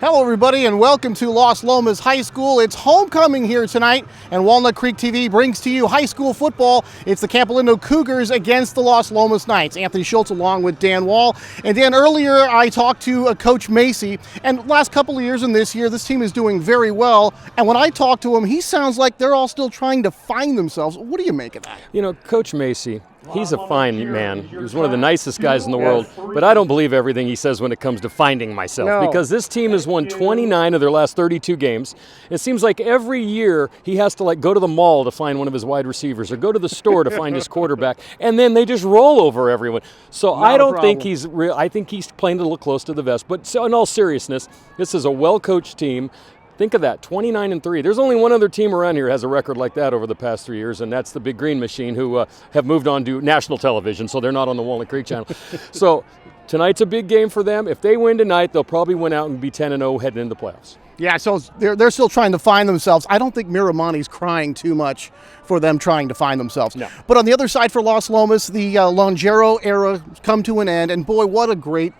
Hello everybody and welcome to Las Lomas High School. It's homecoming here tonight and Walnut Creek TV brings to you high school football. It's the Campolindo Cougars against the Las Lomas Knights. Anthony Schultz along with Dan Wall. And Dan, earlier I talked to Coach Macy, and last couple of years and this year this team is doing very well. And when I talk to him, he sounds like they're all still trying to find themselves. What do you make of that? You know, Coach Macy, he's a fine man. He's one of the nicest guys in the world, but I don't believe everything he says when it comes to finding myself, because this team has won 29 of their last 32 games. It seems like every year he has to go to the mall to find one of his wide receivers or go to the store to find his quarterback, and then they just roll over everyone. So I don't think he's real. I think he's playing to look close to the vest. But so in all seriousness, this is a well-coached team. Think of that, 29-3. There's only one other team around here who has a record like that over the past 3 years, and that's the Big Green Machine, who have moved on to national television, so they're not on the Walnut Creek channel. So tonight's a big game for them. If they win tonight, they'll probably win out and be 10-0 heading into the playoffs. Yeah, so they're still trying to find themselves. I don't think Miramonte's crying too much for them trying to find themselves. No. But on the other side for Las Lomas, the Longero era come to an end, and boy, what a great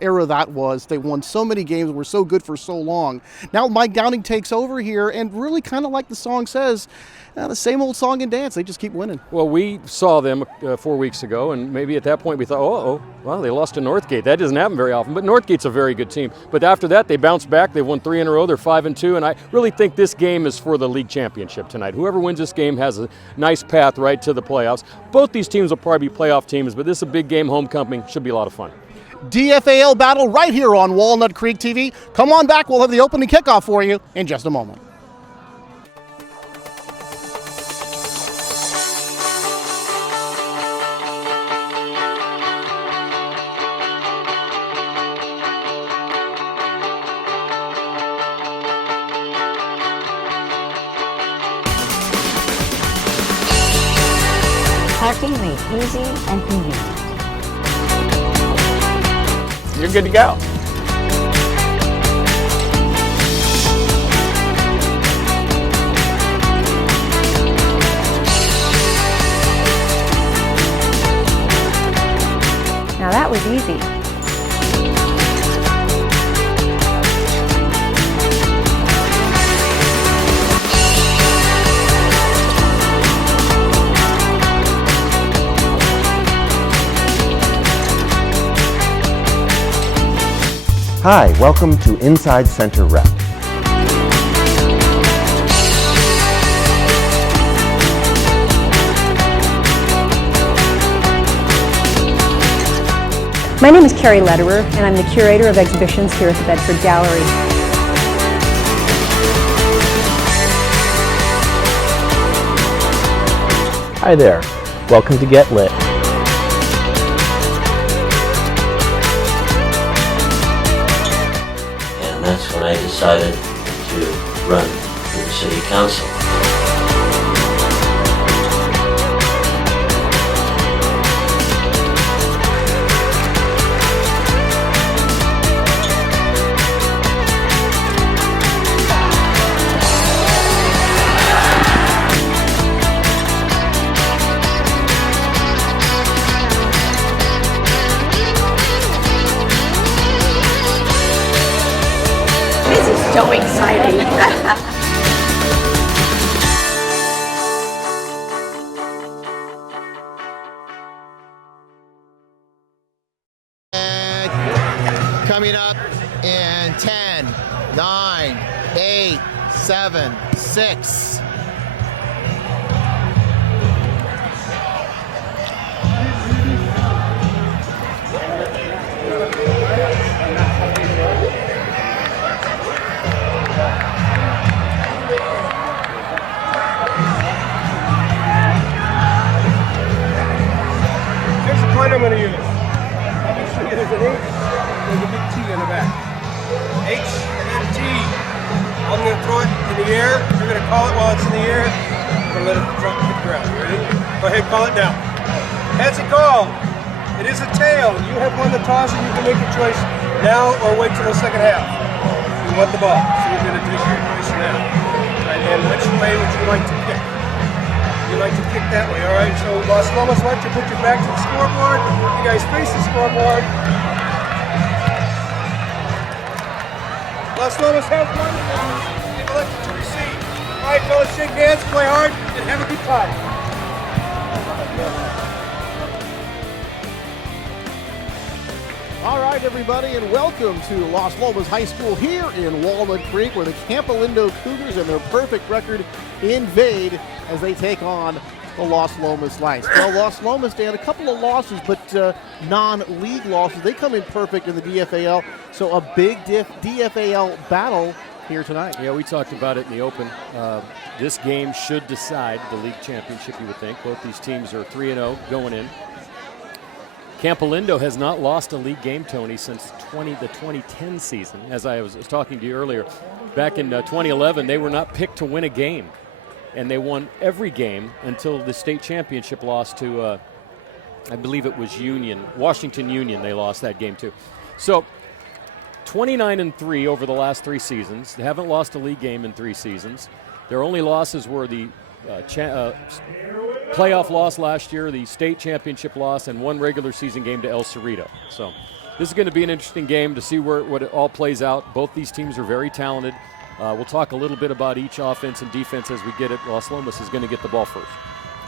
era that was. They won so many games, were so good for so long. Now Mike Downing takes over here, and really kind of like the song says, the same old song and dance. They just keep winning. Well, we saw them 4 weeks ago, and maybe at that point we thought, well, they lost to Northgate. That doesn't happen very often, but Northgate's a very good team. But after that, they bounced back. They've won 3 in a row. They're 5-2, and I really think this game is for the league championship tonight. Whoever wins this game has a nice path right to the playoffs. Both these teams will probably be playoff teams, but this is a big game, homecoming. Should be a lot of fun. DFAL battle right here on Walnut Creek TV. Come on back. We'll have the opening kickoff for you in just a moment. Parking made easy and convenient. You're good to go. Now that was easy. Hi, welcome to Inside Center Rep. My name is Carrie Lederer, and I'm the Curator of Exhibitions here at the Bedford Gallery. Hi there, welcome to Get Lit. And that's when I decided to run for the city council. This is so exciting. Coming up in 10, 9, 8, 7, 6. Here's the point I'm going to use. There's an H, there's a big T in the back. H and then T. I'm going to throw it in the air. You're going to call it while it's in the air. We're going to let it drop to the ground. Ready? Go ahead, call it now. Heads a call. It is a tail. You have won the toss and you can make your choice now or wait till the second half. You want the ball, so you're going to take your choice now. Right, and which way would you like to kick? You like to kick that way, all right? So Las Lomas, why don't you put your back to the scoreboard? You guys face the scoreboard. Las Lomas has one. And elected to receive. All right, fellas, shake hands, play hard, and have a good time. All right, everybody, and welcome to Las Lomas High School here in Walnut Creek, where the Campolindo Cougars and their perfect record invade as they take on the Las Lomas Knights. Well, Las Lomas, they had a couple of losses, but non-league losses. They come in perfect in the DFAL, so a big DFAL battle here tonight. Yeah, we talked about it in the open. This game should decide the league championship, you would think. Both these teams are 3-0 going in. Campolindo has not lost a league game, Tony, since the 2010 season. As I was talking to you earlier, back in 2011, they were not picked to win a game. And they won every game until the state championship loss to, I believe it was Washington Union. They lost that game too. So 29-3 over the last 3 seasons. They haven't lost a league game in 3 seasons. Their only losses were the playoff loss last year, the state championship loss, and 1 regular season game to El Cerrito. So this is going to be an interesting game to see what it all plays out. Both these teams are very talented. We'll talk a little bit about each offense and defense as we get it. Las Lomas is going to get the ball first.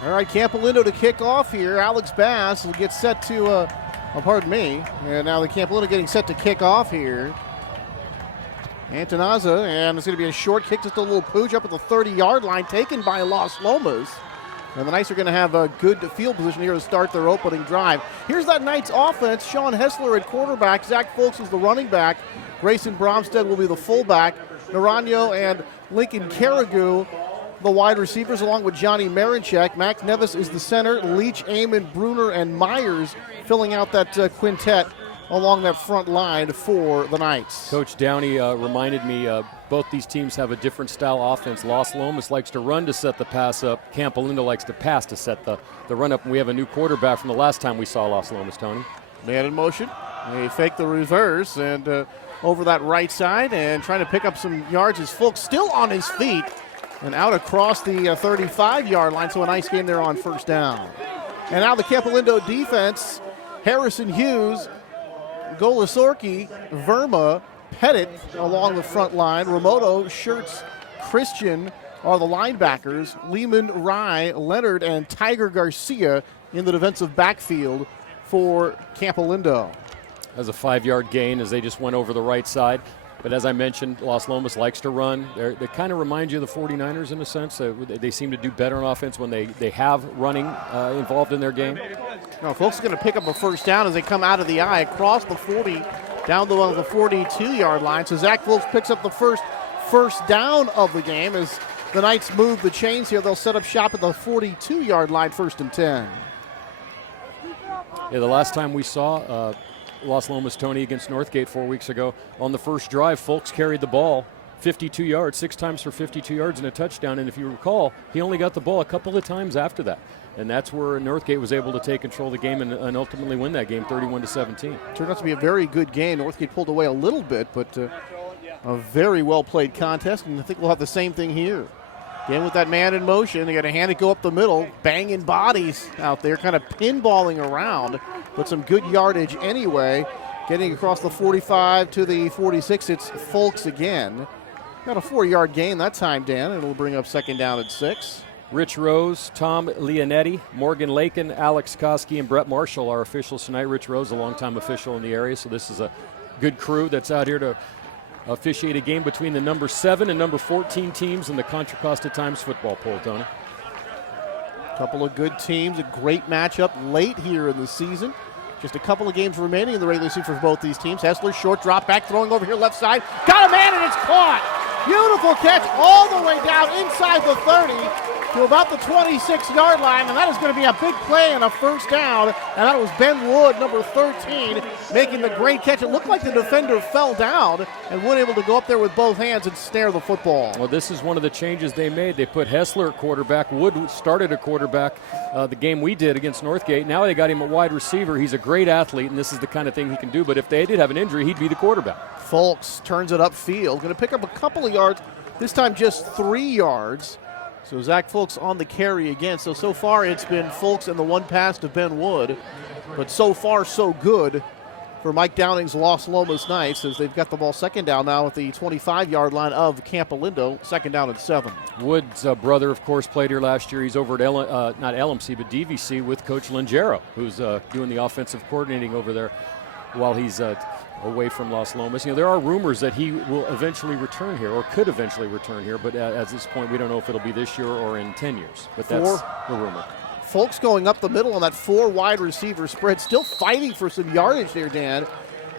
All right, Campolindo to kick off here. Alex Bass will get set to, pardon me. And now the Campolindo getting set to kick off here. Antonaza, and it's going to be a short kick, just a little pooch up at the 30-yard line, taken by Las Lomas. And the Knights are going to have a good field position here to start their opening drive. Here's that Knights offense. Sean Hessler at quarterback. Zach Folks is the running back. Grayson Bromstead will be the fullback. Naranjo and Lincoln Carrigu, the wide receivers, along with Johnny Marinchek. Max Nevis is the center. Leach, Amon, Bruner, and Myers filling out that quintet along that front line for the Knights. Coach Downey reminded me both these teams have a different style offense. Las Lomas likes to run to set the pass up. Campolindo likes to pass to set the run up. And we have a new quarterback from the last time we saw Las Lomas, Tony. Man in motion. They fake the reverse and over that right side and trying to pick up some yards. As Folks still on his feet and out across the 35-yard line. So a nice game there on first down. And now the Campolindo defense, Harrison Hughes, Golasorki, Verma, Pettit along the front line. Ramoto, Schertz, Christian are the linebackers. Lehman, Rye, Leonard, and Tiger Garcia in the defensive backfield for Campolindo. As a 5-yard gain as they just went over the right side. But as I mentioned, Las Lomas likes to run. They kind of remind you of the 49ers in a sense. They seem to do better on offense when they have running involved in their game. Now, Folks are going to pick up a first down as they come out of the eye across the 40 down to the 42-yard line. So Zach Folks picks up the first down of the game as the Knights move the chains here. They'll set up shop at the 42-yard line, 1st and 10. Yeah, the last time we saw Las Lomas, Tony, against Northgate 4 weeks ago, on the first drive, Folks carried the ball 52 yards, 6 times for 52 yards and a touchdown. And if you recall, he only got the ball a couple of times after that. And that's where Northgate was able to take control of the game and ultimately win that game 31-17. Turned out to be a very good game. Northgate pulled away a little bit, but a very well-played contest, and I think we'll have the same thing here. Again with that man in motion, they got a hand to go up the middle, banging bodies out there, kind of pinballing around, but some good yardage anyway. Getting across the 45 to the 46, it's Folks again. Got a 4-yard gain that time, Dan, and it'll bring up 2nd down at 6. Rich Rose, Tom Leonetti, Morgan Lakin, Alex Koski, and Brett Marshall are officials tonight. Rich Rose, a longtime official in the area, so this is a good crew that's out here to officiate a game between the number 7 and number 14 teams in the Contra Costa Times football poll, Tony. Couple of good teams, a great matchup late here in the season. Just a couple of games remaining in the regular season for both these teams. Hessler, short drop back, throwing over here left side. Got a man and it's caught. Beautiful catch all the way down inside the 30 to about the 26-yard line, and that is going to be a big play and a first down. And that was Ben Wood, number 13, making the great catch. It looked like the defender fell down and wasn't able to go up there with both hands and snare the football. Well, this is one of the changes they made. They put Hessler at quarterback. Wood started at quarterback the game we did against Northgate. Now they got him a wide receiver. He's a great athlete, and this is the kind of thing he can do. But if they did have an injury, he'd be the quarterback. Folks turns it upfield. Going to pick up a couple of yards, this time just 3 yards. So Zach Folks on the carry again. So far it's been Folks and the one pass to Ben Wood. But so far, so good for Mike Downing's Las Lomas Knights as they've got the ball second down now at the 25-yard line of Campolindo, second down and 7. Wood's brother, of course, played here last year. He's over at not LMC, but DVC with Coach Lingero, who's doing the offensive coordinating over there while he's away from Las Lomas. You know, there are rumors that he will eventually return here, or could eventually return here, but at this point, we don't know if it'll be this year or in 10 years. But that's the rumor. Folks going up the middle on that 4 wide receiver spread, still fighting for some yardage there, Dan.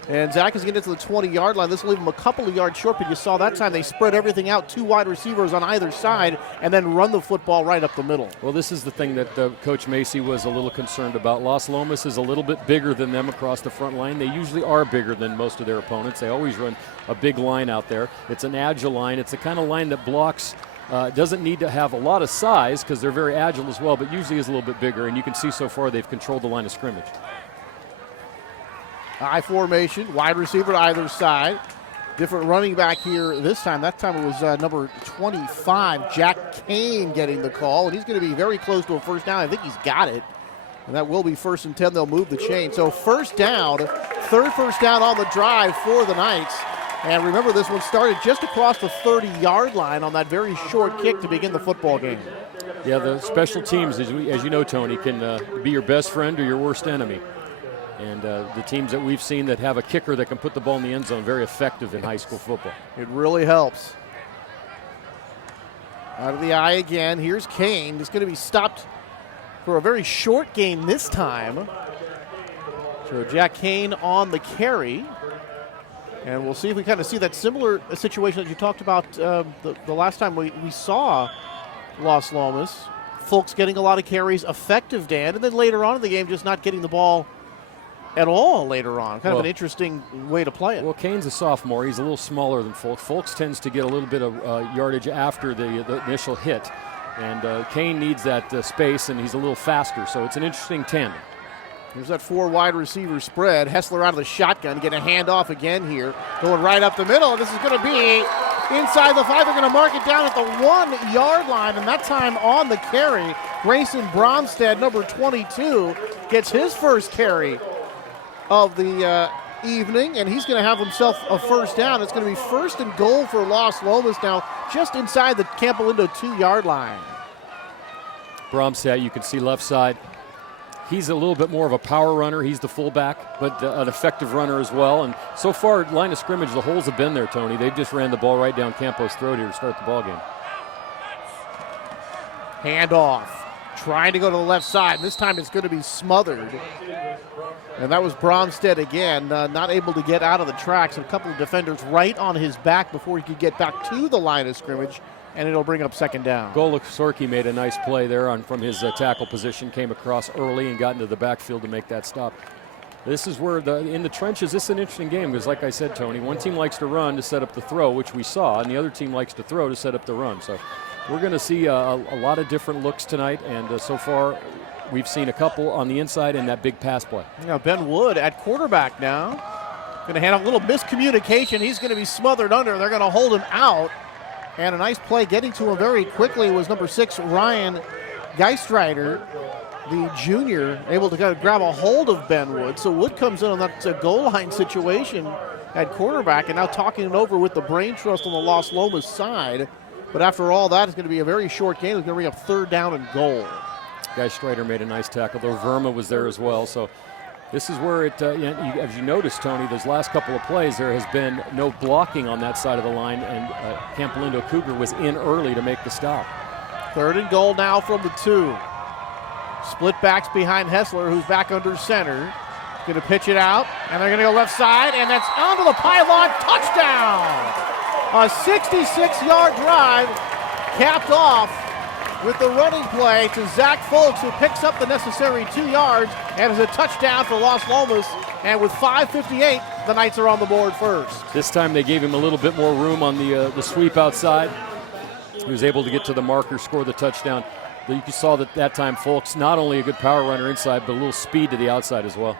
And Zach is getting to the 20-yard line. This will leave him a couple of yards short, but you saw that time they spread everything out, 2 wide receivers on either side, and then run the football right up the middle. Well, this is the thing that Coach Macy was a little concerned about. Las Lomas is a little bit bigger than them across the front line. They usually are bigger than most of their opponents. They always run a big line out there. It's an agile line. It's the kind of line that blocks. Doesn't need to have a lot of size because they're very agile as well, but usually is a little bit bigger, and you can see so far they've controlled the line of scrimmage. I formation, wide receiver to either side. Different running back here this time. That time it was number 25, Jack Kane, getting the call, and he's going to be very close to a first down. I think he's got it, and that will be 1st and 10. They'll move the chain. So first down, third first down on the drive for the Knights. And remember, this one started just across the 30-yard line on that very short kick to begin the football game. Yeah, the special teams, as you know, Tony, can be your best friend or your worst enemy. And the teams that we've seen that have a kicker that can put the ball in the end zone, very effective in high school football. It really helps. Out of the eye again. Here's Kane. He's going to be stopped for a very short gain this time. So Jack Kane on the carry. And we'll see if we kind of see that similar situation that you talked about the last time we saw Las Lomas. Folks getting a lot of carries, effective, Dan, and then later on in the game just not getting the ball at all later on. Kind of an interesting way to play it. Well, Kane's a sophomore. He's a little smaller than Folks. Folks tends to get a little bit of yardage after the initial hit. And Kane needs that space, and he's a little faster. So it's an interesting tandem. Here's that 4 wide receiver spread. Hessler out of the shotgun, getting a handoff again here. Going right up the middle. This is going to be inside the 5. They're going to mark it down at the 1-yard line, and that time on the carry, Grayson Bromstead, number 22, gets his first carry of the evening, and he's going to have himself a first down. It's going to be 1st and goal for Las Lomas now, just inside the Campolindo 2-yard line. Bromstead, you can see left side. He's a little bit more of a power runner. He's the fullback, but an effective runner as well. And so far, line of scrimmage, the holes have been there, Tony. They've just ran the ball right down Campo's throat here to start the ball game. Handoff. Trying to go to the left side. This time it's going to be smothered. And that was Bromstead again, not able to get out of the tracks. A couple of defenders right on his back before he could get back to the line of scrimmage. And it'll bring up second down. Golok Sorky made a nice play there from his tackle position, came across early and got into the backfield to make that stop. This is where, in the trenches, this is an interesting game because, like I said, Tony, one team likes to run to set up the throw, which we saw, and the other team likes to throw to set up the run. So we're going to see a lot of different looks tonight, and so far we've seen a couple on the inside and that big pass play. Now Ben Wood at quarterback now. Going to hand a little miscommunication. He's going to be smothered under. They're going to hold him out. And a nice play getting to him very quickly was number 6, Ryan Geistreiter, the junior, able to kind of grab a hold of Ben Wood. So Wood comes in on that goal line situation at quarterback, and now talking it over with the brain trust on the Las Lomas side. But after all that, it's going to be a very short game. It's going to bring up 3rd down and goal. Geistreiter made a nice tackle, though Verma was there as well. So this is where as you noticed, Tony, those last couple of plays, there has been no blocking on that side of the line, and Campolindo Cougar was in early to make the stop. 3rd and goal now from the 2. Split backs behind Hessler, who's back under center. Going to pitch it out, and they're going to go left side, and that's onto the pylon. Touchdown! A 66-yard drive capped off with the running play to Zach Folks, who picks up the necessary 2 yards and is a touchdown for Las Lomas. And with 5:58, the Knights are on the board first. This time they gave him a little bit more room on the sweep outside. He was able to get to the marker, score the touchdown. You saw that time Folks, not only a good power runner inside, but a little speed to the outside as well.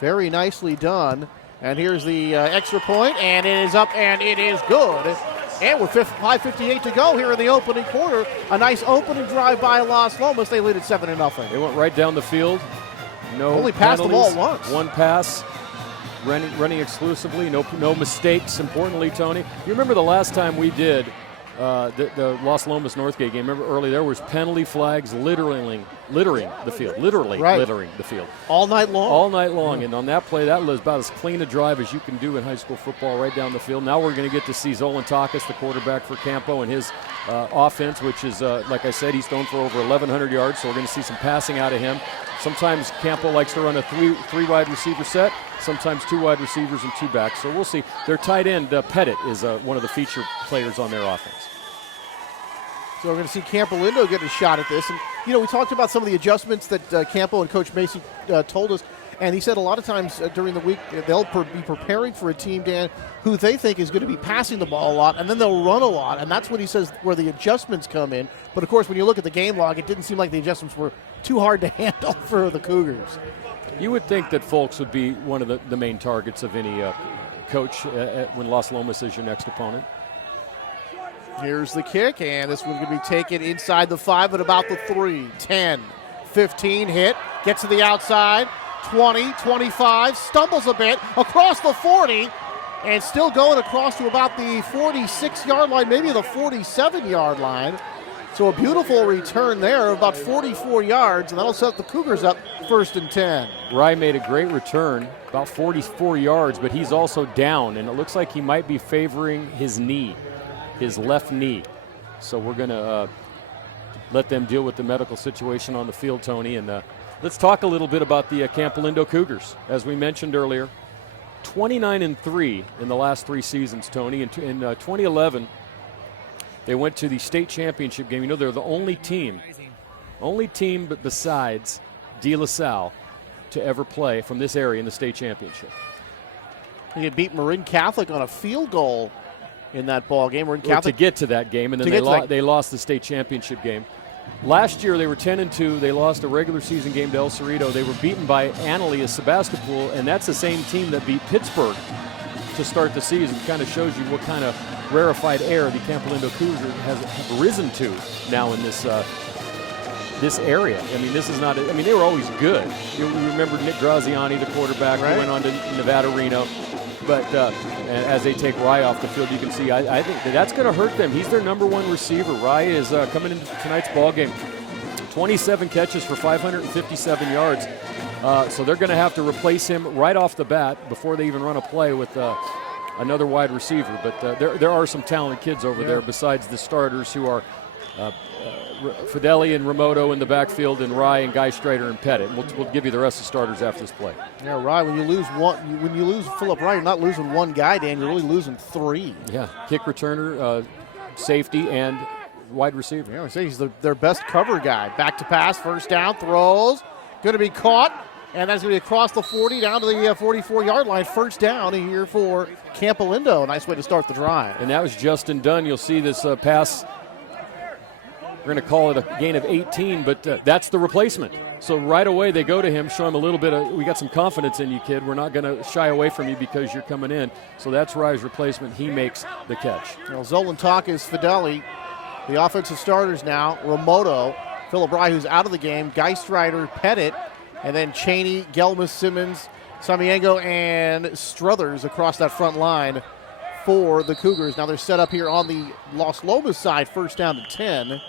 Very nicely done. And here's the extra point, and it is up, and it is good. And with 5:58 to go here in the opening quarter, a nice opening drive by Las Lomas. They lead at 7-0. They went right down the field. No, only passed the ball once. One pass. running exclusively, no mistakes, importantly, Tony. You remember the last time we did the Las Lomas Northgate game, remember early there was penalty flags littering the field, littering the field. All night long? All night long, and on that play, that was about as clean a drive as you can do in high school football right down the field. Now we're going to get to see Zolantakis, the quarterback for Campo, and his offense, which is, like I said, he's thrown for over 1,100 yards, so we're going to see some passing out of him. Sometimes Campo likes to run a three wide receiver set, sometimes 2 wide receivers and 2 backs. So we'll see. Their tight end, Pettit, is one of the feature players on their offense. So we're going to see Campolindo get a shot at this. And, we talked about some of the adjustments that Campo and Coach Macy told us. And he said a lot of times during the week they'll be preparing for a team, Dan, who they think is going to be passing the ball a lot, and then they'll run a lot. And that's what he says where the adjustments come in. But, of course, when you look at the game log, it didn't seem like the adjustments were too hard to handle for the Cougars. You would think that Folks would be one of the main targets of any coach when Las Lomas is your next opponent. Here's the kick, and this one's going to be taken inside the 5 at about the 3. 10, 15, hit, gets to the outside, 20, 25, stumbles a bit, across the 40, and still going across to about the 46-yard line, maybe the 47-yard line. So a beautiful return there, about 44 yards, and that'll set the Cougars up 1st and 10. Rye made a great return, about 44 yards, but he's also down, and it looks like he might be favoring his knee, his left knee. So we're going to let them deal with the medical situation on the field, Tony. And let's talk a little bit about the Campolindo Cougars. As we mentioned earlier, 29-3 in the last 3 seasons, Tony. In 2011, they went to the state championship game. They're the only team but besides De La Salle to ever play from this area in the state championship. He had beat Marin Catholic on a field goal in that ball game. Marin Catholic to get to that game, and then they lost the state championship game. Last year they were 10-2. They lost a regular season game to El Cerrito. They were beaten by Annalea Sebastopol, and that's the same team that beat Pittsburgh to start the season. Kind of shows you what kind of rarefied air the Campolindo Cougars have risen to now in this area. This is not. They were always good. You remember Nick Graziani, the quarterback, who went on to Nevada Reno. But as they take Rye off the field, you can see I think that's going to hurt them. He's their number 1 receiver. Rye is coming into tonight's ball game. 27 catches for 557 yards. So they're going to have to replace him right off the bat before they even run a play with another wide receiver. But there are some talented kids over there besides the starters who are Fideli and Remoto in the backfield, and Rye and Guy Strader and Pettit. We'll give you the rest of the starters after this play. Yeah, Rye, when you lose Philip Rye, you're not losing 1 guy, Dan. You're really losing 3. Yeah, kick returner, safety, and wide receiver. Yeah, I say he's their best cover guy. Back to pass, first down, throws, going to be caught, and that's going to be across the 40 down to the 44-yard line. First down here for Campolindo. Nice way to start the drive. And that was Justin Dunn. You'll see this pass. We're going to call it a gain of 18, but that's the replacement. So right away they go to him, show him a little bit of, we got some confidence in you, kid. We're not going to shy away from you because you're coming in. So that's Rye's replacement. He makes the catch. Zolantakis, Fideli, the offensive starters now. Remoto, Philip Rye, who's out of the game, Geistreiter, Pettit, and then Cheney, Gelmas, Simmons, Samiengo, and Struthers across that front line for the Cougars. Now they're set up here on the Las Lomas side, first down to 10.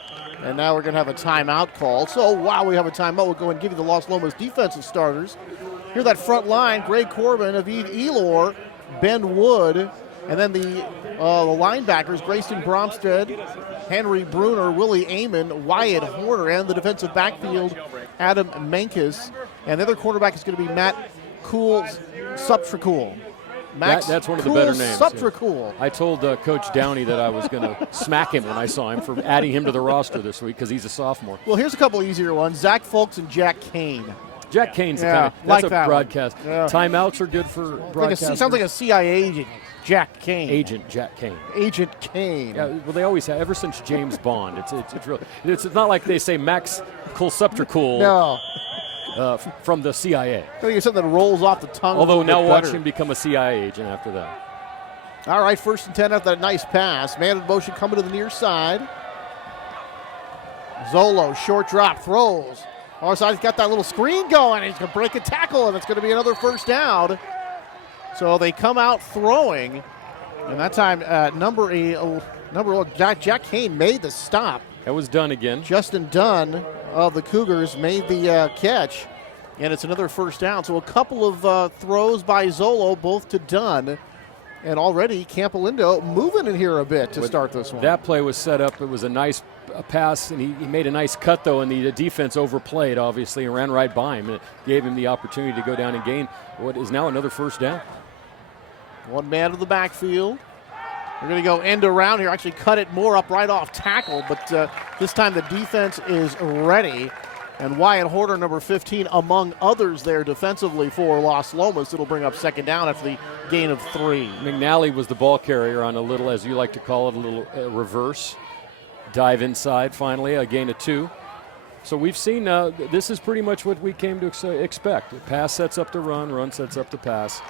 And now we're going to have a timeout call. So while we have a timeout, we'll go and give you the Las Lomas defensive starters. Here that front line, Greg Corbin, Aviv Elor, Ben Wood, and then the linebackers, Grayson Bromstead, Henry Bruner, Willie Amon, Wyatt Horner, and the defensive backfield, Adam Mankus. And the other quarterback is going to be Matt Subtracool. That's one of the better names. Subtracool. I told Coach Downey that I was going to smack him when I saw him for adding him to the roster this week because he's a sophomore. Well, here's a couple easier ones. Zach Folks and Jack Kane. Jack Kane's that's a broadcast. Yeah. Timeouts are good for broadcasters. Sounds like a CIA agent. Jack Kane. Agent Jack Kane. Agent Kane. Yeah, well, they always have, ever since James Bond. It's real. It's not like they say Max Subtracool. No. From the CIA. I think it's something that rolls off the tongue. Although now watch him become a CIA agent after that. All right, 1st and 10 after that nice pass. Man in motion coming to the near side. Zolo, short drop, throws. Our side's got that little screen going. He's going to break a tackle, and it's going to be another first down. So they come out throwing, and that time Jack Kane made the stop. That was Dunn again. Justin Dunn of the Cougars made the catch, and it's another first down. So a couple of throws by Zolo, both to Dunn, and already Campolindo moving in here a bit to start this one. That play was set up. It was a nice pass, and he made a nice cut, though, and the defense overplayed, obviously, and ran right by him. It gave him the opportunity to go down and gain what is now another first down. One man to the backfield. We're going to go end around here, actually cut it more up right off tackle, but this time the defense is ready. And Wyatt Horter, number 15, among others there defensively for Las Lomas. It'll bring up second down after the gain of 3. McNally was the ball carrier on a little, as you like to call it, a little reverse. Dive inside finally, a gain of 2. So we've seen this is pretty much what we came to expect. Pass sets up the run sets up the pass.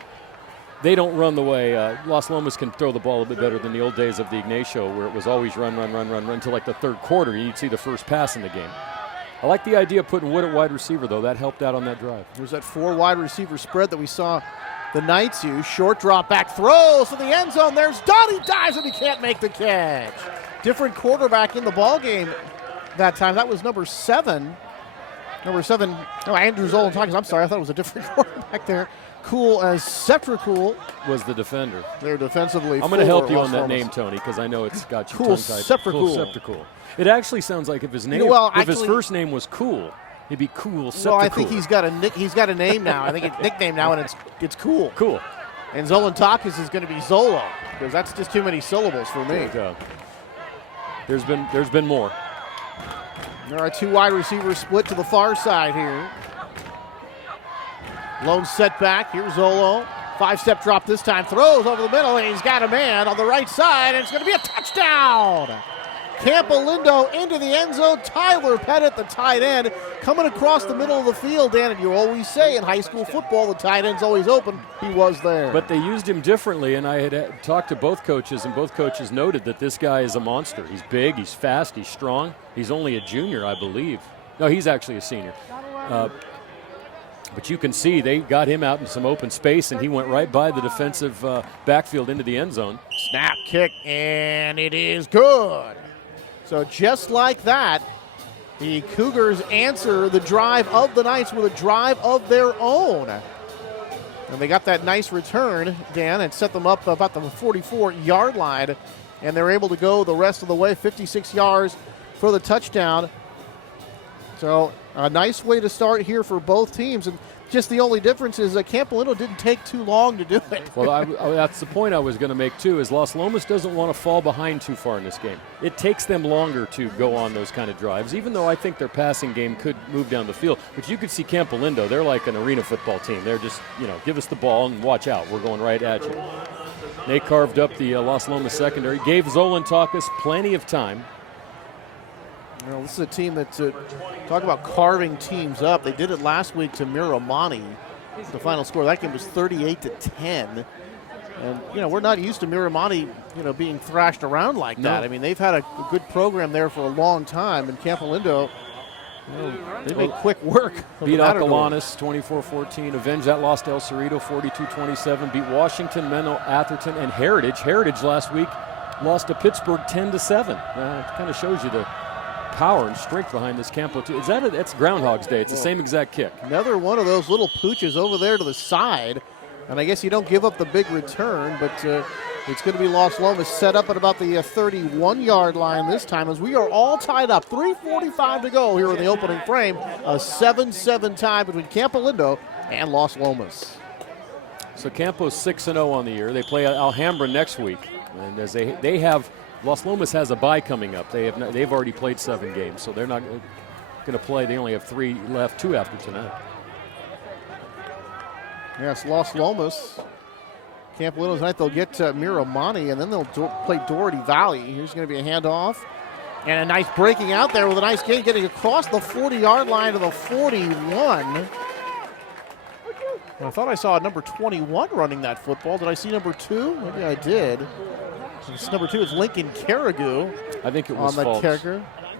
They don't run the way Las Lomas can throw the ball a bit better than the old days of the Ignacio, where it was always run until like the third quarter. You'd see the first pass in the game. I like the idea of putting Wood at wide receiver, though. That helped out on that drive. There's that 4 wide receiver spread that we saw the Knights use. Short drop back throws to the end zone. There's Dunn. He dives and he can't make the catch. Different quarterback in the ball game that time. That was number 7. Number 7, Andrew Zolantakis. I'm sorry, I thought it was a different quarterback there. Cool as Septracool was the defender. They're defensively. I'm going to help you on that name, Tony, because I know it's got you tongue-tied. Septracool. It actually sounds like if his name, his first name was Cool, it'd be Cool Septracool. Well, I think he's got a name now. I think it's nickname now, and it's Cool. Cool. And Zolantakis is going to be Zolo, because that's just too many syllables for me. There's been more. There are 2 wide receivers split to the far side here. Lone setback. Here's Zolo. 5-step drop this time. Throws over the middle, and he's got a man on the right side, and it's going to be a touchdown. Campolindo into the end zone. Tyler Pettit, the tight end, coming across the middle of the field. Dan, and you always say in high school football, the tight end's always open. He was there. But they used him differently, and I had talked to both coaches, and both coaches noted that this guy is a monster. He's big, he's fast, he's strong. He's only a junior, I believe. No, he's actually a senior. But you can see they got him out in some open space, and he went right by the defensive backfield into the end zone. Snap, kick, and it is good. So just like that, the Cougars answer the drive of the Knights with a drive of their own. And they got that nice return, Dan, and set them up about the 44-yard line. And they're able to go the rest of the way, 56 yards for the touchdown. So a nice way to start here for both teams. And just the only difference is that Campolindo didn't take too long to do it. Well, that's the point I was going to make, too, is Las Lomas doesn't want to fall behind too far in this game. It takes them longer to go on those kind of drives, even though I think their passing game could move down the field. But you could see Campolindo, they're like an arena football team. They're just, give us the ball and watch out. We're going right at you. They carved up the Las Lomas secondary, gave Zolantakis plenty of time. Well, this is a team that, talk about carving teams up. They did it last week to Miramani. The final score of that game was 38-10. And, we're not used to Miramani, being thrashed around like that. I mean, they've had a good program there for a long time. And Campolindo, they make quick work. Beat Acalanes 24-14. Avenged that loss to El Cerrito 42-27. Beat Washington, Menlo, Atherton, and Heritage. Heritage last week lost to Pittsburgh 10-7. It kind of shows you the power and strength behind this Campo too. That's Groundhog's Day. It's the same exact kick. Another one of those little pooches over there to the side. And I guess you don't give up the big return, but it's going to be Las Lomas set up at about the 31-yard line this time as we are all tied up. 3:45 to go here in the opening frame. A 7-7 tie between Campolindo and Las Lomas. So Campo's 6-0 on the year. They play Alhambra next week. And as they have Las Lomas has a bye coming up. They've already played 7 games, so they're not going to play. They only have 3 left, 2 after tonight. Yes, Las Lomas. Campolindo tonight, they'll get Miramani, and then they'll play Doherty Valley. Here's going to be a handoff. And a nice breaking out there with a nice gain, getting across the 40-yard line to the 41. I thought I saw number 21 running that football. Did I see number 2? Maybe I did. It's number 2 is Lincoln Carrigu. I think it was Folks.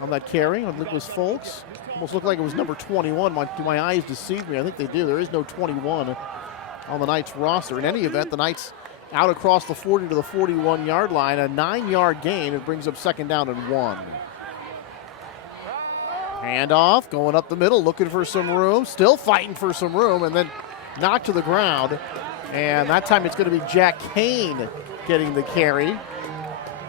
On that carry. I think it was Folks. Almost looked like it was number 21. My eyes deceived me. I think they do. There is no 21 on the Knights roster. In any event, the Knights out across the 40 to the 41-yard line, a 9-yard gain. It brings up 2nd down and 1. Handoff, going up the middle, looking for some room, still fighting for some room, and then knocked to the ground. And that time it's going to be Jack Kane getting the carry.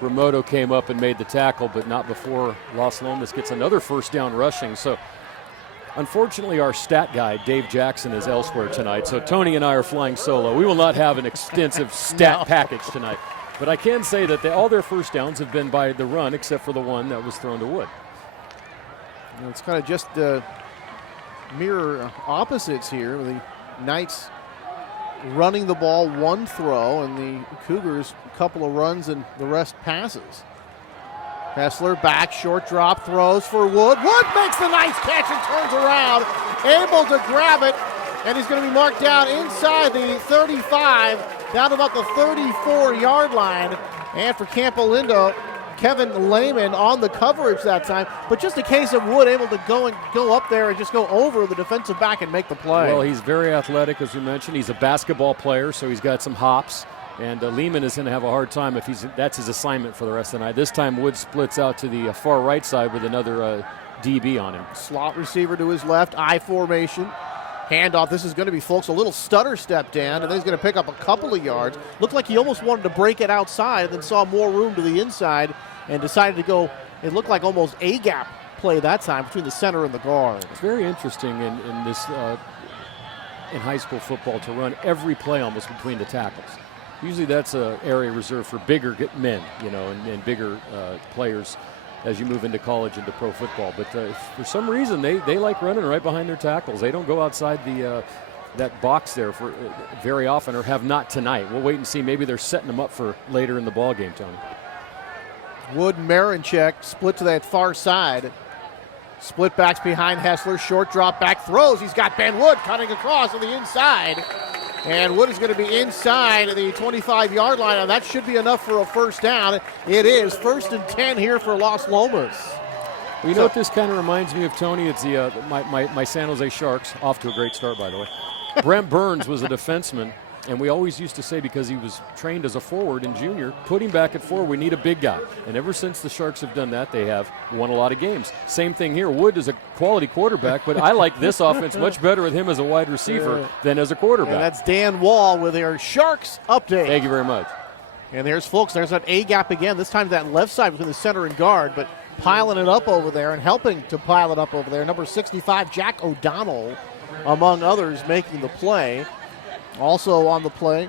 Remoto came up and made the tackle, but not before Las Lomas gets another 1st down rushing. So unfortunately, our stat guy, Dave Jackson, is elsewhere tonight. So Tony and I are flying solo. We will not have an extensive stat package tonight. But I can say that all their 1st downs have been by the run, except for the one that was thrown to Wood. It's kind of just mirror opposites here. The Knights running the ball, 1 throw, and the Cougars a couple of runs and the rest passes. Hessler back, short drop, throws for Wood. Wood makes the nice catch and turns around, able to grab it, and he's going to be marked down inside the 35, down to about the 34-yard line. And for Campolindo, Kevin Lehman on the coverage that time, but just a case of Wood able to go up there and just go over the defensive back and make the play. Well, he's very athletic, as we mentioned. He's a basketball player, so he's got some hops. And Lehman is going to have a hard time if that's his assignment for the rest of the night. This time Wood splits out to the far right side with another DB on him. Slot receiver to his left, I formation. Handoff, this is going to be, folks, a little stutter step, Dan, and then he's going to pick up a couple of yards. Looked like he almost wanted to break it outside and then saw more room to the inside and decided to go, it looked like almost A-gap play that time between the center and the guard. It's very interesting in this in high school football to run every play almost between the tackles. Usually that's an area reserved for bigger men, and bigger players as you move into college, into pro football. But for some reason, they like running right behind their tackles. They don't go outside that box there for very often, or have not tonight. We'll wait and see. Maybe they're setting them up for later in the ball game, Tony. Wood and Marinchek split to that far side. Split backs behind Hessler. Short drop back throws. He's got Ben Wood cutting across on the inside. And Wood is going to be inside the 25-yard line, and that should be enough for a 1st down. It is 1st and 10 here for Las Lomas. Well, you know what this kind of reminds me of, Tony? It's my San Jose Sharks, off to a great start, by the way. Brent Burns was a defenseman, and we always used to say, because he was trained as a forward in junior, put him back at forward, we need a big guy. And ever since the Sharks have done that, they have won a lot of games. Same thing here. Wood is a quality quarterback, but I like this offense much better with him as a wide receiver than as a quarterback. And that's Dan Wall with their Sharks update. Thank you very much. And there's that A-gap again, this time that left side between the center and guard, but piling it up over there and helping to pile it up over there. Number 65, Jack O'Donnell, among others, making the play. Also on the play,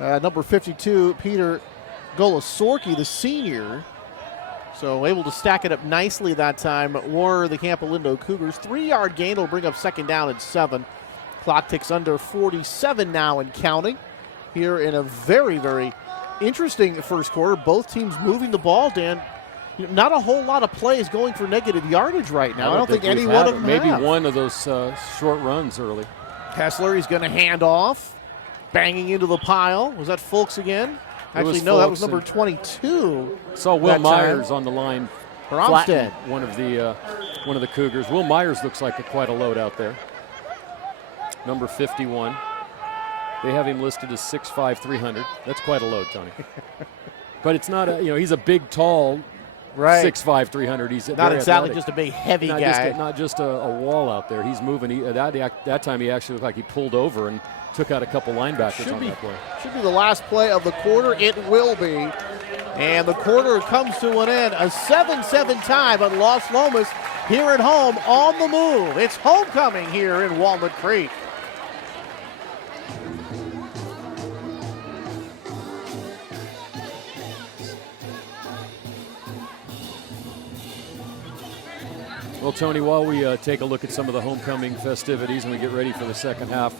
number 52, Peter Golosorki, the senior. So able to stack it up nicely that time were the Campolindo Cougars. 3-yard gain will bring up 2nd down and 7. Clock ticks under 47 now and counting. Here in a very, very interesting first quarter. Both teams moving the ball, Dan. Not a whole lot of plays going for negative yardage right now. I don't think any one of them Maybe have. one of those short runs early. Kessler, he's going to hand off. Banging into the pile. Was that Fulks again? Actually, no, that was number 22. Saw Will Myers on the line. Armstead. One of the Cougars. Will Myers looks like quite a load out there. Number 51. They have him listed as 6'5", 300. That's quite a load, Tony. But it's not he's a big, tall, right. 6'5", 300. He's not exactly athletic. Just a big, heavy guy. Not just a wall out there. He's moving. That time he actually looked like he pulled over and took out a couple linebackers on that play. Should be the last play of the quarter. It will be. And the quarter comes to an end. A 7-7 tie, but Las Lomas here at home on the move. It's homecoming here in Walnut Creek. Well, Tony, while we take a look at some of the homecoming festivities and we get ready for the second half,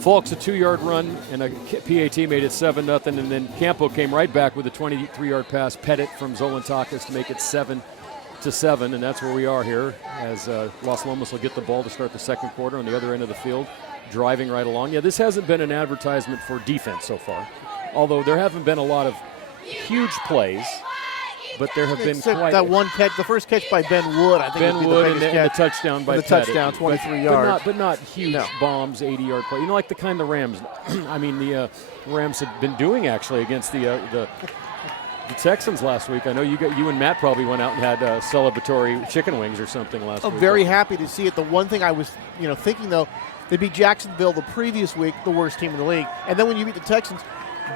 Fulks a 2-yard run and a PAT made it 7-0, and then Campo came right back with a 23-yard pass, Pettit from Zolantakis to make it 7-7, and that's where we are here as Las Lomas will get the ball to start the second quarter on the other end of the field, driving right along. Yeah, this hasn't been an advertisement for defense so far, although there haven't been a lot of huge plays. but there have been Except quite that one catch, the first catch by Ben Wood, I think Ben would be Wood the and biggest the catch. touchdown by the Pettit. touchdown, 23 yards. But not huge bombs, 80-yard play. The kind the Rams, I mean, the Rams have been doing actually against the Texans last week. I know you and Matt probably went out and had celebratory chicken wings or something last week. I'm very happy to see it. The one thing I was, thinking though, they beat Jacksonville the previous week, the worst team in the league, and then when you beat the Texans,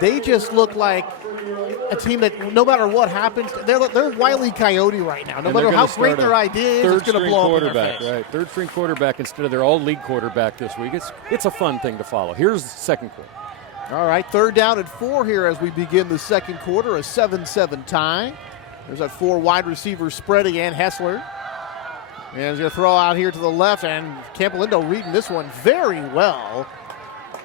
they just look like a team that no matter what happens, they're Wile E. Coyote right now. No matter how great their idea is, it's going to blow up in their face. Right, third-string quarterback instead of their all-league quarterback this week. It's a fun thing to follow. Here's the second quarter. All right, 3rd down and 4 here as we begin the second quarter, a 7-7 tie. There's that 4 wide receiver spread again, Hessler. And he's going to throw out here to the left, and Campolindo reading this one very well.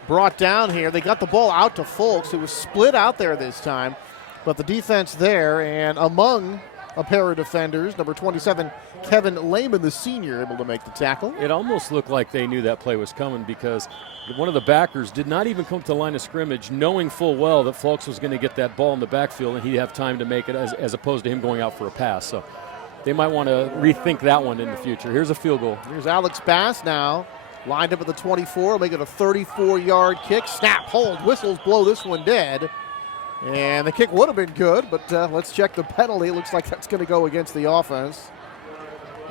Brought down here. They got the ball out to Folks, who was split out there this time. But the defense there, and among a pair of defenders, number 27, Kevin Lehman, the senior, able to make the tackle. It almost looked like they knew that play was coming because one of the backers did not even come to the line of scrimmage knowing full well that Folks was going to get that ball in the backfield and he'd have time to make it as opposed to him going out for a pass. So they might want to rethink that one in the future. Here's a field goal. Here's Alex Bass now. Lined up at the 24, make it a 34-yard kick. Snap, hold, whistles blow this one dead. And the kick would have been good, but let's check the penalty. It looks like that's going to go against the offense.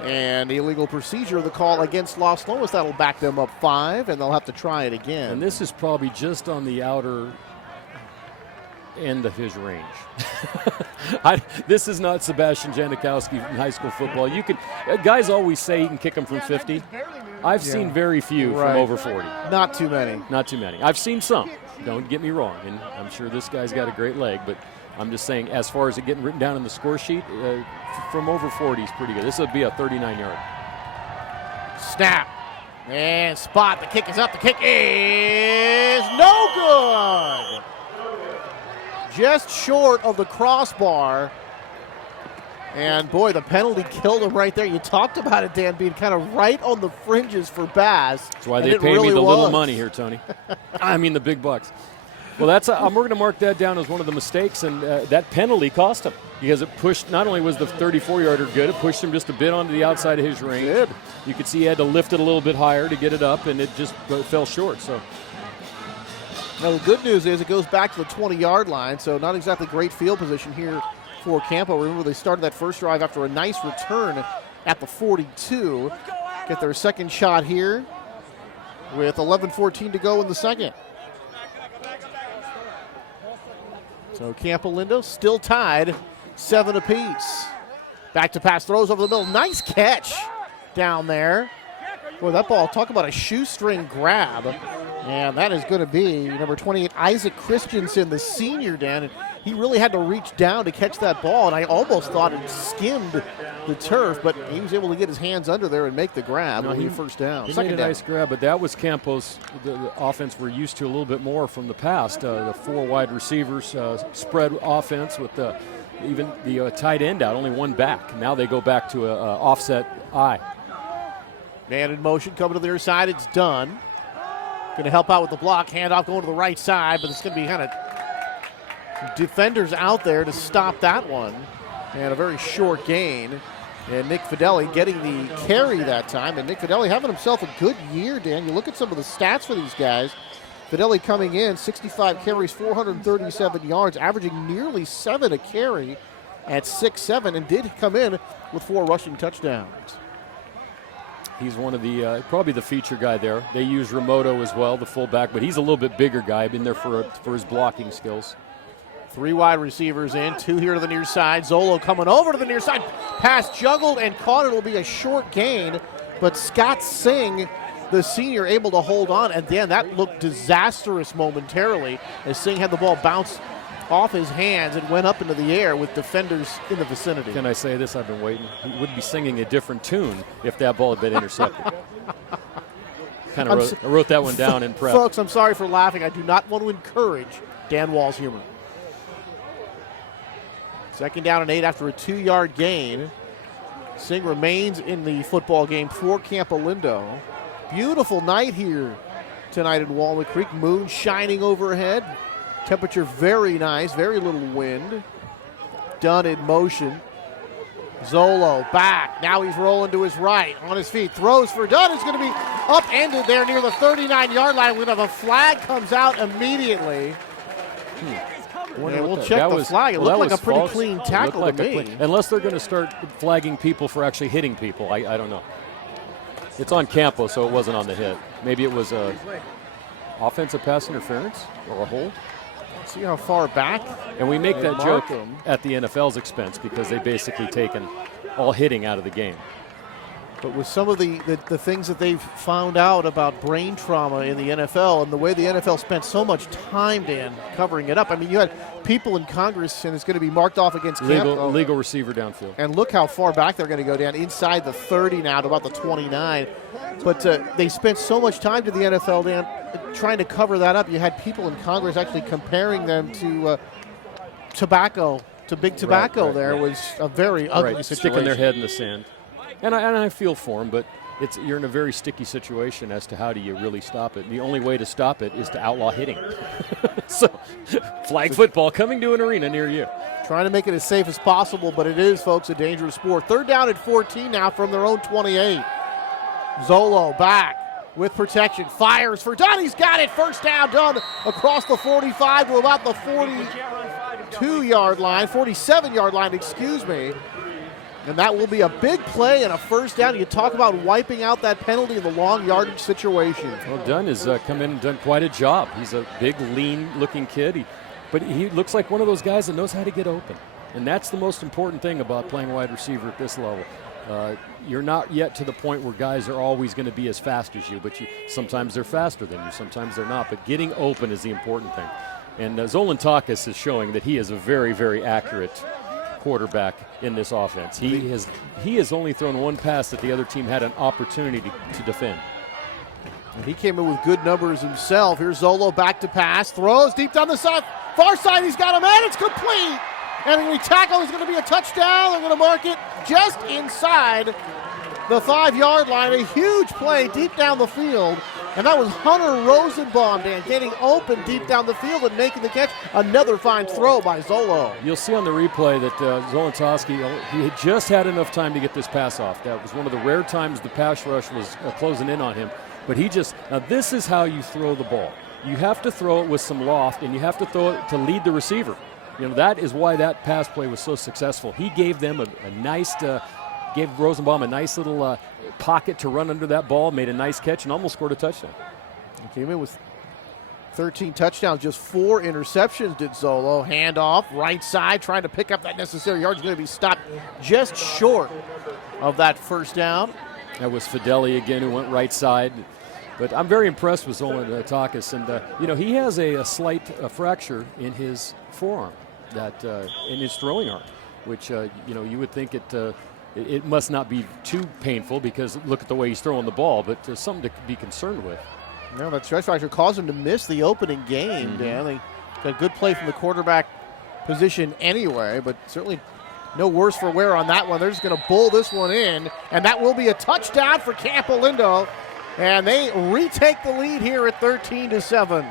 And illegal procedure, the call against Las Lomas. That'll back them up 5, and they'll have to try it again. And this is probably just on the outer end of his range. This is not Sebastian Janikowski in high school football. Guys always say you can kick them from 50. I've seen very few from over 40. Not too many. Not too many. I've seen some. Don't get me wrong, and I'm sure this guy's got a great leg, but I'm just saying as far as it getting written down in the score sheet, from over 40 is pretty good. This would be a 39-yard. Snap. And spot. The kick is up. The kick is no good. Just short of the crossbar. And, boy, the penalty killed him right there. You talked about it, Dan, being kind of right on the fringes for Bass. That's why they pay me the little money here, Tony. I mean the big bucks. Well, we're going to mark that down as one of the mistakes, and that penalty cost him because it pushed, not only was the 34-yarder good, it pushed him just a bit onto the outside of his range. You could see he had to lift it a little bit higher to get it up, and it just fell short. So. Now, the good news is it goes back to the 20-yard line, so not exactly great field position here for Campo. Remember, they started that first drive after a nice return at the 42. Get their second shot here with 11:14 to go in the second. So Campolindo still tied, 7 apiece. Back to pass, throws over the middle. Nice catch down there. Boy, that ball, talk about a shoestring grab. And that is going to be number 28, Isaac Christensen, the senior, Dan. And he really had to reach down to catch that ball, and I almost thought it skimmed the turf, but he was able to get his hands under there and make the grab. He first down. He made a nice grab, but that was Campos, the offense we're used to a little bit more from the past. The 4 wide receivers, spread offense with even the tight end out, only one back. Now they go back to an offset eye. Man in motion, coming to their side. It's done. Going to help out with the block. Handoff going to the right side, but it's going to be kind of defenders out there to stop that one. And a very short gain. And Nick Fideli getting the carry that time. And Nick Fideli having himself a good year, Dan. You look at some of the stats for these guys. Fideli coming in, 65 carries, 437 yards, averaging nearly 7 a carry at 6'7", and did come in with 4 rushing touchdowns. He's one of the probably the feature guy there. They use Remoto as well, the fullback, but he's a little bit bigger guy. Been there for his blocking skills. 3 wide receivers in, 2 here to the near side. Zolo coming over to the near side. Pass juggled and caught. It'll be a short gain, but Scott Singh, the senior, able to hold on. And Dan, that looked disastrous momentarily as Singh had the ball bounce off his hands and went up into the air with defenders in the vicinity. Can I say this? I've been waiting. He would be singing a different tune if that ball had been intercepted. I wrote that one down in prep. Folks, I'm sorry for laughing. I do not want to encourage Dan Wall's humor. 2nd down and 8 after a 2-yard gain. Singh remains in the football game for Campolindo. Beautiful night here tonight in Walnut Creek. Moon shining overhead. Temperature very nice, very little wind. Dunn in motion. Zolo back. Now he's rolling to his right. On his feet. Throws for Dunn. It's going to be upended there near the 39-yard line. We're going to have a flag comes out immediately. Yeah, we'll check the flag. It looked like a pretty clean tackle to me. Unless they're going to start flagging people for actually hitting people. I don't know. It's on Campo, so it wasn't on the hit. Maybe it was a offensive pass interference or a hold. See how far back? And we make that joke at the NFL's expense because they've basically taken all hitting out of the game. But with some of the things that they've found out about brain trauma in the NFL and the way the NFL spent so much time, Dan, covering it up. I mean, you had people in Congress, and it's going to be marked off against legal receiver downfield. And look how far back they're going to go down, inside the 30 now to about the 29. But they spent so much time to the NFL, Dan, trying to cover that up. You had people in Congress actually comparing them to tobacco, to big tobacco. Was a very ugly situation. Sticking their head in the sand. And I feel for him, but you're in a very sticky situation as to how do you really stop it. The only way to stop it is to outlaw hitting. So, flag football coming to an arena near you. Trying to make it as safe as possible, but it is, folks, a dangerous sport. 3rd down at 14 now from their own 28. Zolo back with protection. Fires for Dunn. He's got it. 1st down, Dunn across the 45 to about the 42-yard line, 47-yard line, excuse me. And that will be a big play and a 1st down. You talk about wiping out that penalty in the long yardage situation. Well, Dunn has come in and done quite a job. He's a big, lean-looking kid, but he looks like one of those guys that knows how to get open. And that's the most important thing about playing wide receiver at this level. You're not yet to the point where guys are always going to be as fast as you, but sometimes they're faster than you, sometimes they're not. But getting open is the important thing. And Zolantakis is showing that he is a very, very accurate quarterback in this offense. He has only thrown one pass that the other team had an opportunity to defend. And he came in with good numbers himself. Here's Zolo back to pass. Throws deep down the far side. He's got a man. It's complete. And when we tackle, it's going to be a touchdown. They're going to mark it just inside the 5-yard line. A huge play deep down the field. And that was Hunter Rosenbaum, Dan, getting open deep down the field and making the catch. Another fine throw by Zolo. You'll see on the replay that Zolantoski, he had just had enough time to get this pass off. That was one of the rare times the pass rush was closing in on him. But now this is how you throw the ball. You have to throw it with some loft, and you have to throw it to lead the receiver. That is why that pass play was so successful. He gave them a nice gave Rosenbaum a nice little pocket to run under that ball, made a nice catch, and almost scored a touchdown. He came in with 13 touchdowns, just 4 interceptions did Zolo. Handoff, right side, trying to pick up that necessary yard. He's going to be stopped just short of that 1st down. That was Fideli again, who went right side. But I'm very impressed with Zolantakis, and he has a slight fracture in his forearm, in his throwing arm, which you would think it must not be too painful because look at the way he's throwing the ball, but something to be concerned with. No, that stretch fracture caused him to miss the opening game, Dan. They got a good play from the quarterback position anyway, but certainly no worse for wear on that one. They're just going to bull this one in, and that will be a touchdown for Campolindo, and they retake the lead here at 13-7.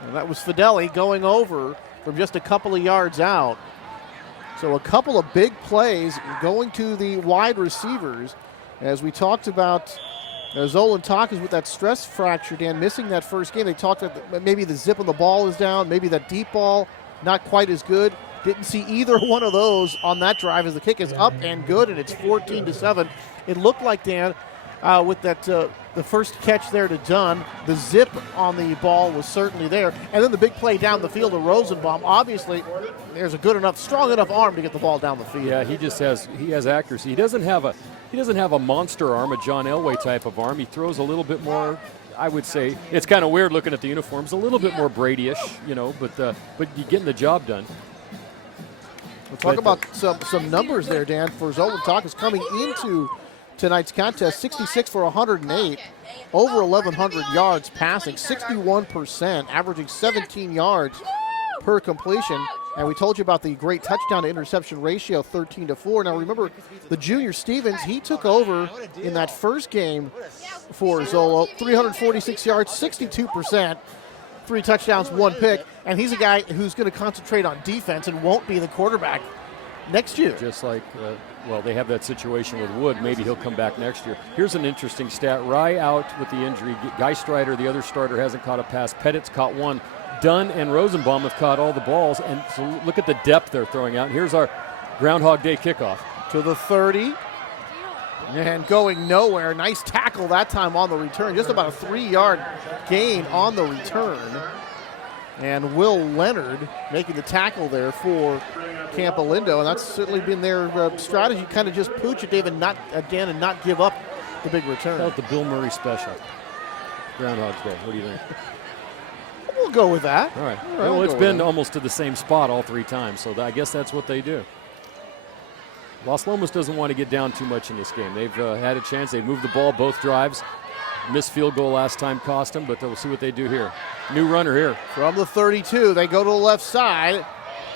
And that was Fideli going over from just a couple of yards out. So a couple of big plays going to the wide receivers. As we talked about, Zolantakis with that stress fracture, Dan, missing that first game. They talked about maybe the zip of the ball is down, maybe that deep ball not quite as good. Didn't see either one of those on that drive as the kick is up and good, and it's 14-7. It looked like, Dan, with that the first catch there to Dunn, the zip on the ball was certainly there, and then the big play down the field to Rosenbaum. Obviously, there's a strong enough arm to get the ball down the field. Yeah, he has accuracy. He doesn't have a monster arm, a John Elway type of arm. He throws a little bit more. I would say it's kind of weird looking at the uniforms, a little bit more Brady-ish, but you're getting the job done. We'll talk about some numbers there, Dan, for Zolantakis coming into tonight's contest. 66 for 108, over 1,100 yards passing, 61%, averaging 17 yards per completion. And we told you about the great touchdown to interception ratio, 13-4. Now remember, the junior Stevens, he took over in that first game for Zolo, 346 yards, 62%. 3 touchdowns, 1 pick, and he's a guy who's going to concentrate on defense and won't be the quarterback next year. Just like, well, they have that situation with Wood. Maybe he'll come back next year. Here's an interesting stat. Rye out with the injury. Guy Strider, the other starter, hasn't caught a pass. Pettit's caught 1. Dunn and Rosenbaum have caught all the balls, and so look at the depth they're throwing out. Here's our Groundhog Day kickoff. To the 30, and going nowhere. Nice tackle that time on the return. Just about a 3-yard gain on the return. And Will Leonard making the tackle there for Campolindo, and that's certainly been their strategy, kind of just pooch it, David, not give up the big return. How about the Bill Murray special? Groundhog's Day. What do you think? We'll go with that. All right. Well, it's been almost to the same spot all 3 times, so I guess that's what they do. Las Lomas doesn't want to get down too much in this game. They've had a chance. They've moved the ball both drives. Missed field goal last time cost them, but we'll see what they do here. New runner here. From the 32, they go to the left side.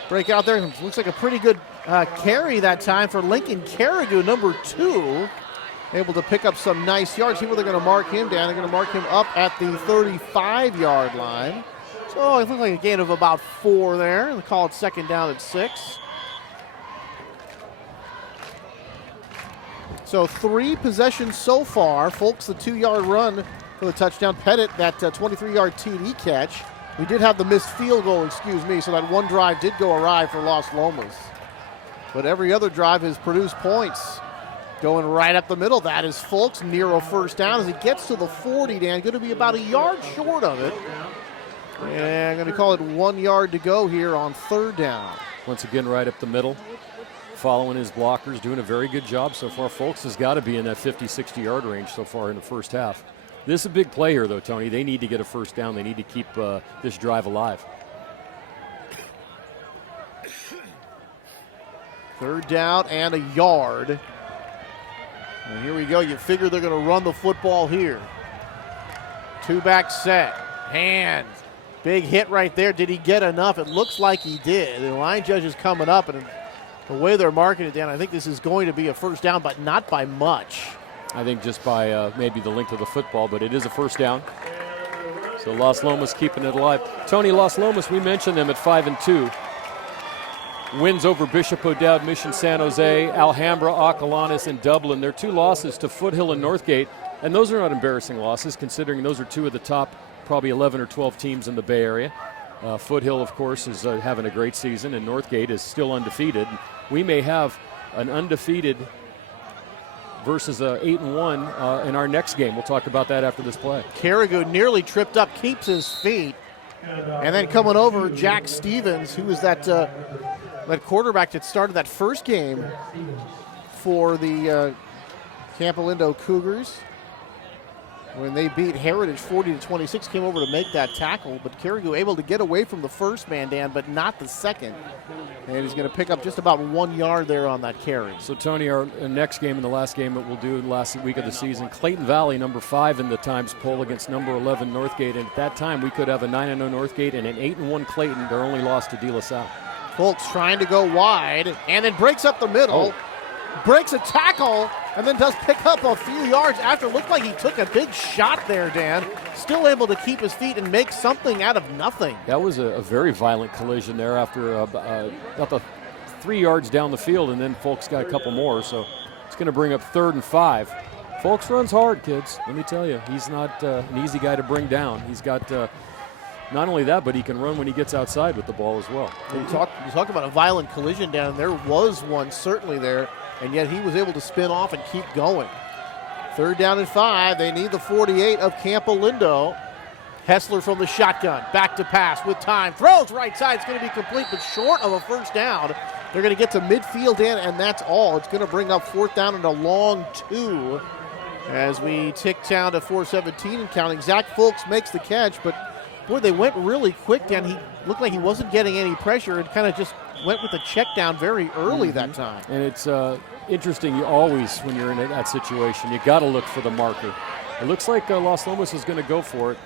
Break out there. Looks like a pretty good carry that time for Lincoln Carrigu, number 2. Able to pick up some nice yards. See where they're going to mark him down. They're going to mark him up at the 35-yard line. So it looks like a gain of about 4 there. They call it second down at 6. So 3 possessions so far. Folks, the 2-yard run for the touchdown. Pettit, that 23-yard TD catch. We did have the missed field goal, so that one drive did go awry for Las Lomas. But every other drive has produced points. Going right up the middle, that is Folks near a first down as he gets to the 40, Dan. Going to be about a yard short of it. And going to call it 1 yard to go here on 3rd down. Once again, right up the middle. Following his blockers, doing a very good job so far. Folks has got to be in that 50, 60-yard range so far in the first half. This is a big play here, though, Tony. They need to get a first down. They need to keep this drive alive. 3rd down and a yard. And here we go. You figure they're going to run the football here. 2-back set. Hands. Big hit right there. Did he get enough? It looks like he did. The line judge is coming up, and the way they're marking it down, I think this is going to be a first down, but not by much. I think just by maybe the length of the football, but it is a first down. So Las Lomas keeping it alive. Tony, Las Lomas, we mentioned them at 5-2. Wins over Bishop O'Dowd, Mission San Jose, Alhambra, Acalanes, and Dublin. Their 2 losses to Foothill and Northgate, and those are not embarrassing losses considering those are 2 of the top probably 11 or 12 teams in the Bay Area. Foothill, of course, is having a great season, and Northgate is still undefeated. We may have an undefeated versus 8-1 in our next game. We'll talk about that after this play. Carrigu nearly tripped up, keeps his feet. And then coming over, Jack Stevens, who was that quarterback that started that first game for the Campolindo Cougars. When they beat Heritage 40-26, came over to make that tackle, but Carrigu able to get away from the first man, Dan, but not the second. And he's going to pick up just about 1 yard there on that carry. So, Tony, our next game and the last game that we'll do last week of the season, Clayton Valley, number 5 in the Times poll against number 11 Northgate. And at that time, we could have a 9-0 Northgate and an 8-1 Clayton, their only loss to De La Salle. Folks trying to go wide and then breaks up the middle. Breaks a tackle, and then does pick up a few yards after. Looked like he took a big shot there, Dan. Still able to keep his feet and make something out of nothing. That was a very violent collision there after about the 3 yards down the field, and then Folks got a couple more, so it's going to bring up 3rd and 5. Folks runs hard, kids. Let me tell you, he's not an easy guy to bring down. He's got not only that, but he can run when he gets outside with the ball as well. You talk about a violent collision, Dan. There was one certainly there, and yet he was able to spin off and keep going. 3rd down and 5. They need the 48 of Campolindo. Hessler from the shotgun. Back to pass with time. Throws right side. It's going to be complete, but short of a first down. They're going to get to midfield, Dan, and that's all. It's going to bring up 4th down and a long 2 as we tick down to 4:17 and counting. Zach Folks makes the catch, but boy, they went really quick, Dan. He looked like he wasn't getting any pressure and kind of just went with the check down very early that time. And it's interesting, you always, when you're in that situation, you got to look for the marker. It looks like Las Lomas is going to go for it.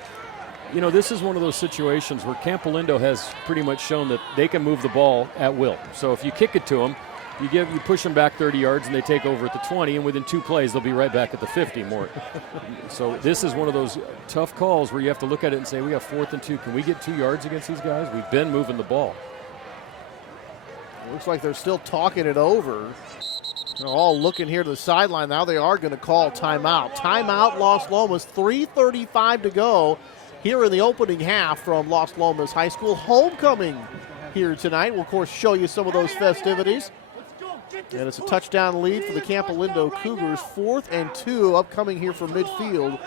You know, this is one of those situations where Campolindo has pretty much shown that they can move the ball at will. So if you kick it to them, You push them back 30 yards, and they take over at the 20, and within 2 plays, they'll be right back at the 50 more. So this is one of those tough calls where you have to look at it and say, we got 4th and 2. Can we get 2 yards against these guys? We've been moving the ball. Looks like they're still talking it over. They're all looking here to the sideline. Now they are going to call timeout. Timeout, Las Lomas, 3:35 to go here in the opening half from Las Lomas High School. Homecoming here tonight. We'll, of course, show you some of those festivities. And it's a touchdown lead for the Campolindo Cougars. 4th and 2 upcoming here from midfield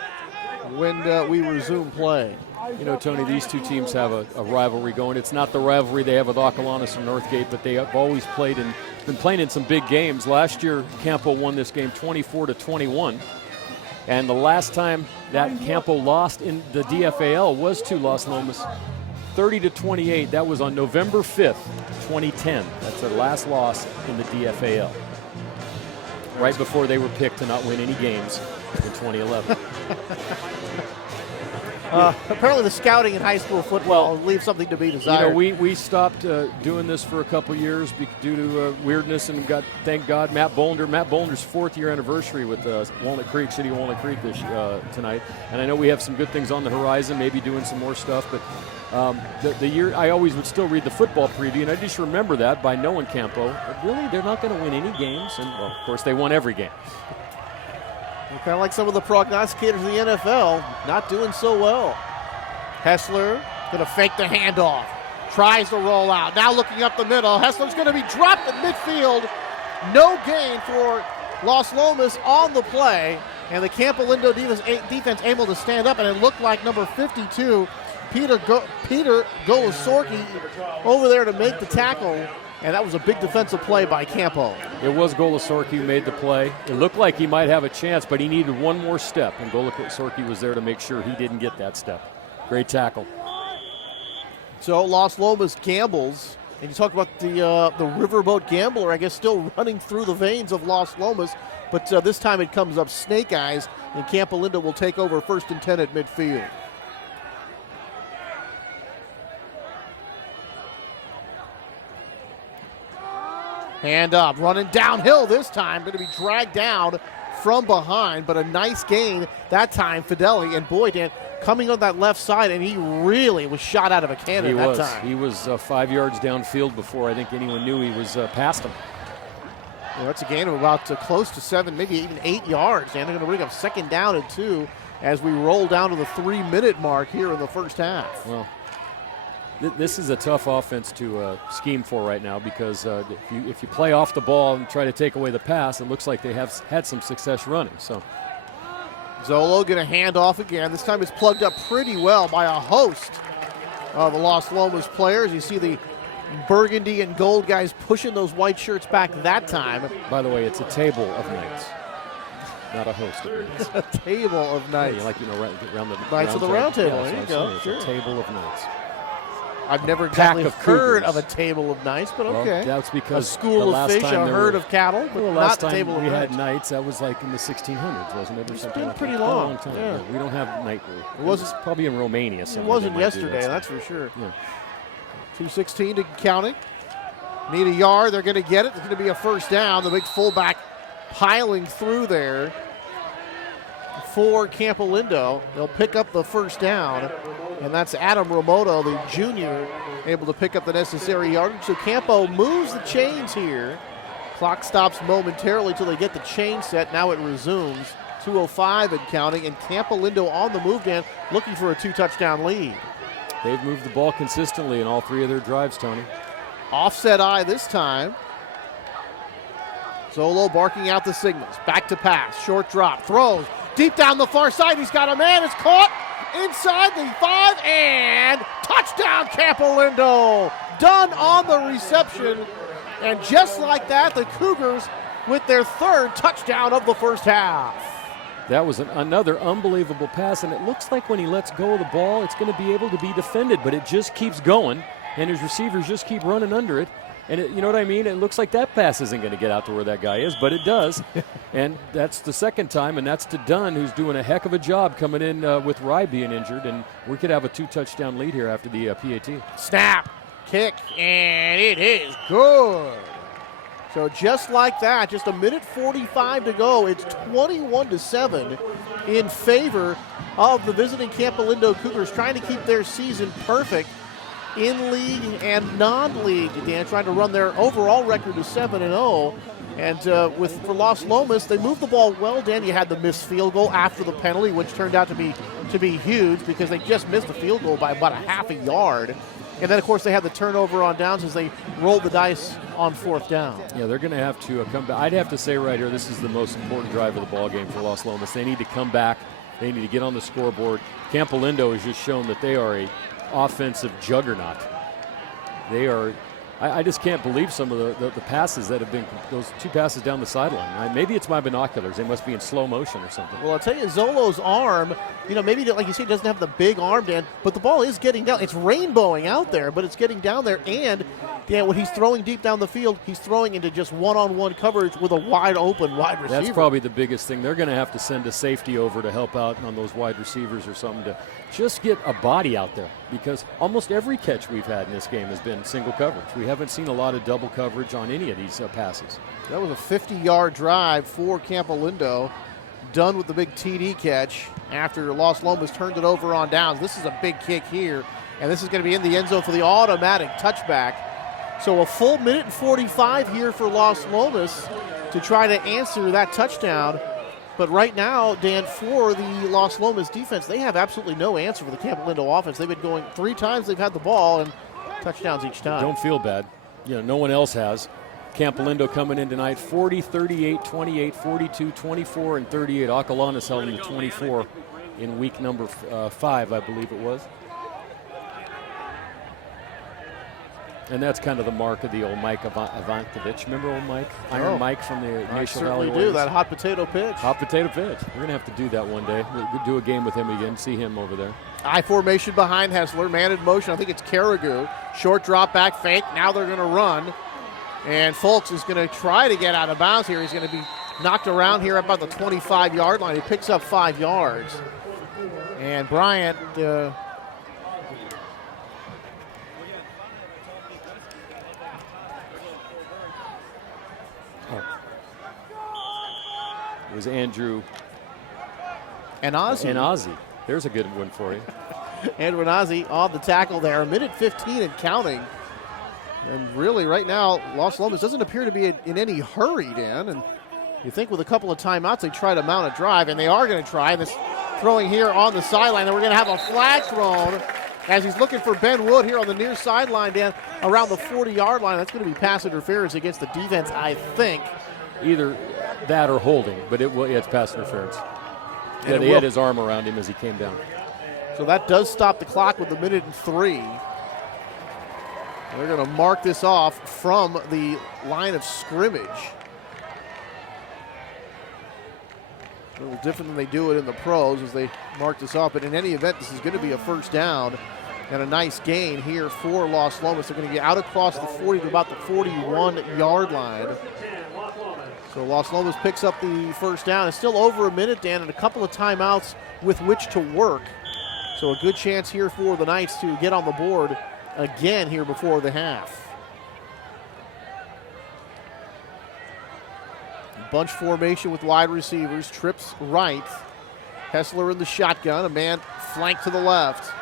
when we resume play. You know, Tony, these two teams have a rivalry going. It's not the rivalry they have with Ocolannis and Northgate, but they have always been playing in some big games. Last year, Campo won this game 24-21. And the last time that Campo lost in the DFAL was to Las Lomas, 30-28. That was on November 5th, 2010. That's their last loss in the DFAL. Right before they were picked to not win any games in 2011. Apparently the scouting in high school football leaves something to be desired. You know, we stopped doing this for a couple years due to weirdness, and thank God, Matt Bollender's 4th year anniversary with City of Walnut Creek tonight. And I know we have some good things on the horizon, maybe doing some more stuff, but the year I always would still read the football preview, and I just remember that by knowing Campo. Really, they're not going to win any games, and well, of course they won every game. Kind of like some of the prognosticators in the NFL, not doing so well. Hessler going to fake the handoff, tries to roll out. Now looking up the middle, Hessler's going to be dropped at midfield. No gain for Las Lomas on the play, and the Campolindo defense able to stand up, and it looked like number 52, Peter Golosorki, over there to make the tackle. And that was a big defensive play by Campo. It was Golosorki who made the play. It looked like he might have a chance, but he needed one more step, and Golosorki was there to make sure he didn't get that step. Great tackle. So Las Lomas gambles, and you talk about the riverboat gambler, I guess, still running through the veins of Las Lomas, but this time it comes up snake eyes, and Campolindo will take over 1st and 10 at midfield. Hand up, running downhill this time, going to be dragged down from behind, but a nice gain that time, Fideli. And boy, Dan, coming on that left side, and he really was shot out of a cannon that time. He was 5 yards downfield before I think anyone knew he was past him. Well, that's a gain of about close to 7, maybe even 8 yards. And they're going to bring up 2nd down and 2 as we roll down to the 3-minute mark here in the first half. Well, this is a tough offense to scheme for right now because if you play off the ball and try to take away the pass, it looks like they have had some success running. So Zolo going to hand off again. This time it's plugged up pretty well by a host of the Las Lomas players. You see the burgundy and gold guys pushing those white shirts back that time. By the way, it's a table of knights, not a host of knights. A table of knights. Yeah, like, around the Knights of the Round Table. Yeah, there you go. Sure. It's a table of knights. I've never exactly heard of a table of knights, but okay. Well, that's because a school of fish, a herd of cattle, but last not time table of we knights. had knights, that was like in the 1600s, wasn't it? It's been pretty long. Time. Yeah. We don't have night. It was probably in Romania. It wasn't yesterday, that's for sure. Yeah. 2:16 to counting. Need a yard. They're going to get it. It's going to be a 1st down. The big fullback piling through there for Campolindo. They'll pick up the 1st down, and that's Adam Ramoto, the junior, able to pick up the necessary yardage. So Campo moves the chains here. Clock stops momentarily till they get the chain set. Now it resumes. 2:05 and counting, and Campolindo on the move, Dan, looking for a 2-touchdown lead. They've moved the ball consistently in all 3 of their drives, Tony. Offset eye this time. Zolo barking out the signals. Back to pass. Short drop. Throws. Deep down the far side. He's got a man. It's caught inside the 5. And touchdown, Campolindo. Done on the reception. And just like that, the Cougars with their 3rd touchdown of the first half. That was another unbelievable pass. And it looks like when he lets go of the ball, it's going to be able to be defended. But it just keeps going. And his receivers just keep running under it. And you know what I mean? It looks like that pass isn't going to get out to where that guy is, but it does. And that's the 2nd time, and that's to Dunn, who's doing a heck of a job coming in with Rye being injured. And we could have a 2-touchdown lead here after the PAT. Snap, kick, and it is good. So just like that, just a minute 45 to go, it's 21-7 in favor of the visiting Campolindo Cougars, trying to keep their season perfect in league and non-league. Dan trying to run their overall record to 7-0. And for Las Lomas, they moved the ball well. Dan, you had the missed field goal after the penalty, which turned out to be huge because they just missed the field goal by about a half a yard. And then, of course, they had the turnover on downs as they rolled the dice on fourth down. Yeah, they're going to have to come back. I'd have to say right here, this is the most important drive of the ball game for Las Lomas. They need to come back. They need to get on the scoreboard. Campolindo has just shown that they are a offensive juggernaut. They are. I just can't believe some of the passes that have been, those two passes down the sideline. Maybe it's my binoculars. They must be in slow motion or something. Well, I'll tell you, Zolo's arm, maybe like you say, it doesn't have the big arm, Dan, but the ball is getting down. It's rainbowing out there, but it's getting down there. And, Dan, when he's throwing deep down the field, he's throwing into just one-on-one coverage with a wide open wide receiver. That's probably the biggest thing. They're going to have to send a safety over to help out on those wide receivers or something to just get a body out there, because almost every catch we've had in this game has been single coverage. We haven't seen a lot of double coverage on any of these passes. That was a 50-yard drive for Campolindo, done with the big TD catch after Las Lomas turned it over on downs. This is a big kick here, and this is going to be in the end zone for the automatic touchback. So a full minute and 45 here for Las Lomas to try to answer that touchdown. But right now, Dan, for the Las Lomas defense, they have absolutely no answer for the Campolindo offense. They've been going 3 times they've had the ball and touchdowns each time. Don't feel bad. No one else has. Campolindo coming in tonight, 40, 38, 28, 42, 24, and 38. Acalanes held him to 24 in week number 5, I believe it was. And that's kind of the mark of the old Mike Ivankovich. Remember old Mike? Iron Mike from the National Valley. I certainly do, that hot potato pitch. Hot potato pitch. We're going to have to do that one day. We'll do a game with him again, see him over there. I formation behind Hessler, man in motion. I think it's Carrigu. Short drop back fake. Now they're going to run. And Folks is going to try to get out of bounds here. He's going to be knocked around here about the 25-yard line. He picks up 5 yards. And Bryant... It was Andrew and Ozzie. There's a good one for you. Andrew Ozzie on the tackle there. A minute 15 and counting. And really right now, Las Lomas doesn't appear to be in any hurry, Dan. And you think with a couple of timeouts, they try to mount a drive, and they are going to try. This throwing here on the sideline, and we're going to have a flag thrown as he's looking for Ben Wood here on the near sideline, Dan, around the 40-yard line. That's going to be pass interference against the defense, I think. Either that or holding, but it's pass interference. Yeah, he had his arm around him as he came down. So that does stop the clock with a minute and 3. They're going to mark this off from the line of scrimmage. A little different than they do it in the pros as they mark this off, but in any event, this is going to be a first down and a nice gain here for Las Lomas. They're going to get out across the 40 to about the 41-yard line. So Las Lomas picks up the first down. It's still over a minute, Dan, and a couple of timeouts with which to work. So a good chance here for the Knights to get on the board again here before the half. Bunch formation with wide receivers. Trips right. Hessler in the shotgun. A man flanked to the left.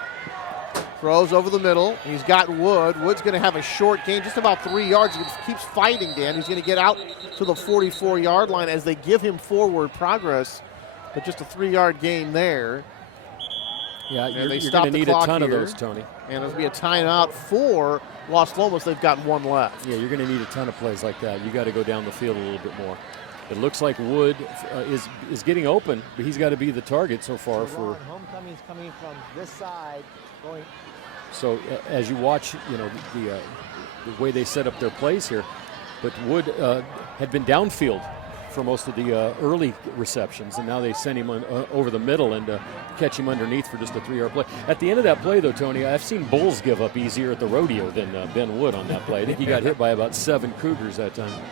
Throws over the middle. He's got Wood. Wood's going to have a short gain, just about 3 yards. He keeps fighting, Dan. He's going to get out to the 44-yard line as they give him forward progress, but just a 3-yard gain there. Yeah, you're going to need a ton of those, Tony. And there's going to be a timeout for Las Lomas. They've got 1 left. Yeah, you're going to need a ton of plays like that. You got to go down the field a little bit more. It looks like Wood is getting open, but he's got to be the target so far for. Homecoming's coming from this side, going. So as you watch, the way they set up their plays here, but Wood had been downfield for most of the early receptions, and now they send him over the middle and catch him underneath for just a 3-yard play. At the end of that play, though, Tony, I've seen bulls give up easier at the rodeo than Ben Wood on that play. I think he got hit by about 7 Cougars that time.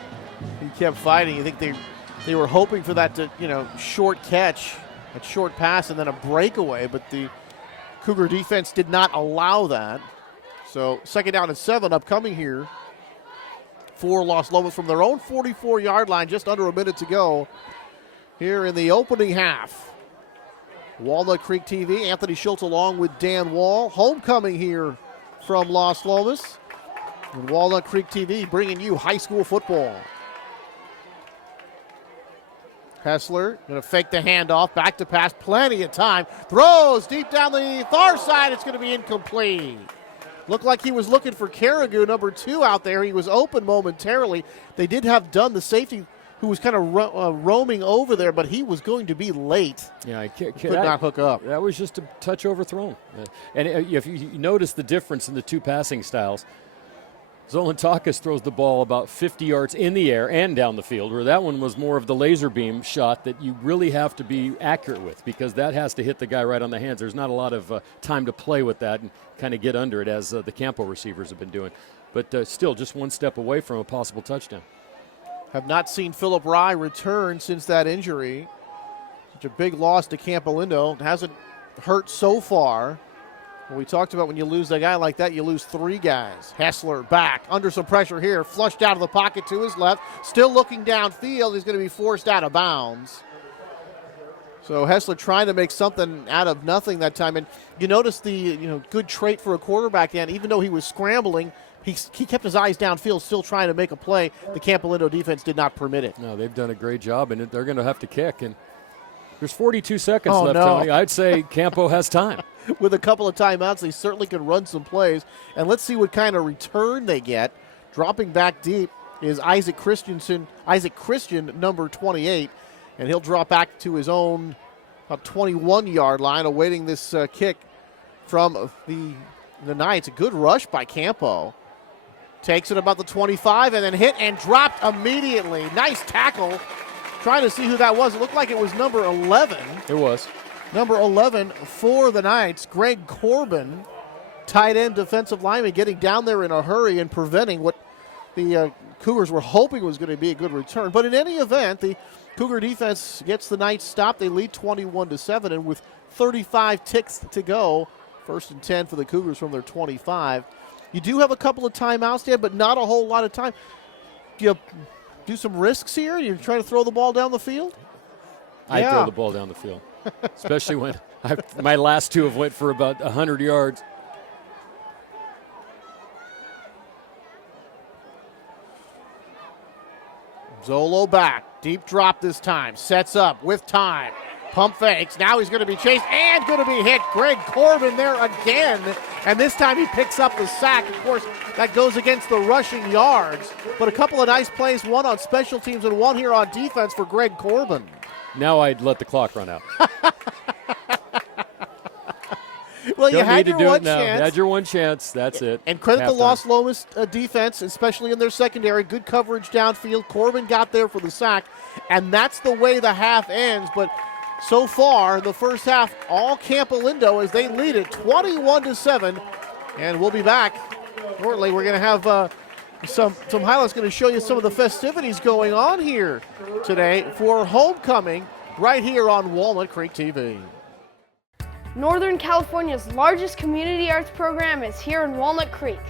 He kept fighting. You think they were hoping for that to, short catch, a short pass, and then a breakaway, but the Cougar defense did not allow that. So 2nd down and 7 upcoming here for Las Lomas from their own 44-yard line, just under a minute to go here in the opening half. Walnut Creek TV, Anthony Schultz along with Dan Wall. Homecoming here from Las Lomas. And Walnut Creek TV bringing you high school football. Hessler going to fake the handoff, back to pass, plenty of time. Throws deep down the far side, it's going to be incomplete. Looked like he was looking for Carrigu, number 2 out there. He was open momentarily. They did have Dunn, the safety, who was kind of roaming over there, but he was going to be late. Yeah, could not hook up. That was just a touch overthrown. And if you notice the difference in the two passing styles, Zolantakis throws the ball about 50 yards in the air and down the field, where that one was more of the laser beam shot that you really have to be accurate with, because that has to hit the guy right on the hands. There's not a lot of time to play with that and kind of get under it, as the Campo receivers have been doing. But still, just one step away from a possible touchdown. Have not seen Philip Rye return since that injury. Such a big loss to Campolindo. It hasn't hurt so far. Well, we talked about when you lose a guy like that, you lose 3 guys. Hessler back, under some pressure here, flushed out of the pocket to his left, still looking downfield. He's going to be forced out of bounds. So Hessler trying to make something out of nothing that time. And you notice the good trait for a quarterback, and even though he was scrambling, he kept his eyes downfield, still trying to make a play. The Campolindo defense did not permit it. No, they've done a great job, and they're going to have to kick. And there's 42 seconds left, Tony. I'd say Campo has time. With a couple of timeouts, they certainly can run some plays. And let's see what kind of return they get. Dropping back deep is Isaac Christian, number 28. And he'll drop back to his own 21-yard line, awaiting this kick from the Knights. A good rush by Campo. Takes it about the 25 and then hit and dropped immediately. Nice tackle. Trying to see who that was. It looked like it was number 11. It was. Number 11 for the Knights, Greg Corbin, tight end defensive lineman, getting down there in a hurry and preventing what the Cougars were hoping was going to be a good return. But in any event, the Cougar defense gets the Knights stopped. They lead 21-7, and with 35 ticks to go, 1st and 10 for the Cougars from their 25. You do have a couple of timeouts, Dan, but not a whole lot of time. Do you do some risks here? You're trying to throw the ball down the field? I throw the ball down the field, especially when my last 2 have went for about 100 yards. Zolo back, deep drop this time, sets up with time, pump fakes, now he's going to be chased and going to be hit. Greg Corbin there again, and this time he picks up the sack. Of course, that goes against the rushing yards, but a couple of nice plays, one on special teams and one here on defense for Greg Corbin. Now I'd let the clock run out. Well, you had your one chance. You had your one chance. That's it. And credit the Las Lomas defense, especially in their secondary. Good coverage downfield. Corbin got there for the sack, and that's the way the half ends. But so far, the first half, all Campolindo as they lead it 21-7. And we'll be back shortly. We're going to have some highlights, going to show you some of the festivities going on here today for homecoming right here on Walnut Creek TV. Northern California's largest community arts program is here in Walnut Creek.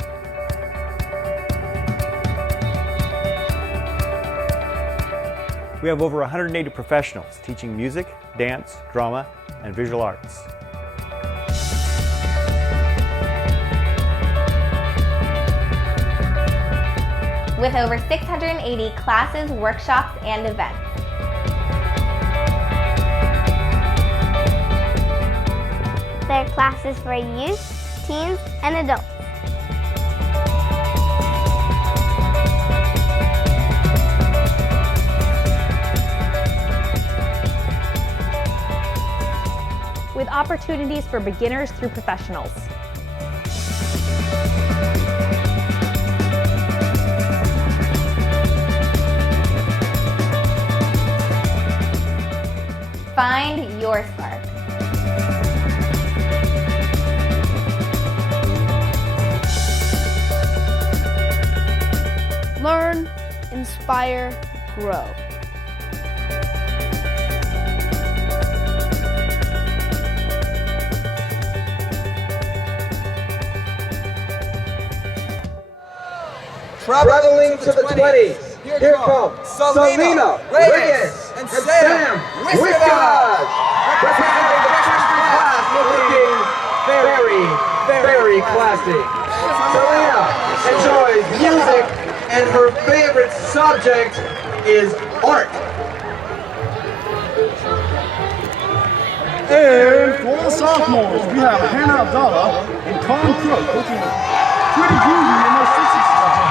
We have over 180 professionals teaching music, dance, drama, and visual arts. With over 680 classes, workshops, and events. There are classes for youth, teens, and adults. With opportunities for beginners through professionals. Find your spark. Learn, inspire, grow. Traveling to the 20s, here come Selena Reyes and Sam Wiskas, representing the freshman class, looking very, very classy. Selena enjoys music, and her favorite subject is art. And for the sophomores, we have Hannah Abdallah and Colin Crook looking pretty groovy in their 60s style.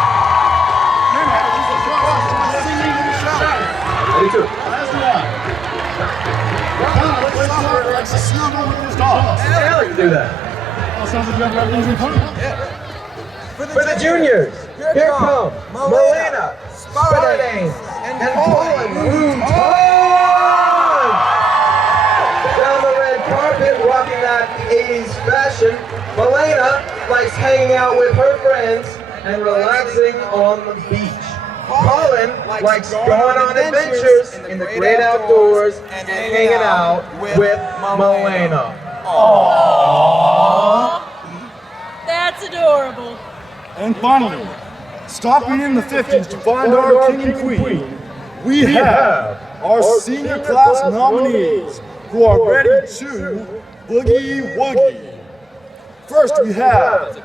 Hannah is a singing in the shower. Me too. Last one. Colin likes to snuggle with his dogs. I like to do that. Well, sounds like you have things in common. For the juniors, here come Milena Spardanes and Colin Ruton. Down the red carpet, rocking that 80s fashion, Milena likes hanging out with her friends and relaxing on the beach. Colin likes going on adventures in the great outdoors and hanging out with Milena. Aww. That's adorable. And finally, stopping in the 50s to find our king and queen, we have our senior class nominees who are ready to boogie woogie. First we have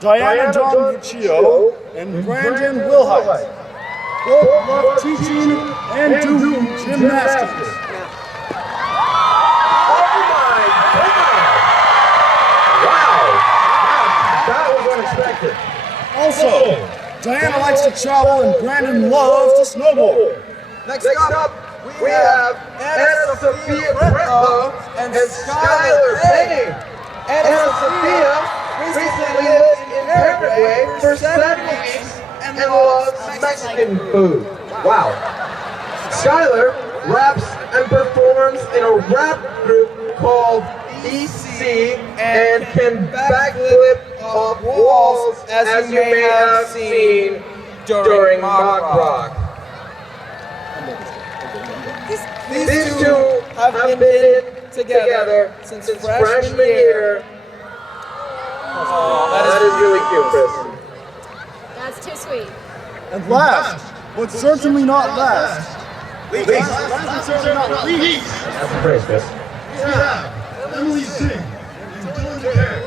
Diana John Luccio and Brandon Wilhite. Both love teaching and doing gymnastics. That was unexpected. Also, Diana likes to travel and Brandon loves to snowboard. Next up, we have Anna Sophia Pretlow and Skylar Payne. Anna Sophia recently lived in Paraguay for 7 weeks and loves Mexican food. Wow. Skylar raps and performs in a rap group called EC and can backflip off walls, as you may have seen during Mock Rock. These two have been together since freshman year. That is really cute, Chris. That's too sweet. And last, but certainly not last, last but certainly not least, That's the phrase, Chris. we have Emily Singh and Dylan Kerr.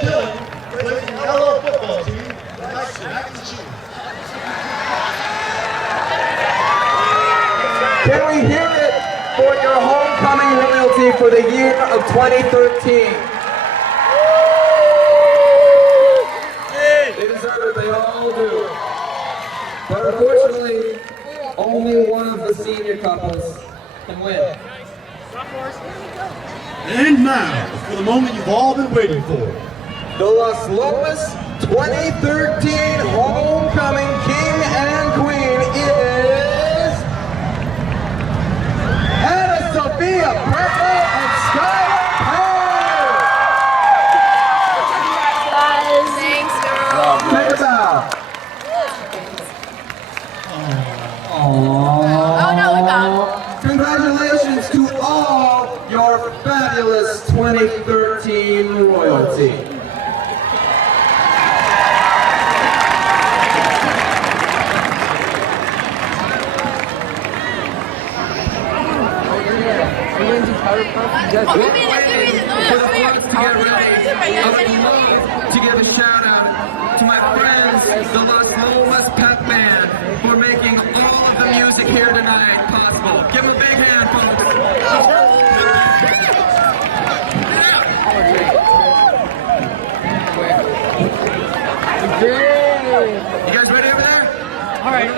Dylan plays in the LO football team that likes mac and cheese. Can we hear it for your homecoming royalty for the year of 2013? They deserve it, they all do. But unfortunately, only one of the senior couples can win. And now, for the moment you've all been waiting for. The Las Lomas 2013 homecoming king and queen is Anna Sophia Pretlow and Skylar Payne. Thanks, girl. Take a bow. Oh no, we bowed. Congratulations to all your fabulous 2013 royalty. To give a shout out to my friends, the Las Lomas Pep Band, for making all of the music here tonight possible. Give them a big hand, folks. You guys ready over there? All right.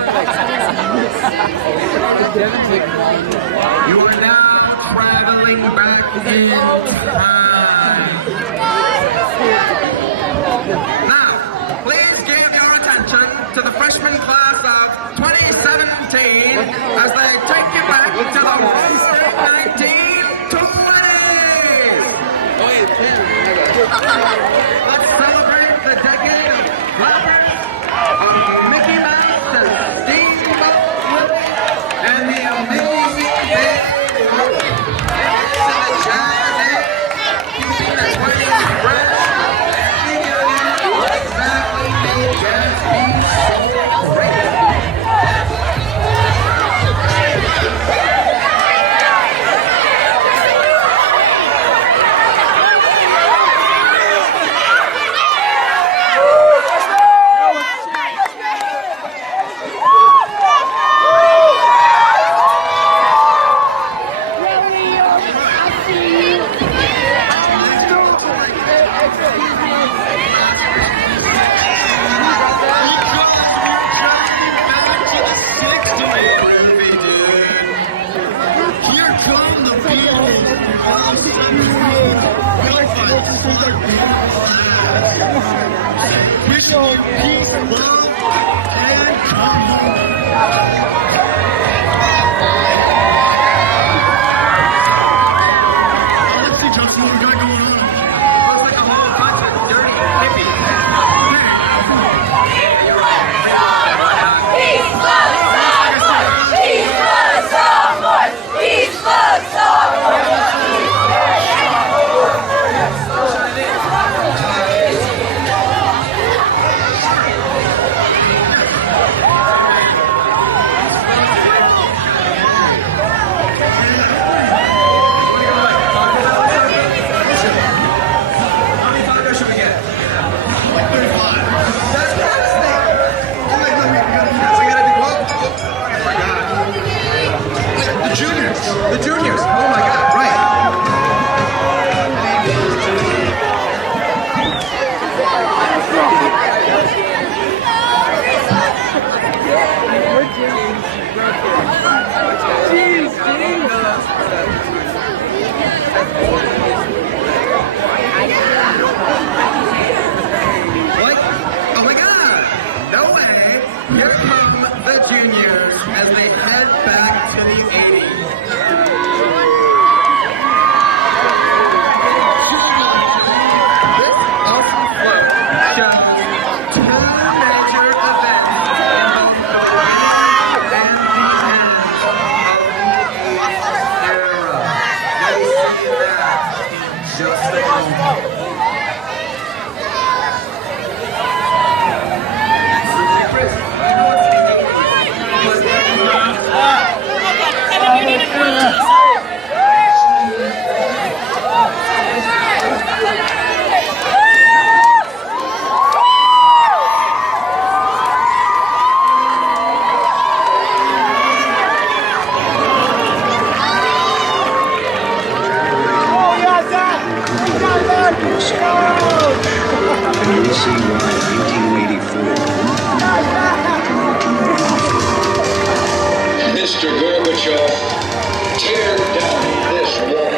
You are now traveling back in time. Now, please give your attention to the freshman class of 2017 as they take you back to the roaring 1920s. Let's celebrate the decade of flappers, of Mickey Mouse and Steamboat Willie, and the amazing day of the jazz age, keeping the 20s fresh Mr. Gorbachev, tear down this wall.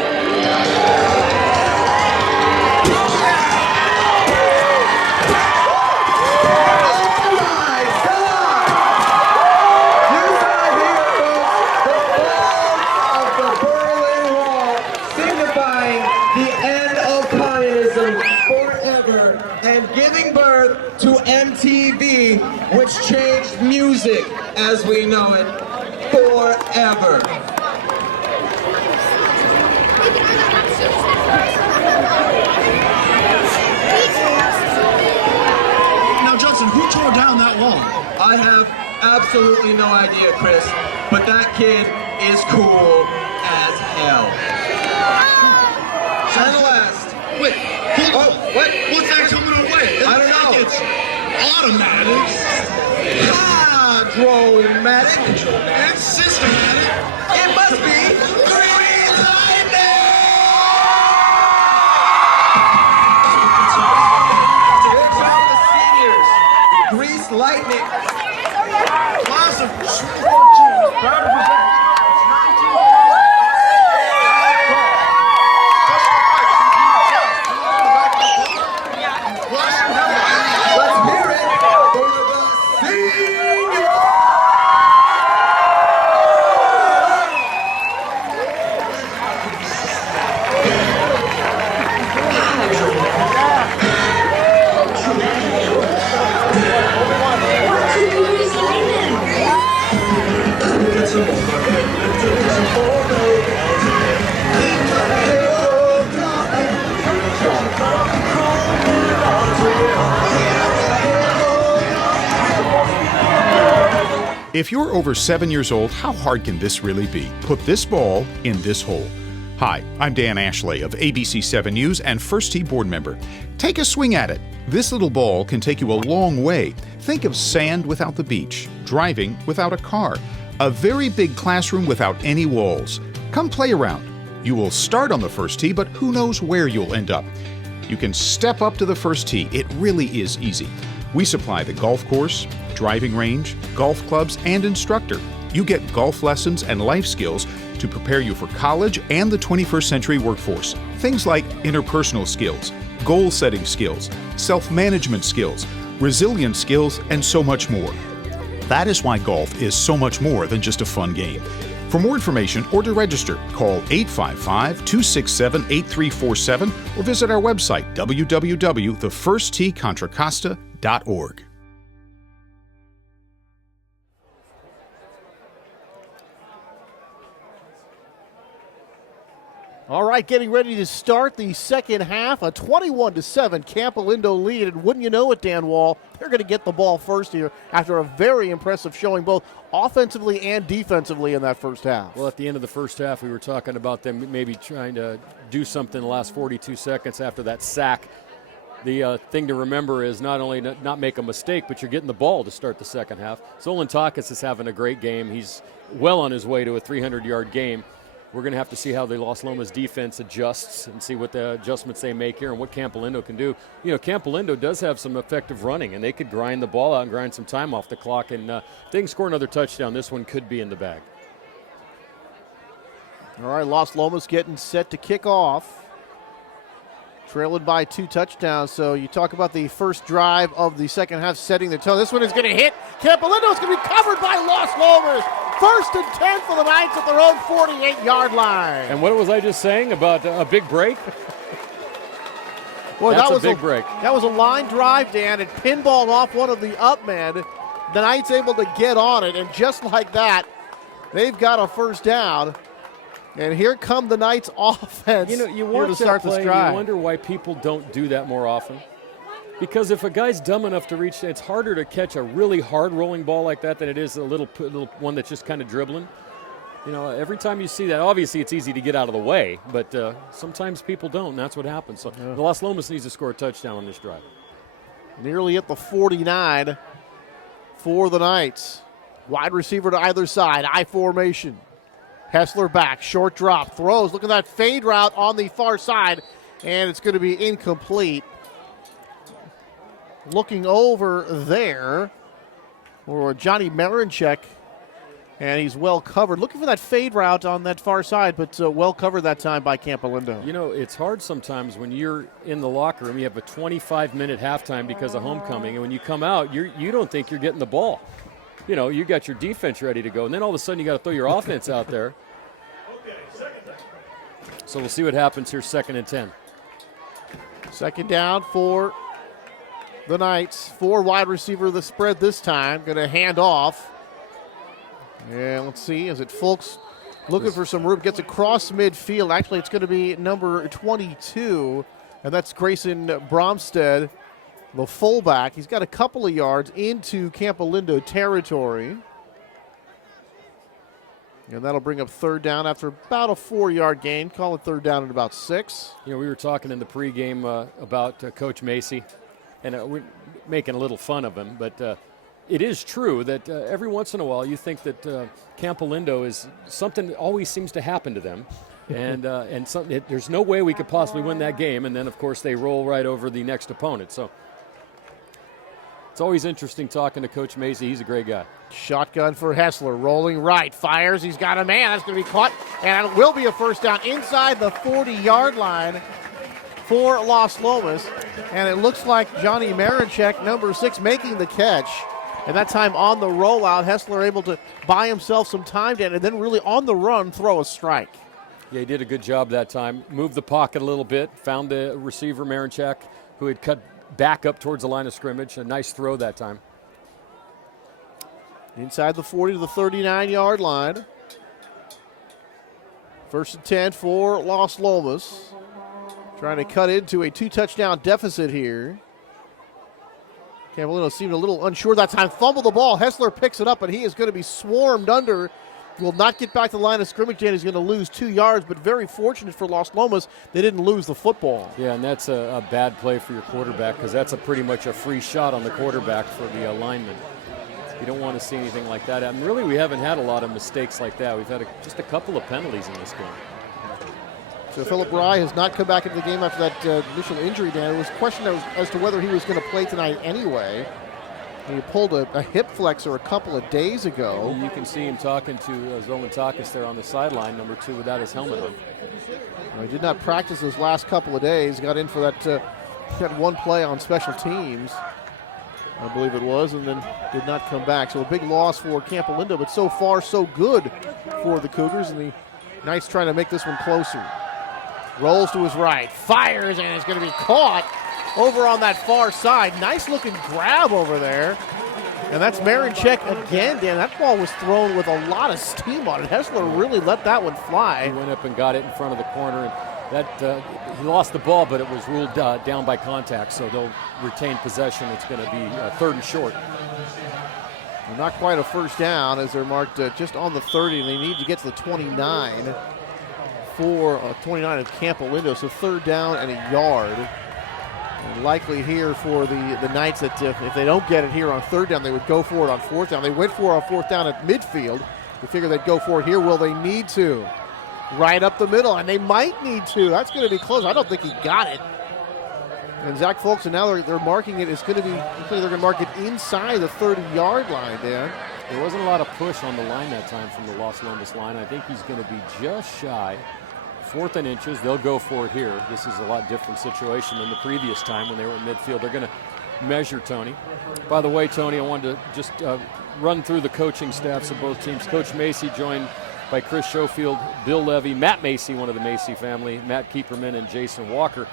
Which changed music as we know it forever. Now, Judson, who tore down that wall? I have absolutely no idea, Chris, but that kid is cool as hell. And last. Wait, hold on. What? What's that coming away? I don't know. It's automatic. Hydromatic. It's systematic. It must be green lightning! Here come the seniors. Grease lightning. Class of 2014, proud to present 19. Let's hear it for the seniors! If you're over 7 years old, how hard can this really be? Put this ball in this hole. Hi, I'm Dan Ashley of ABC 7 News and First Tee board member. Take a swing at it. This little ball can take you a long way. Think of sand without the beach, driving without a car, a very big classroom without any walls. Come play around. You will start on the first tee, but who knows where you'll end up. You can step up to the first tee. It really is easy. We supply the golf course, driving range, golf clubs, and instructor. You get golf lessons and life skills to prepare you for college and the 21st century workforce. Things like interpersonal skills, goal-setting skills, self-management skills, resilience skills, and so much more. That is why golf is so much more than just a fun game. For more information or to register, call 855-267-8347 or visit our website, www.thefirstteecontracosta.org. All right, getting ready to start the second half. A 21-7 Campolindo lead, and wouldn't you know it, Dan Wall, they're going to get the ball first here after a very impressive showing both offensively and defensively in that first half. Well, at the end of the first half, we were talking about them maybe trying to do something in the last 42 seconds after that sack. The thing to remember is not only not make a mistake, but you're getting the ball to start the second half. Zolantakis is having a great game. He's well on his way to a 300-yard game. We're going to have to see how the Las Lomas defense adjusts and see what the adjustments they make here and what Campolindo can do. You know, Campolindo does have some effective running, and they could grind the ball out and grind some time off the clock. And if they can score another touchdown, this one could be in the bag. All right, Las Lomas getting set to kick off. Trailed by 2 touchdowns. So you talk about the first drive of the second half setting the tone. This one is going to hit Campolindo. It's going to be covered by Las Lomas. 1st and 10 for the Knights at their own 48-yard line. And what was I just saying about a big break? Boy, That's that was a big break. That was a line drive, Dan. It pinballed off one of the up men. The Knights able to get on it, and just like that, they've got a first down. And here come the Knights offense. You know, you here watch to start that play, this drive. you wonder why people don't do that more often. Because if a guy's dumb enough to reach, it's harder to catch a really hard rolling ball like that than it is a little one that's just kind of dribbling. You know, every time you see that, obviously it's easy to get out of the way, but sometimes people don't, and that's what happens. So the Las Lomas needs to score a touchdown on this drive. Nearly at the 49 for the Knights. Wide receiver to either side, I formation. Hessler back, short drop, throws. Look at that fade route on the far side, and it's going to be incomplete. Looking over there for Johnny Marinchek, and he's well covered. Looking for that fade route on that far side, but well covered that time by Campolindo. You know, it's hard sometimes when you're in the locker room. You have a 25-minute halftime because of homecoming, and when you come out, you don't think you're getting the ball. You know, you got your defense ready to go, and then all of a sudden you got to throw your offense out there. So we'll see what happens here, 2nd and 10. Second down for the Knights. 4 wide receiver the spread this time. Going to hand off. And let's see, is it Fulks looking for some room? Gets across midfield. Actually, it's going to be number 22, and that's Grayson Bromstead, the fullback. He's got a couple of yards into Campolindo territory. And that'll bring up 3rd down after about a 4-yard gain. Call it 3rd down at about 6. You know, we were talking in the pregame about Coach Macy, and we're making a little fun of him, but it is true that every once in a while you think that Campolindo is something that always seems to happen to them. And there's no way we could possibly win that game, and then, of course, they roll right over the next opponent. So it's always interesting talking to Coach Macy. He's a great guy. Shotgun for Hessler, rolling right, fires. He's got a man. That's going to be caught, and it will be a first down inside the 40-yard line for Las Lomas. And it looks like Johnny Marinchek, number 6, making the catch. And that time on the rollout, Hessler able to buy himself some time, and then really on the run throw a strike. Yeah, he did a good job that time. Moved the pocket a little bit, found the receiver, Marinchek, who had cut back up towards the line of scrimmage. A nice throw that time. Inside the 40 to the 39-yard line. 1st and 10 for Las Lomas. Trying to cut into a 2-touchdown deficit here. Campolindo seemed a little unsure that time. Fumbled the ball. Hessler picks it up, and he is going to be swarmed under. Will not get back to the line of scrimmage, and he's going to lose 2 yards, but very fortunate for Las Lomas, they didn't lose the football. Yeah, and that's a bad play for your quarterback because that's pretty much a free shot on the quarterback for the lineman. You don't want to see anything like that. And really, we haven't had a lot of mistakes like that. We've had just a couple of penalties in this game. So Philip Rye has not come back into the game after that initial injury, Dan. It was questioned as to whether he was going to play tonight anyway. He pulled a hip flexor a couple of days ago. You can see him talking to Zolotakis there on the sideline, number 2, without his helmet on. He did not practice those last couple of days. Got in for that one play on special teams, I believe it was, and then did not come back. So a big loss for Campolindo, but so far so good for the Cougars, and the Knights trying to make this one closer. Rolls to his right, fires, and it's going to be caught over on that far side. Nice looking grab over there. And that's Marinchek again, Dan. That ball was thrown with a lot of steam on it. Hessler really let that one fly. He went up and got it in front of the corner. And that he lost the ball, but it was ruled down by contact, so they'll retain possession. It's going to be 3rd and short. Well, not quite a first down as they're marked just on the 30, and they need to get to the 29 for 29 of Campolindo, so 3rd down and a yard. And likely here for the Knights that if they don't get it here on 3rd down, they would go for it on 4th down. They went for it on 4th down at midfield. They figure they'd go for it here. Will they need to? Right up the middle, and they might need to. That's going to be close. I don't think he got it. And Zach Folks, and now they're marking it. It's going to be, they're going to mark it inside the 30-yard line, Dan. There wasn't a lot of push on the line that time from the Las Lomas line. I think he's going to be just shy. 4th and inches, they'll go for it here. This is a lot different situation than the previous time when they were in midfield. They're going to measure Tony. By the way, Tony, I wanted to just run through the coaching staffs of both teams. Coach Macy joined by Chris Schofield, Bill Levy, Matt Macy, one of the Macy family, Matt Keeperman, and Jason Walker.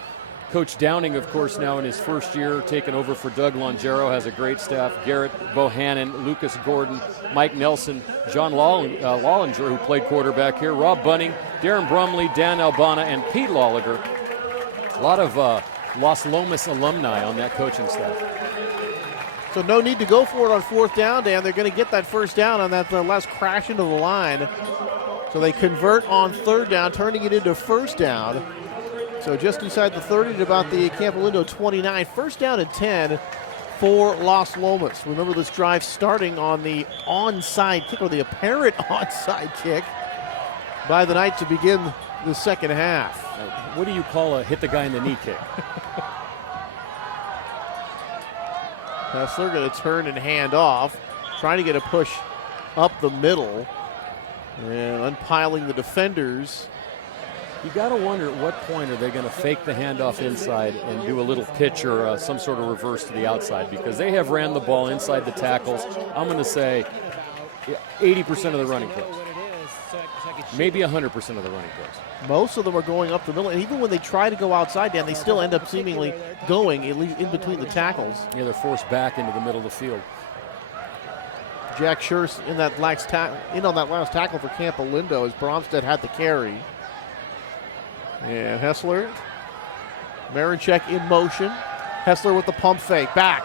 Coach Downing, of course, now in his first year, taking over for Doug Longero, has a great staff. Garrett Bohannon, Lucas Gordon, Mike Nelson, John Lollinger, who played quarterback here, Rob Bunning, Darren Brumley, Dan Albana, and Pete Lolliger. A lot of Las Lomas alumni on that coaching staff. So no need to go for it on 4th down, Dan. They're going to get that first down on that last crash into the line. So they convert on 3rd down, turning it into 1st down. So just inside the 30 to about the Campolindo 29. 1st down and 10 for Las Lomas. Remember, this drive starting on the onside kick, or the apparent onside kick, by the Knights to begin the second half. What do you call a hit the guy in the knee kick? Hessler going to turn and hand off, trying to get a push up the middle, and unpiling the defenders. You got to wonder at what point are they going to fake the handoff inside and do a little pitch or some sort of reverse to the outside, because they have ran the ball inside the tackles. I'm going to say 80% of the running plays. Maybe 100% of the running plays. Most of them are going up the middle, and even when they try to go outside, Dan, they still end up seemingly going at least in between the tackles. Yeah, they're forced back into the middle of the field. Jack Schurz in that on that last tackle for Campolindo as Bromstead had the carry. And Hessler, Marinchek in motion. Hessler with the pump fake, back,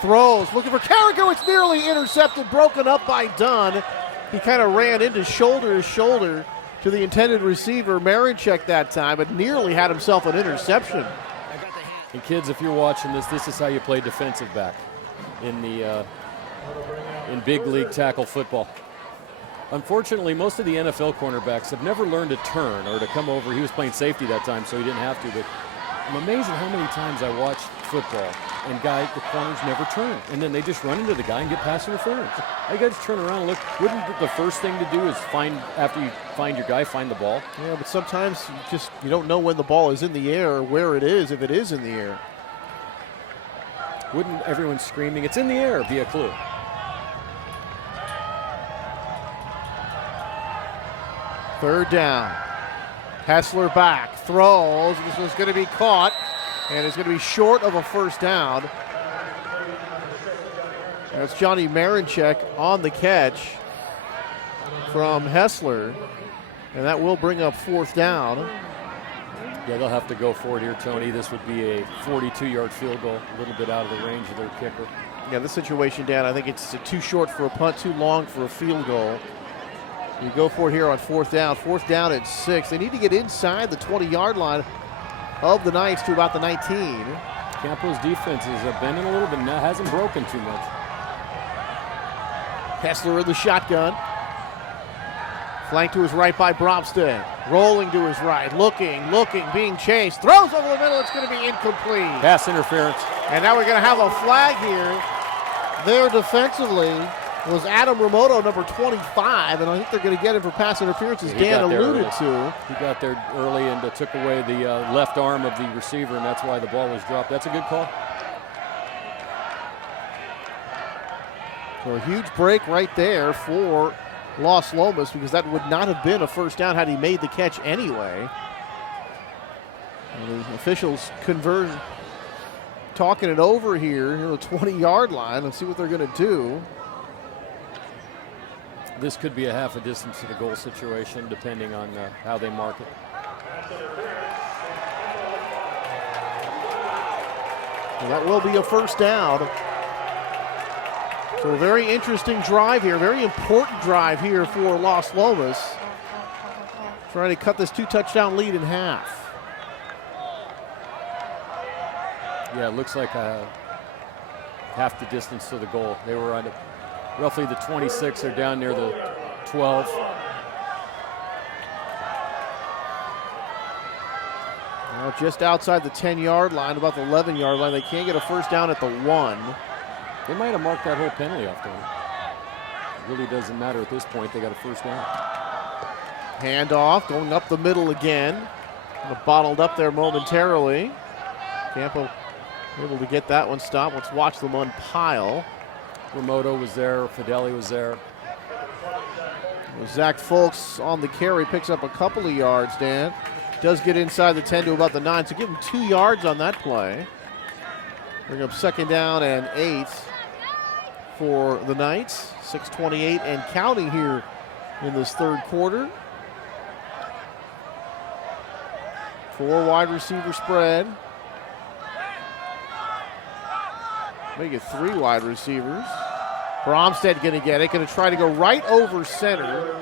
throws, looking for Carrico. It's nearly intercepted, broken up by Dunn. He kind of ran into shoulder to shoulder to the intended receiver, Marinchek, that time, but nearly had himself an interception. And kids, if you're watching this is how you play defensive back in big league tackle football. Unfortunately, most of the NFL cornerbacks have never learned to turn or to come over. He was playing safety that time, so he didn't have to. But I'm amazed at how many times I watch football and the corners never turn. And then they just run into the guy and get pass interference. You got to turn around and look. Wouldn't the first thing to do is after you find your guy, find the ball? Yeah, but sometimes you don't know when the ball is in the air or where it is if it is in the air. Wouldn't everyone screaming, "It's in the air," be a clue? Third down. Hessler back, throws. This is going to be caught, and it's going to be short of a first down. That's Johnny Marinchek on the catch from Hessler, and that will bring up 4th down. Yeah, they'll have to go for it here, Tony. This would be a 42-yard field goal, a little bit out of the range of their kicker. Yeah, this situation, Dan, I think it's too short for a punt, too long for a field goal. You go for it here on 4th down. 4th down at 6. They need to get inside the 20-yard line of the Knights to about the 19. Campo's defense is bending a little bit, now hasn't broken too much. Hessler in the shotgun. Flanked to his right by Bromstead. Rolling to his right. Looking, being chased. Throws over the middle. It's going to be incomplete. Pass interference. And now we're going to have a flag here. there defensively was Adam Ramoto, number 25, and I think they're going to get him for pass interference, as Dan alluded to. He got there early and took away the left arm of the receiver, and that's why the ball was dropped. That's a good call. So a huge break right there for Las Lomas, because that would not have been a first down had he made the catch anyway. And the officials talking it over here near the 20-yard line. Let's see what they're going to do. This could be a half a distance to the goal situation, depending on how they mark it. Well, that will be a first down. So a very interesting drive here, very important drive here for Las Lomas. Trying to cut this 2-touchdown lead in half. Yeah, it looks like half the distance to the goal. They were on roughly the 26. They're down near the 12. Now just outside the 10-yard line, about the 11-yard line. They can't get a first down at the 1. They might have marked that whole penalty off there. It really doesn't matter at this point. They got a first down. Handoff going up the middle again. Kind of bottled up there momentarily. Campo able to get that one stopped. Let's watch them unpile. Ramoto was there. Fideli was there. Zach Folks on the carry, picks up a couple of yards, Dan. Does get inside the 10 to about the 9, so give him 2 yards on that play. Bring up second down and 8 for the Knights. 6:28 and counting here in this third quarter. 4 wide receiver spread. Make it 3 wide receivers. Bromstead going to get it. Going to try to go right over center.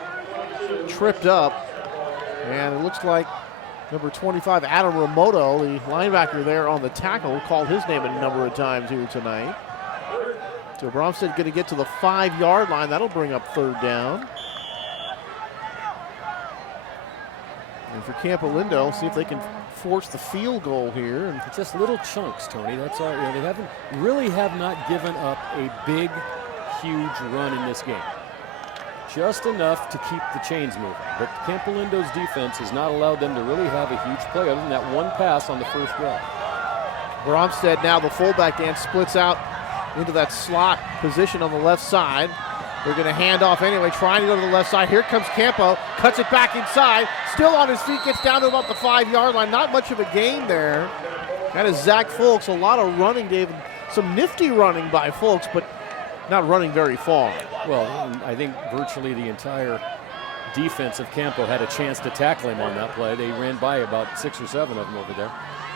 Tripped up. And it looks like number 25, Adam Ramoto, the linebacker there on the tackle, called his name a number of times here tonight. So Bromstead going to get to the 5-yard line. That'll bring up third down. And for Campolindo, see if they can force the field goal here. And just little chunks, Tony. That's all. You know, they have not given up a big, huge run in this game. Just enough to keep the chains moving. But Campolindo's defense has not allowed them to really have a huge play other than that one pass on the first drive. Bromstead now, the fullback, Dan, splits out into that slot position on the left side. They're going to hand off anyway, trying to go to the left side. Here comes Campo, cuts it back inside, still on his feet, gets down to about the 5-yard line. Not much of a gain there. That is Zach Folks. A lot of running, David. Some nifty running by Folks, but not running very far. Well, I think virtually the entire defense of Campo had a chance to tackle him on that play. They ran by about 6 or 7 of them over there.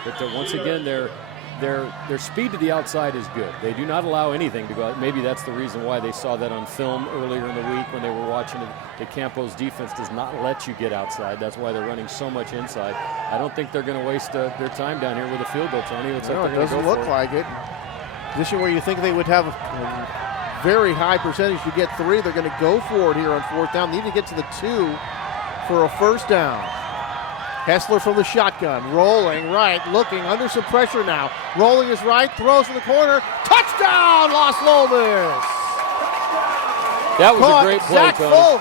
But once again, their speed to the outside is good. They do not allow anything to go out. Maybe that's the reason why they saw that on film earlier in the week when they were watching it. The Campo's defense does not let you get outside. That's why they're running so much inside. I don't think they're going to waste their time down here with a field goal, Tony. It doesn't look like it. Position where you think they would have a very high percentage to get 3. They're going to go for it here on fourth down. Need to get to the 2 for a first down. Hessler from the shotgun, rolling right, looking under some pressure now. Rolling his right, throws to the corner. Touchdown, Las Lomas! That was a great play, Zach Tony.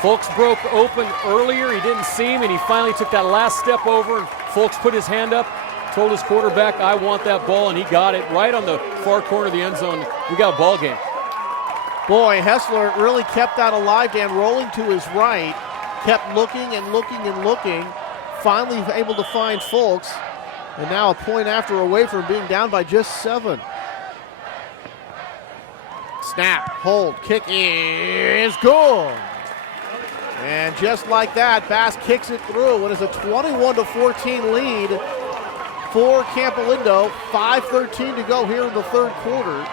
Folks broke open earlier. He didn't see him, and he finally took that last step over. And Folks put his hand up, told his quarterback, I want that ball, and he got it right on the far corner of the end zone. We got a ball game. Boy, Hessler really kept that alive, Dan, rolling to his right. Kept looking and looking and looking. Finally able to find Folks. And now a point after away from being down by just 7. Snap, hold, kick is good. And just like that, Bass kicks it through. It is a 21-14 lead for Campolindo. 5:13 to go here in the third quarter.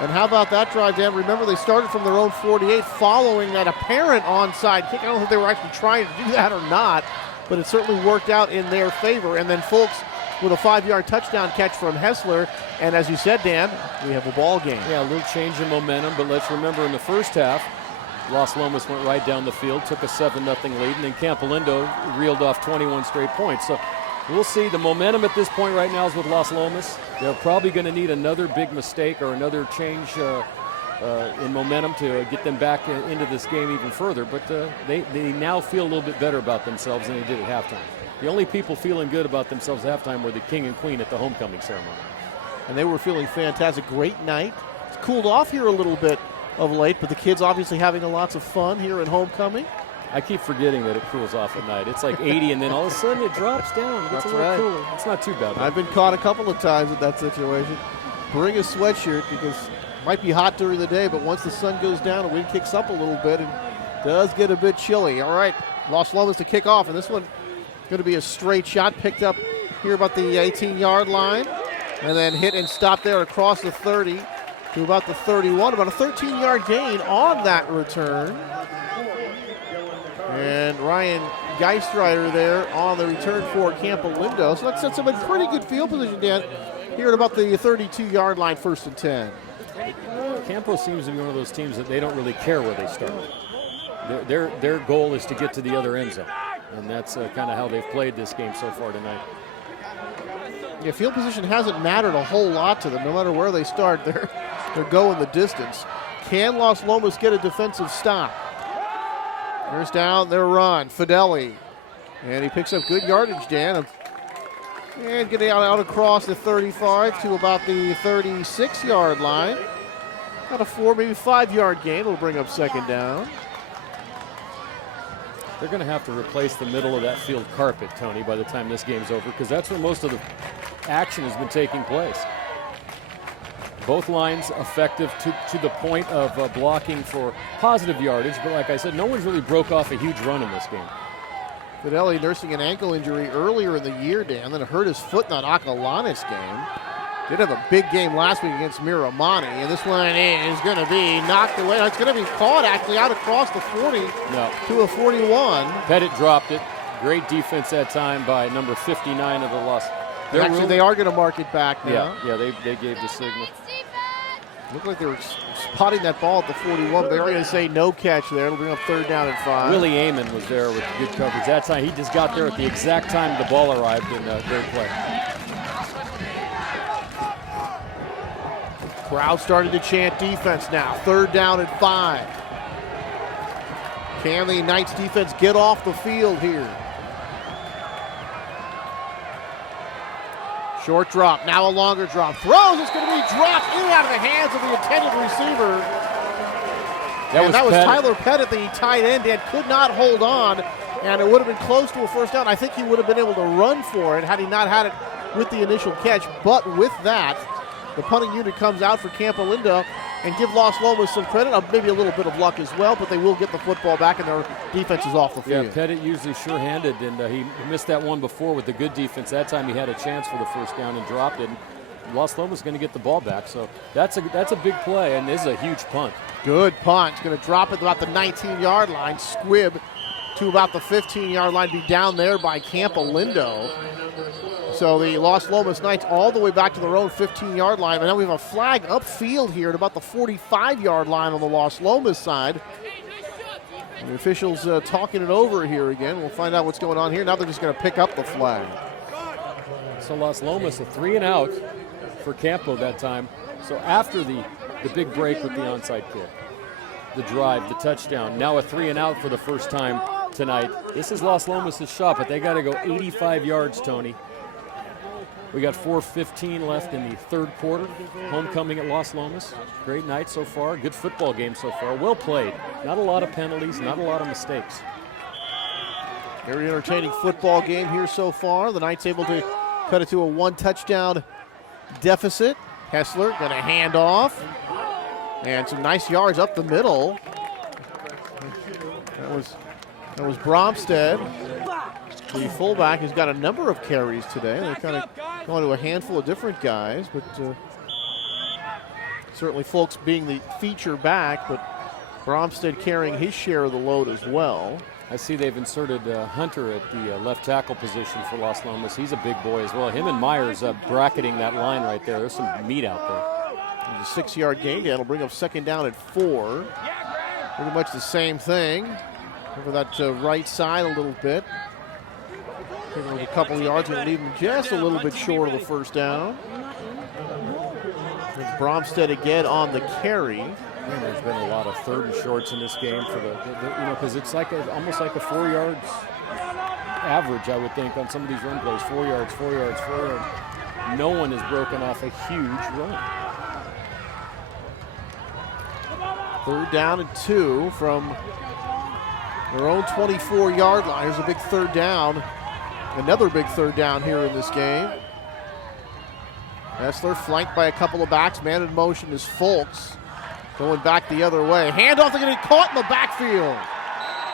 And how about that drive, Dan? Remember, they started from their own 48 following that apparent onside kick. I don't know if they were actually trying to do that or not, but it certainly worked out in their favor. And then Folks with a 5-yard touchdown catch from Hessler. And as you said, Dan, we have a ball game. Yeah, a little change in momentum, but let's remember in the first half, Las Lomas went right down the field, took a 7-0 lead, and then Campolindo reeled off 21 straight points. So We'll see. The momentum at this point right now is with Las Lomas. They're probably going to need another big mistake or another change in momentum to get them back into this game even further. But they now feel a little bit better about themselves than they did at halftime. The only people feeling good about themselves at halftime were the king and queen at the homecoming ceremony. And they were feeling fantastic. Great night. It's cooled off here a little bit of late, but the kids obviously having lots of fun here at homecoming. I keep forgetting that it cools off at night. It's like 80, and then all of a sudden it drops down. It gets a little cooler. It's not too bad. I've been caught a couple of times in that situation. Bring a sweatshirt because it might be hot during the day, but once the sun goes down, the wind kicks up a little bit and does get a bit chilly. All right, Las Lomas to kick off, and this one going to be a straight shot picked up here about the 18-yard line, and then hit and stop there across the 30 to about the 31. About a 13-yard gain on that return. And Ryan Geistreiter there on the return for Campolindo. So that sets them in pretty good field position, Dan, here at about the 32-yard line, 1st and 10. Campo seems to be one of those teams that they don't really care where they start. Their goal is to get to the other end zone, and that's kind of how they've played this game so far tonight. Yeah, field position hasn't mattered a whole lot to them. No matter where they start, they're going the distance. Can Las Lomas get a defensive stop? First down, their run. Fideli. And he picks up good yardage, Dan. And getting out across the 35 to about the 36-yard line. About a 4, maybe 5-yard gain. It'll bring up 2nd down. They're going to have to replace the middle of that field carpet, Tony, by the time this game's over, because that's where most of the action has been taking place. Both lines effective to the point of blocking for positive yardage, but like I said, no one's really broke off a huge run in this game. Fideli nursing an ankle injury earlier in the year, Dan, then hurt his foot in that Acalanes game. Did have a big game last week against Miramani, and this one is going to be knocked away. It's going to be caught actually out across the 40 to a 41. Pettit dropped it. Great defense that time by number 59 of the Los. Actually, they are going to mark it back now. Yeah, they gave the signal. Looked like they were spotting that ball at the 41, but they are going to say no catch there. It'll bring up 3rd down and 5. Willie Amon was there with good coverage that time. He just got there at the exact time the ball arrived, and great play. Crowd starting to chant defense now. 3rd down and 5. Can the Knights defense get off the field here? Short drop, now a longer drop. Throws, it's going to be dropped in and out of the hands of the intended receiver. That was Tyler Pettit, the tight end, and could not hold on, and it would have been close to a 1st down. I think he would have been able to run for it had he not had it with the initial catch, but with that, the punting unit comes out for Campolindo, and give Las Lomas some credit, maybe a little bit of luck as well, but they will get the football back and their defense is off the field. Yeah, Pettit usually sure-handed, and he missed that one before with the good defense. That time he had a chance for the 1st down and dropped it. And Las Lomas is going to get the ball back, so that's a big play, and this is a huge punt. Good punt. Going to drop it about the 19-yard line, squib to about the 15-yard line, be down there by Campolindo. So the Las Lomas Knights all the way back to their own 15-yard line. And now we have a flag upfield here at about the 45-yard line on the Las Lomas side. And the officials talking it over here again. We'll find out what's going on here. Now they're just going to pick up the flag. So Las Lomas, a 3 and out for Campo that time. So after the big break with the onside kick, the drive, the touchdown, now a 3 and out for the first time tonight. This is Las Lomas' shot, but they got to go 85 yards, Tony. We got 4:15 left in the 3rd quarter. Homecoming at Las Lomas. Great night so far. Good football game so far. Well played. Not a lot of penalties, not a lot of mistakes. Very entertaining football game here so far. The Knights able to cut it to a 1-touchdown deficit. Hessler going to hand off. And some nice yards up the middle. That was Bromstead. The fullback has got a number of carries today. They're kind of going to a handful of different guys, but certainly Folks being the feature back, but Bromstead carrying his share of the load as well. I see they've inserted Hunter at the left tackle position for Las Lomas. He's a big boy as well. Him and Myers bracketing that line right there. There's some meat out there. There's a 6-yard gain. That'll bring up 2nd down at 4. Pretty much the same thing. Over that right side a little bit. Taking a couple of yards and leaving just a little bit short of the first down. It's Bromstead again on the carry. And there's been a lot of 3rd and shorts in this game for because it's like almost like a 4 yards average, I would think, on some of these run plays. 4 yards, 4 yards, 4 yards. No one has broken off a huge run. 3rd down and 2 from their own 24-yard line. Here's a big 3rd down. Another big 3rd down here in this game. Essler flanked by a couple of backs. Man in motion is Folks. Going back the other way. Handoff, they're going to be caught in the backfield.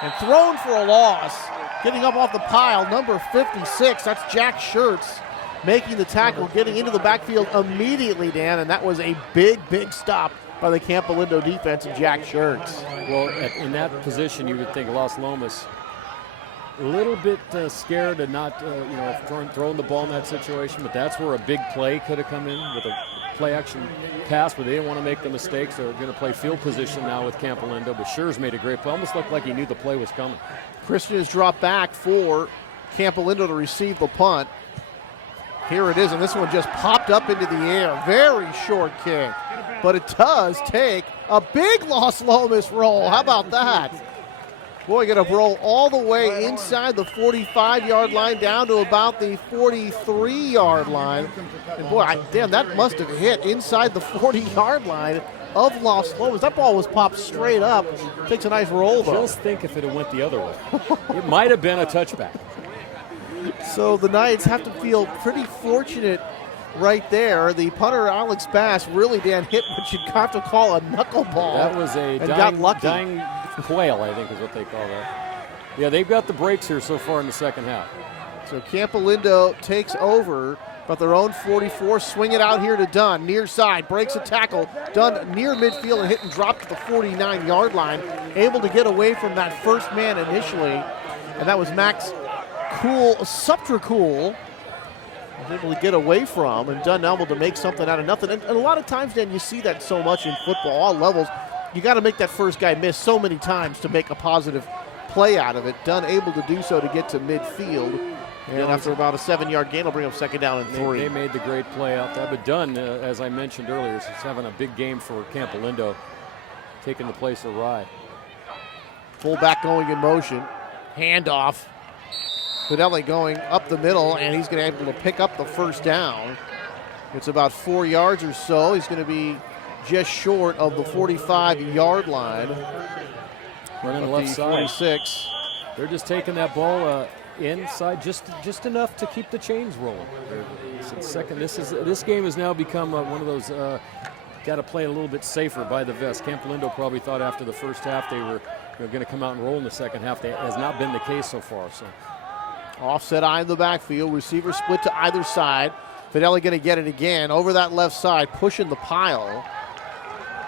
And thrown for a loss. Getting up off the pile, number 56. That's Jack Schertz making the tackle, getting into the backfield immediately, Dan. And that was a big, big stop by the Campolindo defense and Jack Schertz. Well, in that position, you would think Las Lomas a little bit scared of not, throwing the ball in that situation, but that's where a big play could have come in with a play-action pass where they didn't want to make the mistakes. They're going to play field position now with Campolindo, but Schurz made a great play. Almost looked like he knew the play was coming. Christian has dropped back for Campolindo to receive the punt. Here it is, and this one just popped up into the air. Very short kick, but it does take a big Las Lomas roll. How about that? Boy, going to roll all the way inside the 45-yard line down to about the 43-yard line. And boy, damn, that must have hit inside the 40-yard line of Las Lomas. That ball was popped straight up. Takes a nice roll, though. Just think if it had went the other way. It might have been a touchback. So the Knights have to feel pretty fortunate right there. The punter, Alex Bass, really, Dan, hit what you'd have to call a knuckleball. That was a dying quail, I think is what they call that. Yeah, they've got the breaks here so far in the second half. So Campolindo takes over, but their own 44, swing it out here to Dunn, near side, breaks a tackle. Dunn near midfield and hit and dropped to the 49-yard line, able to get away from that first man initially, and that was Max Subtracool. Was able to get away from, and Dunn able to make something out of nothing. And a lot of times, Dan, you see that so much in football, all levels. You got to make that first guy miss so many times to make a positive play out of it. Dunn able to do so to get to midfield. And after about a 7-yard gain, will bring up second down and 3. They made the great play out there. But Dunn, as I mentioned earlier, is having a big game for Campolindo, taking the place of Rye. Fullback going in motion. Handoff. Fidelli going up the middle, and he's going to be able to pick up the first down. It's about 4 yards or so. He's going to be just short of the 45-yard line. Running the left side. 46. They're just taking that ball inside, just enough to keep the chains rolling. Second, this game has now become one of those got to play a little bit safer by the vest. Campolindo probably thought after the first half they were going to come out and roll in the second half. That has not been the case so far. So. Offset eye in the backfield. Receiver split to either side. Fidelli going to get it again over that left side, pushing the pile.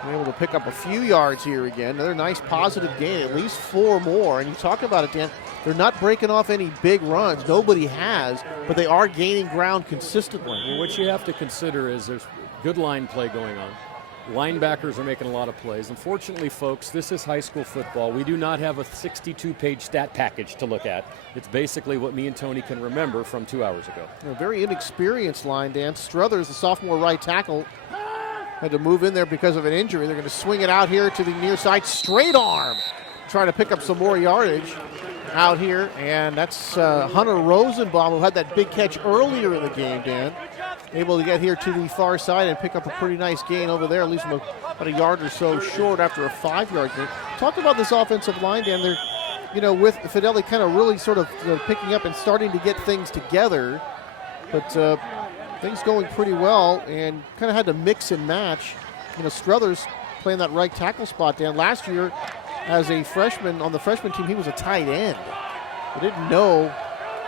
They're able to pick up a few yards here again. Another nice positive gain, at least 4 more. And you talk about it, Dan, they're not breaking off any big runs. Nobody has, but they are gaining ground consistently. Well, what you have to consider is there's good line play going on. Linebackers are making a lot of plays. Unfortunately, folks, this is high school football. We do not have a 62-page stat package to look at. It's basically what me and Tony can remember from 2 hours ago. A very inexperienced line, Dan. Struthers, the sophomore right tackle, had to move in there because of an injury. They're going to swing it out here to the near side. Straight arm. Trying to pick up some more yardage out here. And that's Hunter Rosenbaum, who had that big catch earlier in the game, Dan. Able to get here to the far side and pick up a pretty nice gain over there, at least about a yard or so short after a 5-yard gain. Talk about this offensive line, Dan. They're, with Fidelli kind of really sort of picking up and starting to get things together. But things going pretty well and kind of had to mix and match. Struthers playing that right tackle spot, Dan. Last year, as a freshman on the freshman team, he was a tight end. I didn't know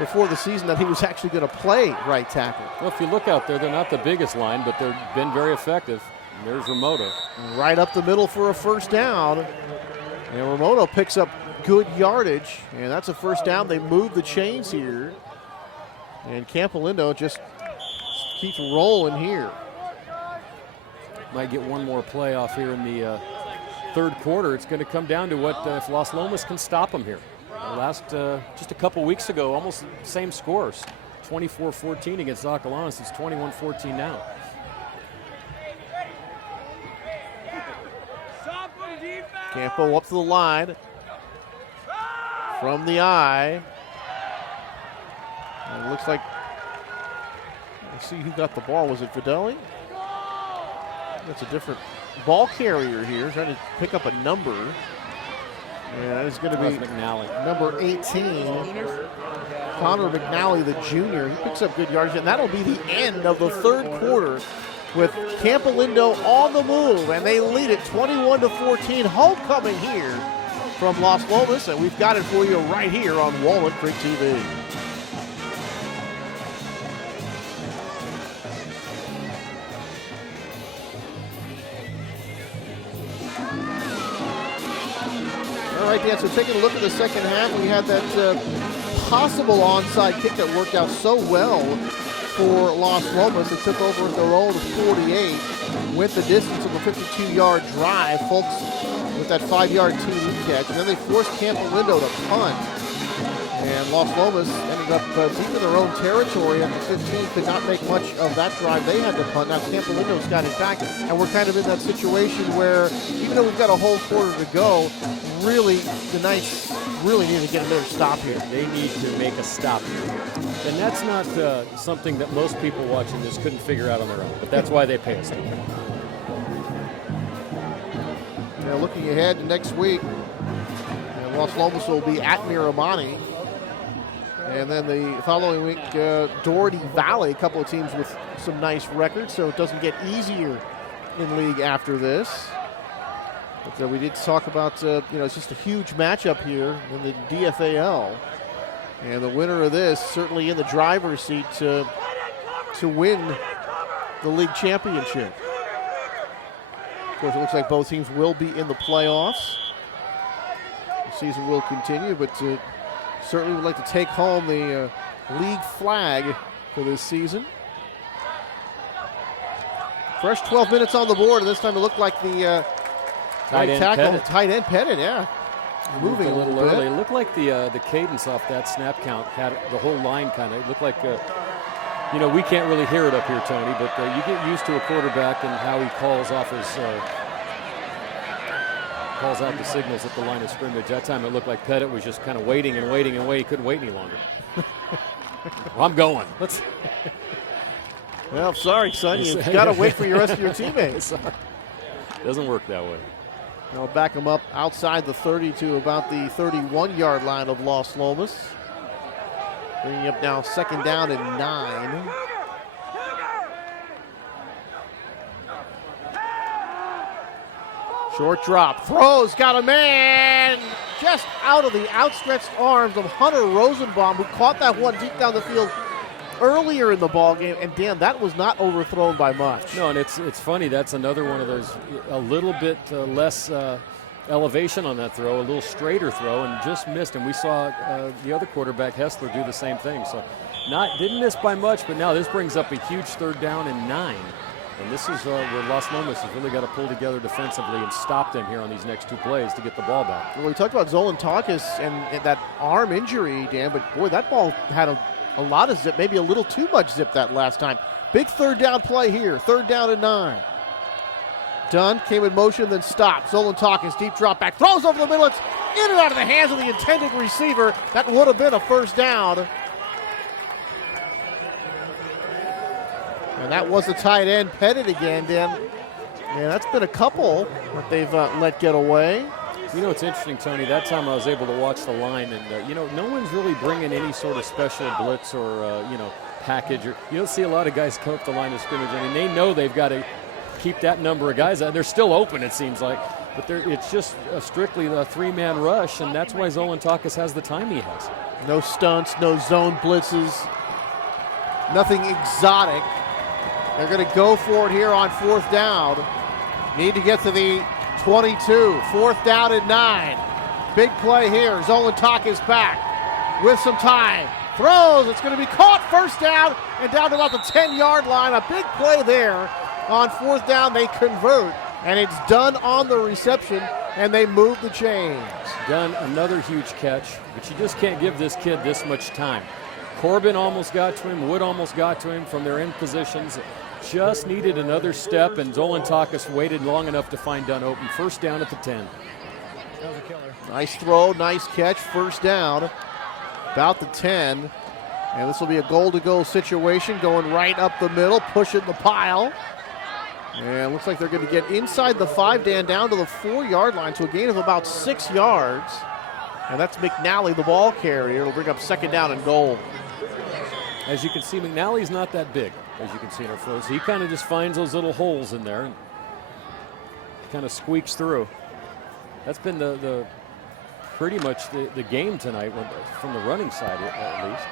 before the season that he was actually going to play right tackle. Well, if you look out there, they're not the biggest line, but they've been very effective. And there's Ramoto. Right up the middle for a first down. And Ramoto picks up good yardage, and that's a first down. They move the chains here. And Campolindo just keeps rolling here. Might get one more play off here in the third quarter. It's going to come down to what if Las Lomas can stop them here. just a couple weeks ago, almost the same scores. 24-14 against Zocalonis. It's 21-14 now. Campo up to the line. From the eye. And it looks like, let's see who got the ball. Was it Fidelli? That's a different ball carrier here, trying to pick up a number. Yeah, it's going to be McNally. Number 18, Connor McNally, the junior. He picks up good yardage, and that'll be the end of the third quarter with Campolindo on the move, and they lead it 21-14. Homecoming here from Las Lomas, and we've got it for you right here on Walnut Creek TV. All right, Dan, so taking a look at the second half, we had that possible onside kick that worked out so well for Las Lomas. They took over at their own 48, went the distance of a 52-yard drive, folks, with that 5-yard TD catch, and then they forced Campolindo to punt. And Las Lomas ended up deep in their own territory at the 15, could not make much of that drive. They had to punt. Now Campolindo's got it back, and we're kind of in that situation where, even though we've got a whole quarter to go, really, the Knights really need to get another stop here. They need to make a stop here. And that's not something that most people watching this couldn't figure out on their own, but that's why they pay us. Now looking ahead to next week, Las Lomas will be at Miramani. And then the following week, Doherty Valley, a couple of teams with some nice records, so it doesn't get easier in league after this. But we did talk about, it's just a huge matchup here in the DFAL. And the winner of this certainly in the driver's seat to win the league championship. Of course, it looks like both teams will be in the playoffs. The season will continue, but certainly would like to take home the league flag for this season. Fresh 12 minutes on the board, and this time it looked like the tight end Pettit, yeah. Moving a little early. It looked like the cadence off that snap count had the whole line kind of, it looked like, we can't really hear it up here, Tony, but you get used to a quarterback and how he calls off his, calls out the signals at the line of scrimmage. That time it looked like Pettit was just kind of waiting and waiting and waiting. He couldn't wait any longer. Well, I'm going. Well, sorry, son. You've got to wait for your rest of your teammates. Doesn't work that way. They'll back them up outside the 30 to about the 31-yard line of Las Lomas. Bringing up now second down and 9. Short drop, throws, got a man just out of the outstretched arms of Hunter Rosenbaum, who caught that one deep down the field earlier in the ball game, and Dan, that was not overthrown by much. No, and it's funny, that's another one of those, a little bit less elevation on that throw, a little straighter throw, and just missed. And we saw the other quarterback, Hessler, do the same thing. So didn't miss by much, but now this brings up a huge third down and 9. And this is where Las Lomas has really got to pull together defensively and stop them here on these next 2 plays to get the ball back. Well, we talked about Zolantakis and that arm injury, Dan, but boy, that ball had a lot of zip, maybe a little too much zip that last time. Big third down play here, third down and 9. Dunn came in motion, then stopped. Zolantakis, deep drop back, throws over the middle. It's in and out of the hands of the intended receiver. That would have been a first down. And that was the tight end, Pettit again, Dan. Yeah, that's been a couple that they've let get away. It's interesting, Tony. That time I was able to watch the line, and, no one's really bringing any sort of special blitz or, package. Or you don't see a lot of guys come up the line of scrimmage. I mean, they know they've got to keep that number of guys out. They're still open, it seems like. But it's just strictly a 3-man rush, and that's why Zolantakis has the time he has. No stunts, no zone blitzes, nothing exotic. They're going to go for it here on fourth down. Need to get to the 22. Fourth down and 9. Big play here. Zolantakis back with some time. Throws. It's going to be caught. First down and down to about the 10-yard line. A big play there on fourth down. They convert and it's Dunn on the reception, and they move the chains. Dunn, another huge catch, but you just can't give this kid this much time. Corbin almost got to him, Wood almost got to him from their end positions. Just needed another step, and Zolantakis waited long enough to find Dunn open. First down at the 10. That was a killer. Nice throw, nice catch, first down, about the 10. And this will be a goal-to-go situation, going right up the middle, pushing the pile. And looks like they're going to get inside the 5, Dan, down to the 4-yard line to a gain of about 6 yards. And that's McNally, the ball carrier. It'll bring up second down and goal. As you can see, McNally's not that big, as you can see in our flows. He kind of just finds those little holes in there and kind of squeaks through. That's been the pretty much the game tonight from the running side at least.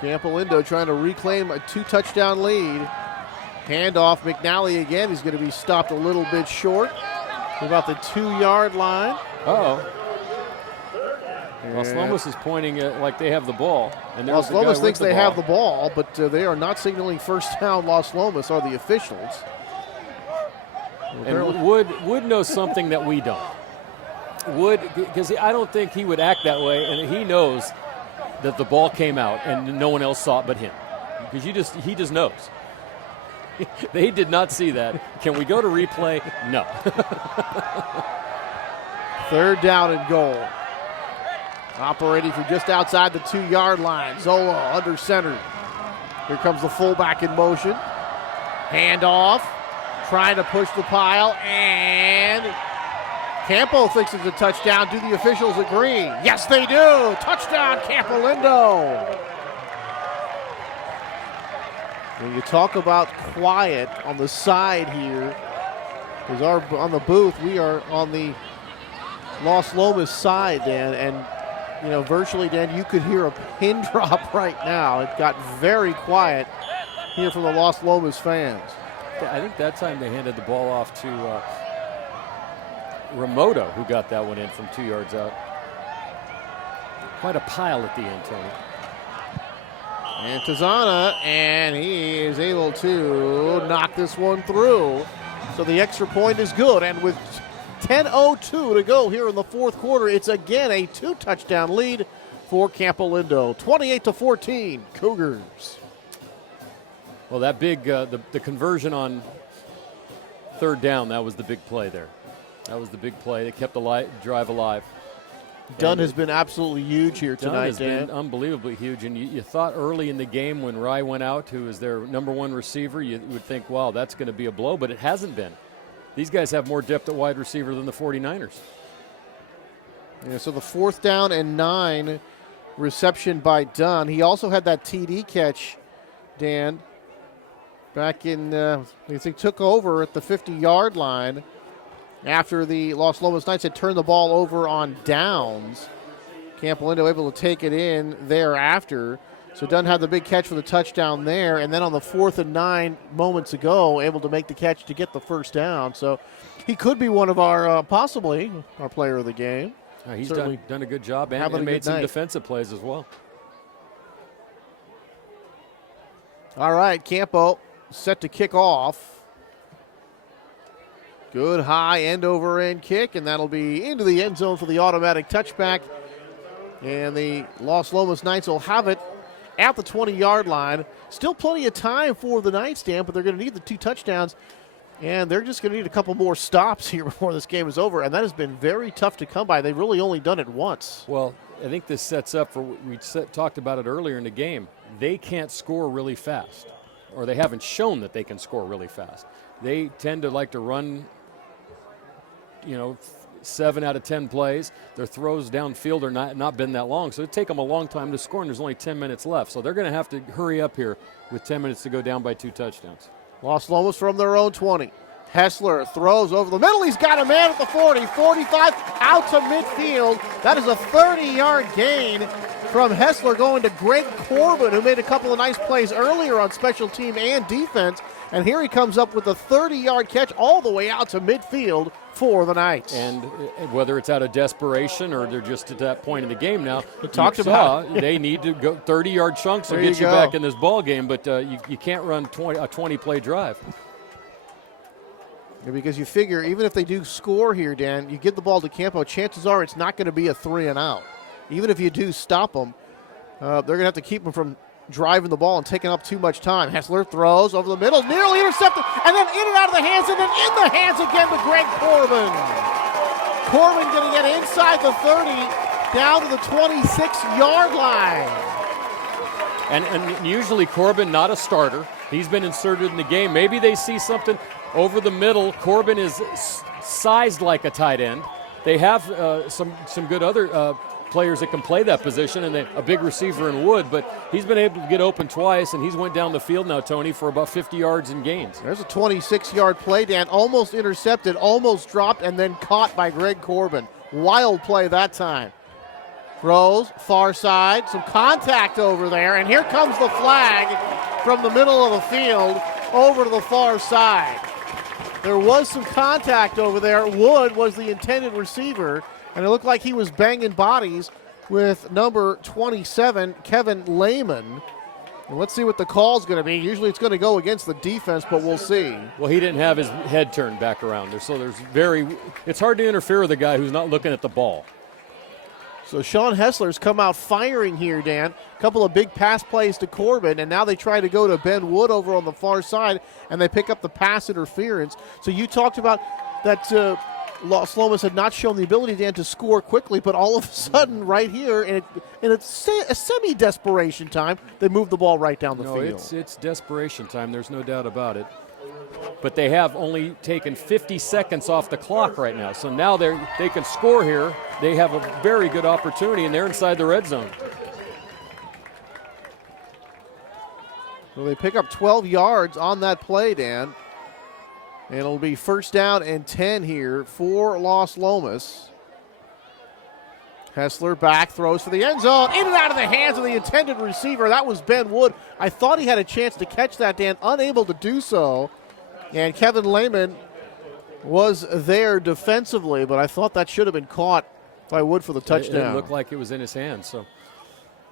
Campolindo trying to reclaim a 2-touchdown lead. Handoff, McNally again. He's going to be stopped a little bit short, about the 2-yard line. Uh-oh. Las Lomas is pointing like they have the ball. And Las Lomas thinks they have the ball, but they are not signaling first down. Las Lomas are the officials. And Wood knows something that we don't. Wood, because I don't think he would act that way, and he knows that the ball came out and no one else saw it but him. Because he just knows. They did not see that. Can we go to replay? No. Third down and goal. Operating from just outside the 2-yard line. Zola under center. Here comes the fullback in motion. Handoff. Trying to push the pile, and Campo thinks it's a touchdown. Do the officials agree? Yes, they do. Touchdown, Campolindo. When you talk about quiet on the side here, because on the booth, we are on the Las Lomas side, Dan, and virtually, Dan, you could hear a pin drop right now. It got very quiet here from the Las Lomas fans. I think that time they handed the ball off to Ramoto, who got that one in from 2 yards out. Quite a pile at the end, Tony. And Tizana, and he is able to knock this one through. So the extra point is good. And with 10:02 to go here in the fourth quarter, it's again a 2-touchdown lead for Campolindo. 28-14, Cougars. Well, that big, the conversion on third down, that was the big play there. That was the big play that kept the drive alive. Dunn has been absolutely huge here tonight, Dunn has Dan. been unbelievably huge. And you thought early in the game when Rye went out, who is their #1 receiver, you would think, wow, that's going to be a blow, but it hasn't been. These guys have more depth at wide receiver than the 49ers. Yeah, so the 4th down and 9 reception by Dunn. He also had that TD catch, Dan, back in, I think, took over at the 50-yard line after the Las Lomas Knights had turned the ball over on downs. Campolindo able to take it in thereafter. So Dunn had the big catch for the touchdown there, and then on the 4th and 9 moments ago, able to make the catch to get the first down. So he could be one of our, possibly, our player of the game. He's done a good job and made some defensive plays as well. All right, Campo set to kick off. Good high end-over-end kick, and that'll be into the end zone for the automatic touchback. And the Las Lomas Knights will have it at the 20-yard line. Still plenty of time for the Knights, Dan, but they're going to need the 2 touchdowns. And they're just going to need a couple more stops here before this game is over. And that has been very tough to come by. They've really only done it once. Well, I think this sets up for what we talked about it earlier in the game. They can't score really fast, or they haven't shown that they can score really fast. They tend to like to run, 7 out of 10 plays. Their throws downfield are not been that long, so it'd take them a long time to score, and there's only 10 minutes left. So they're going to have to hurry up here with 10 minutes to go down by 2 touchdowns. Las Lomas from their own 20. Hessler throws over the middle. He's got a man at the 40, 45, out to midfield. That is a 30-yard gain from Hessler going to Greg Corbin, who made a couple of nice plays earlier on special team and defense. And here he comes up with a 30-yard catch all the way out to midfield for the Knights. And whether it's out of desperation or they're just at that point in the game now, they need to go 30-yard chunks to get you back in this ball game, but you can't run a 20-play drive. Yeah, because you figure even if they do score here, Dan, you give the ball to Campo, chances are it's not going to be a 3-and-out. Even if you do stop them, they're going to have to keep them from driving the ball and taking up too much time. Hessler throws over the middle, nearly intercepted, and then in and out of the hands, and then in the hands again to Greg Corbin. Corbin going to get inside the 30, down to the 26-yard line. And usually Corbin, not a starter. He's been inserted in the game. Maybe they see something over the middle. Corbin is sized like a tight end. They have some good other players that can play that position, and a big receiver in Wood, but he's been able to get open twice, and he's went down the field now, Tony, for about 50 yards in gains. There's a 26-yard play, Dan, almost intercepted, almost dropped, and then caught by Greg Corbin. Wild play that time. Throws, far side, some contact over there, and here comes the flag from the middle of the field over to the far side. There was some contact over there. Wood was the intended receiver, and it looked like he was banging bodies with number 27, Kevin Lehman. And let's see what the call's going to be. Usually it's going to go against the defense, but we'll see. Well, he didn't have his head turned back around there, so it's hard to interfere with a guy who's not looking at the ball. So Sean Hessler's come out firing here, Dan. A couple of big pass plays to Corbin, and now they try to go to Ben Wood over on the far side, and they pick up the pass interference. So you talked about that Las Lomas had not shown the ability, Dan, to score quickly, but all of a sudden right here, in a semi-desperation time, they move the ball right down the field. It's desperation time. There's no doubt about it. But they have only taken 50 seconds off the clock right now. So now they can score here. They have a very good opportunity, and they're inside the red zone. Well, they pick up 12 yards on that play, Dan. And it'll be first down and 10 here for Las Lomas. Hessler back, throws for the end zone, in and out of the hands of the intended receiver. That was Ben Wood. I thought he had a chance to catch that, Dan, unable to do so. And Kevin Lehman was there defensively, but I thought that should have been caught by Wood for the touchdown. It looked like it was in his hands. So,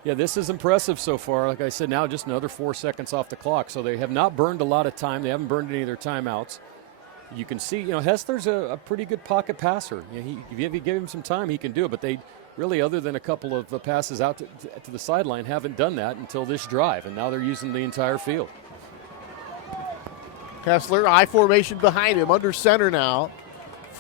yeah, this is impressive so far. Like I said, now just another 4 seconds off the clock. So they have not burned a lot of time. They haven't burned any of their timeouts. You can see, Hessler's a pretty good pocket passer. If you give him some time, he can do it. But they really, other than a couple of passes out to the sideline, haven't done that until this drive. And now they're using the entire field. Hessler, I formation behind him, under center now,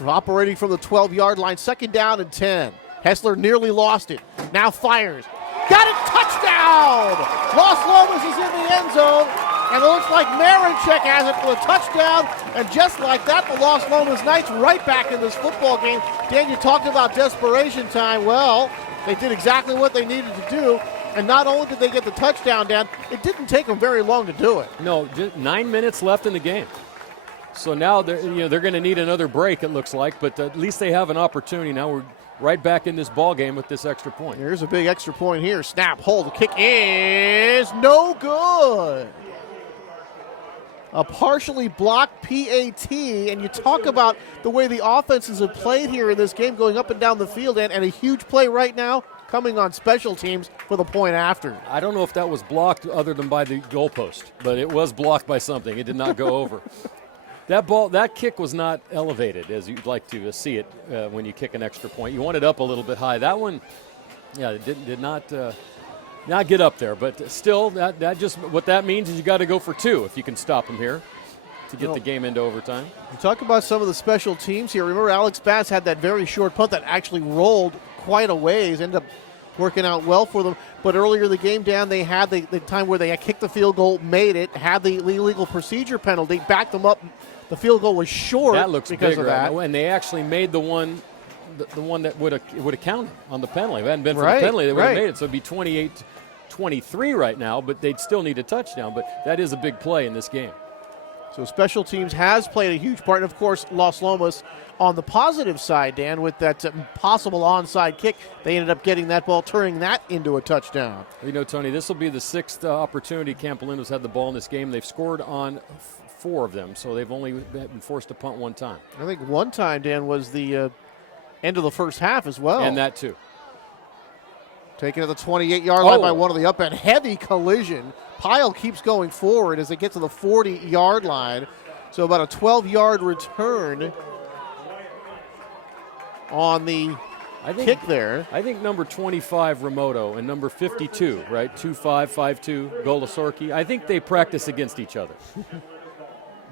operating from the 12-yard line, second down and 10. Hessler nearly lost it, now fires. Got it, touchdown! Las Lomas is in the end zone, and it looks like Marinchek has it for a touchdown, and just like that, the Las Lomas Knights right back in this football game. Dan, you talked about desperation time. Well, they did exactly what they needed to do. And not only did they get the touchdown, Dan, it didn't take them very long to do it. No, just 9 minutes left in the game. So now they're going to need another break, it looks like, but at least they have an opportunity. Now we're right back in this ball game with this extra point. Here's a big extra point here. Snap, hold, the kick is no good. A partially blocked PAT, and you talk about the way the offenses have played here in this game, going up and down the field, and a huge play right now coming on special teams with a point after. I don't know if that was blocked other than by the goalpost, but it was blocked by something. It did not go over. That kick was not elevated as you'd like to see it when you kick an extra point. You want it up a little bit high. That one, it did not get up there. But still, that just what that means is you got to go for two if you can stop them here to get the game into overtime. You talk about some of the special teams here. Remember, Alex Bass had that very short punt that actually rolled quite a ways, ended up working out well for them. But earlier in the game, Dan, they had the time where they had kicked the field goal, made it, had the illegal procedure penalty, backed them up. The field goal was short because of that. And they actually made the one that would have counted on the penalty. If it hadn't been for the penalty, they would have made it. So it'd be 28-23 right now, but they'd still need a touchdown. But that is a big play in this game. So special teams has played a huge part. And, of course, Las Lomas on the positive side, Dan, with that possible onside kick, they ended up getting that ball, turning that into a touchdown. Tony, this will be the sixth opportunity Campolindo's had the ball in this game. They've scored on 4 of them, so they've only been forced to punt 1 time. I think one time, Dan, was the end of the first half as well. And that too. Taken at the 28-yard line by one of the up-end. Heavy collision. Pile keeps going forward as they get to the 40-yard line. So about a 12-yard return on the kick there. I think number 25, Remoto, and number 52, right, 2-5, 5-2, Golosorki, I think they practice against each other.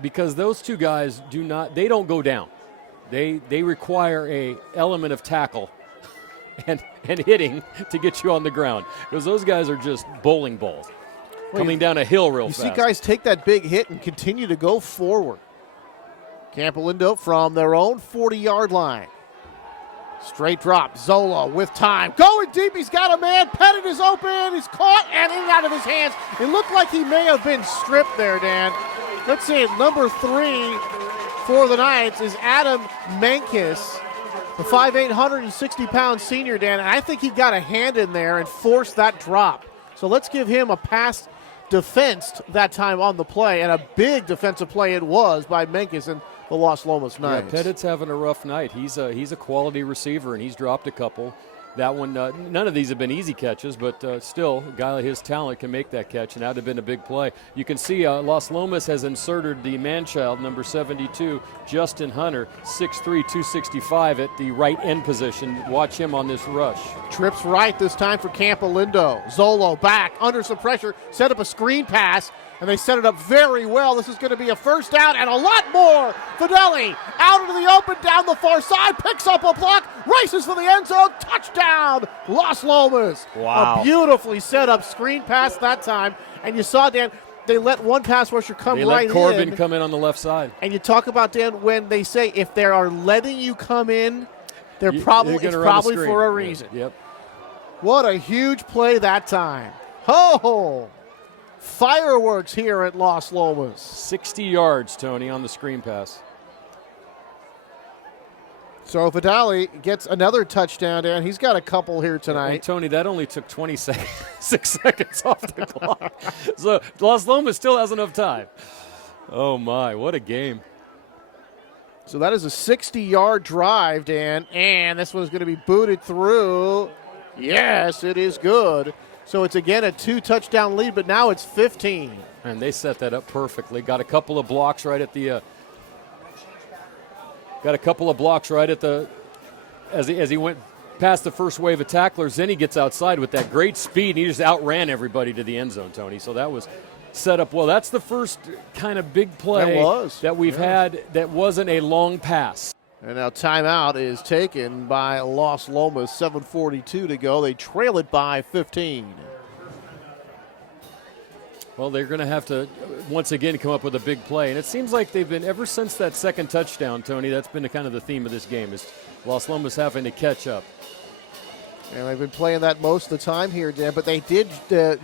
Because those two guys they don't go down. They require a element of tackle and hitting to get you on the ground. Because those guys are just bowling balls. Coming down a hill real fast. You see guys take that big hit and continue to go forward. Campolindo from their own 40-yard line. Straight drop. Zola with time. Going deep. He's got a man. Pettit is open. He's caught and in and out of his hands. It looked like he may have been stripped there, Dan. Let's see. Number 3 for the Knights is Adam Menkes, the 5'8", 160-pound senior, Dan. And I think he got a hand in there and forced that drop. So let's give him a pass defense that time on the play, and a big defensive play it was by Menkes and the Las Lomas Knights. Yeah, Pettit's having a rough night. He's a quality receiver, and he's dropped a couple. That one, none of these have been easy catches, but still, a guy like his talent can make that catch, and that would have been a big play. You can see Las Lomas has inserted the man-child, number 72, Justin Hunter, 6'3", 265 at the right end position. Watch him on this rush. Trips right this time for Campolindo. Zolo back, under some pressure, set up a screen pass, and they set it up very well. This is going to be a first down and a lot more. Fideli out into the open, down the far side, picks up a block, races for the end zone, touchdown, Las Lomas. Wow. A beautifully set up screen pass that time. And you saw, Dan, they let one pass rusher come right in. They let Corbin come in on the left side. And you talk about, Dan, when they say if they are letting you come in, it's probably for a reason. Yep. What a huge play that time. Ho! Fireworks here at Las Lomas. 60 yards, Tony, on the screen pass. So Vidali gets another touchdown, and he's got a couple here tonight. And Tony, that only took 6 seconds off the clock. So Las Lomas still has enough time. Oh, my, what a game. So that is a 60-yard drive, Dan, and this one's going to be booted through. Yes, it is good. So it's again a 2-touchdown lead, but now it's 15. And they set that up perfectly. Got a couple of blocks right at the as he went past the first wave of tacklers. Then he gets outside with that great speed, and he just outran everybody to the end zone, Tony. So that was set up well. That's the first kind of big play that we've had that wasn't a long pass. And now timeout is taken by Las Lomas, 7:42 to go. They trail it by 15. Well, they're going to have to, once again, come up with a big play. And it seems like they've been, ever since that second touchdown, Tony, that's been kind of the theme of this game, is Las Lomas having to catch up. And they've been playing that most of the time here, Dan, but they did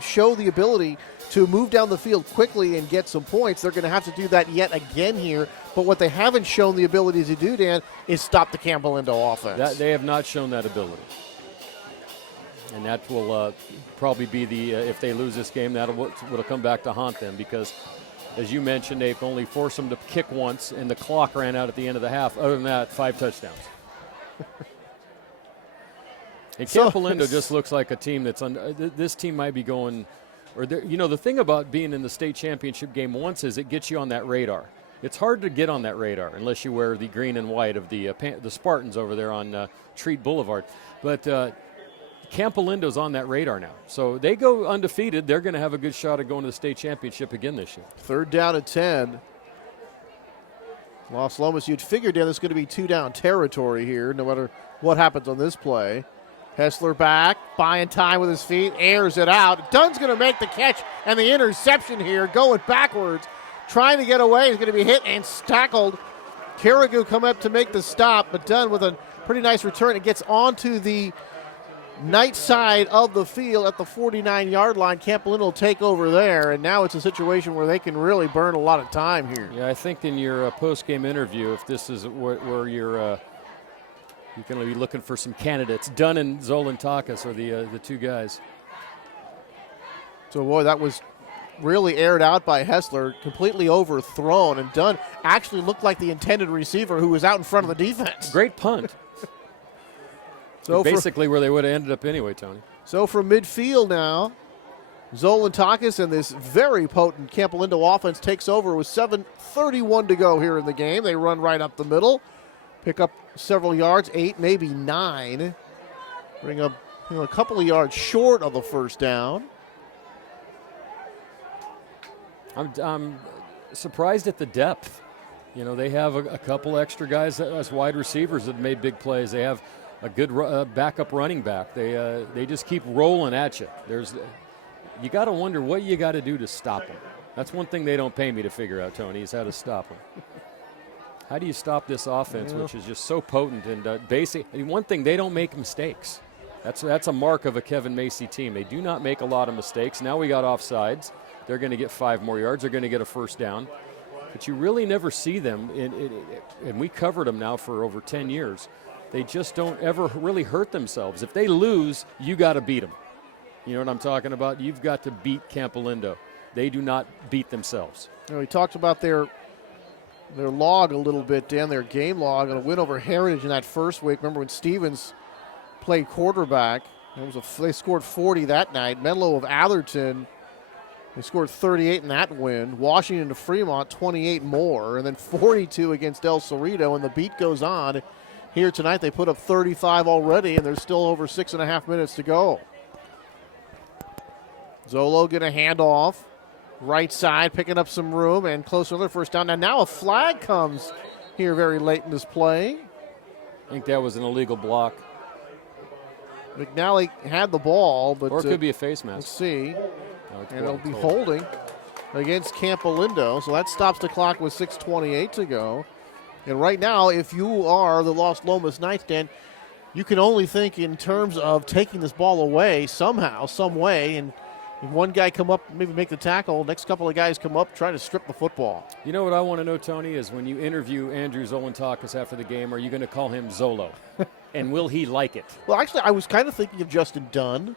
show the ability to move down the field quickly and get some points. They're going to have to do that yet again here. But what they haven't shown the ability to do, Dan, is stop the Campolindo offense. They have not shown that ability. And that will probably be if they lose this game, that'll come back to haunt them, because, as you mentioned, they've only forced them to kick once, and the clock ran out at the end of the half. Other than that, 5 touchdowns. And Campolindo just looks like a team that's this team might be going, the thing about being in the state championship game once is it gets you on that radar. It's hard to get on that radar unless you wear the green and white of the Spartans over there on Treat Boulevard. But Campolindo's on that radar now. So they go undefeated. They're going to have a good shot at going to the state championship again this year. 3rd down and 10. Las Lomas, you'd figure, Dan, there's going to be 2-down territory here, no matter what happens on this play. Hessler back, buying time with his feet, airs it out. Dunn's going to make the catch and the interception here, going backwards, trying to get away. He's going to be hit and tackled. Carrigu come up to make the stop, but Dunn with a pretty nice return. It gets onto the Knight side of the field at the 49-yard line. Campolindo will take over there, and now it's a situation where they can really burn a lot of time here. Yeah, I think in your post-game interview, if this is where you're going to be looking for some candidates, Dunn and Zolantakis are the 2 guys. So, boy, that was really aired out by Hessler, completely overthrown, and Dunn actually looked like the intended receiver who was out in front of the defense. Great punt. So basically where they would have ended up anyway, Tony. So from midfield now, Zolantakis and this very potent Campolindo offense takes over with 7:31 to go here in the game. They run right up the middle, pick up several yards, 8, maybe 9. Bring up a couple of yards short of the first down. I'm surprised at the depth. You know, they have a couple extra guys as wide receivers that made big plays. They have a good backup running back. They just keep rolling at you. You got to wonder what you got to do to stop them. That's one thing they don't pay me to figure out, Tony, is how to stop them. How do you stop this offense, which is just so potent and basic? I mean, one thing, they don't make mistakes. That's a mark of a Kevin Macy team. They do not make a lot of mistakes. Now we got offsides. They're going to get 5 more yards. They're going to get a first down. But you really never see them, and we covered them now for over 10 years. They just don't ever really hurt themselves. If they lose, you got to beat them. You know what I'm talking about? You've got to beat Campolindo. They do not beat themselves. You know, we talked about their log a little bit, Dan, their game log, and a win over Heritage in that first week. Remember when Stevens played quarterback? They scored 40 that night. Menlo of Atherton, they scored 38 in that win. Washington to Fremont, 28 more. And then 42 against El Cerrito, and the beat goes on. Here tonight, they put up 35 already, and there's still over 6.5 minutes to go. Zolo going to hand off. Right side, picking up some room, and close to another first down. Now a flag comes here very late in this play. I think that was an illegal block. McNally had the ball, but or it could be a face mask. Let's see. And it'll be holding against Campolindo. So that stops the clock with 6:28 to go. And right now, if you are the Las Lomas Knights, Dan, you can only think in terms of taking this ball away somehow, some way, and if one guy come up, maybe make the tackle, next couple of guys come up, try to strip the football. You know what I want to know, Tony, is when you interview Andrew Zolantakis after the game, are you going to call him Zolo? And will he like it? Well, actually, I was kind of thinking of Justin Dunn.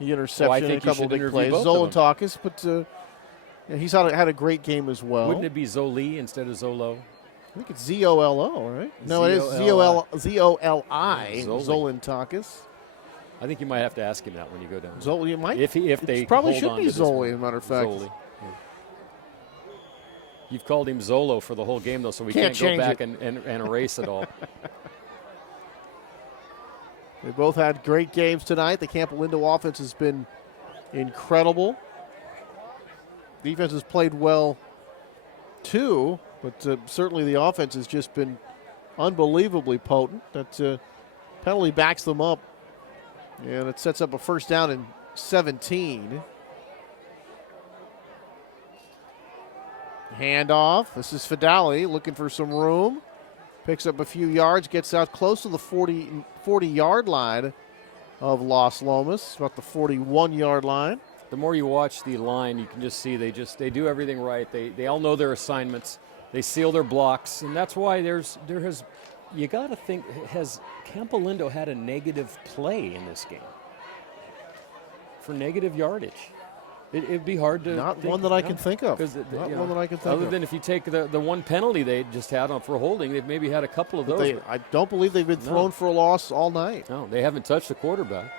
The interception and a couple of big plays. Zolantakis, but he's had a great game as well. Wouldn't it be Zoli instead of Zolo? I think it's Z-O-L-O, right? No, it is Z-O-L-I, Zolantakis. I think you might have to ask him that when you go down. Zoli, you might. If they probably hold should be Zoli, as a matter of fact. Zoli. Yeah. You've called him Zolo for the whole game, though, so we can't go back and erase it all. They both had great games tonight. The Campolindo offense has been incredible. Defense has played well, too, but certainly the offense has just been unbelievably potent. That penalty backs them up. And it sets up a first down in 17. Handoff. This is Fidali looking for some room. Picks up a few yards, gets out close to the 40-yard line of Las Lomas, about the 41-yard line. The more you watch the line, you can just see they do everything right. They all know their assignments. They seal their blocks, and that's why you got to think, has Campolindo had a negative play in this game for negative yardage? It'd be hard to Not one that I can think of. Not one that I can think of. Other than if you take the one penalty they just had for holding, they've maybe had a couple of those. I don't believe they've been thrown for a loss all night. No, they haven't touched the quarterback.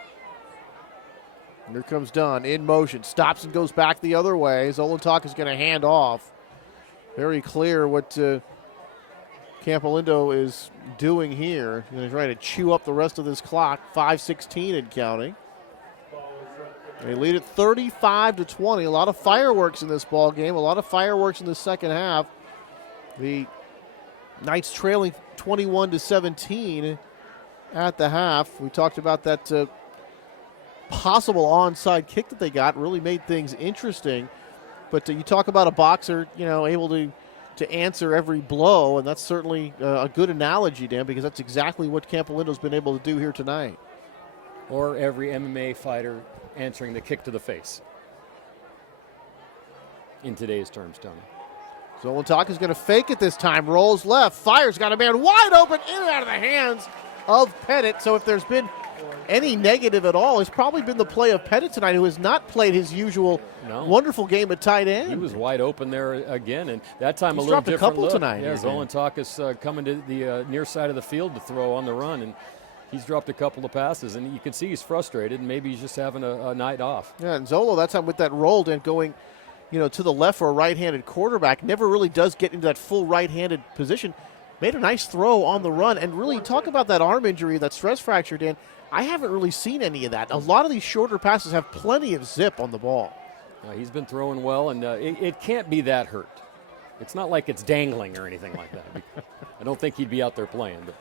And here comes Dunn in motion. Stops and goes back the other way. Zolantakis is going to hand off. Very clear what Campolindo is doing here. He's going to try to chew up the rest of this clock. 5:16 and counting. They lead it 35-20. A lot of fireworks in this ball game. A lot of fireworks in the second half. The Knights trailing 21-17 at the half. We talked about that possible onside kick that they got. Really made things interesting. But you talk about a boxer, able to answer every blow, and that's certainly a good analogy, Dan, because that's exactly what Campolindo's been able to do here tonight. Or every MMA fighter answering the kick to the face. In today's terms, Tony. Zolantakis is going to fake it this time. Rolls left. Fires. Got a man wide open. In and out of the hands of Pettit. So if there's been any negative at all has probably been the play of Pettit tonight, who has not played his usual wonderful game at tight end. He was wide open there again, and that time He's a little dropped a different couple look. tonight. Yeah, Zolantakis coming to the near side of the field to throw on the run, and he's dropped a couple of passes, and you can see he's frustrated, and maybe he's just having a night off. Yeah, and Zolo, that time with that rolled and going, to the left for a right-handed quarterback, never really does get into that full right-handed position. Made a nice throw on the run, and really talk about that arm injury, that stress fracture, Dan. I haven't really seen any of that. A lot of these shorter passes have plenty of zip on the ball. He's been throwing well, and it can't be that hurt. It's not like it's dangling or anything like that. I don't think he'd be out there playing, but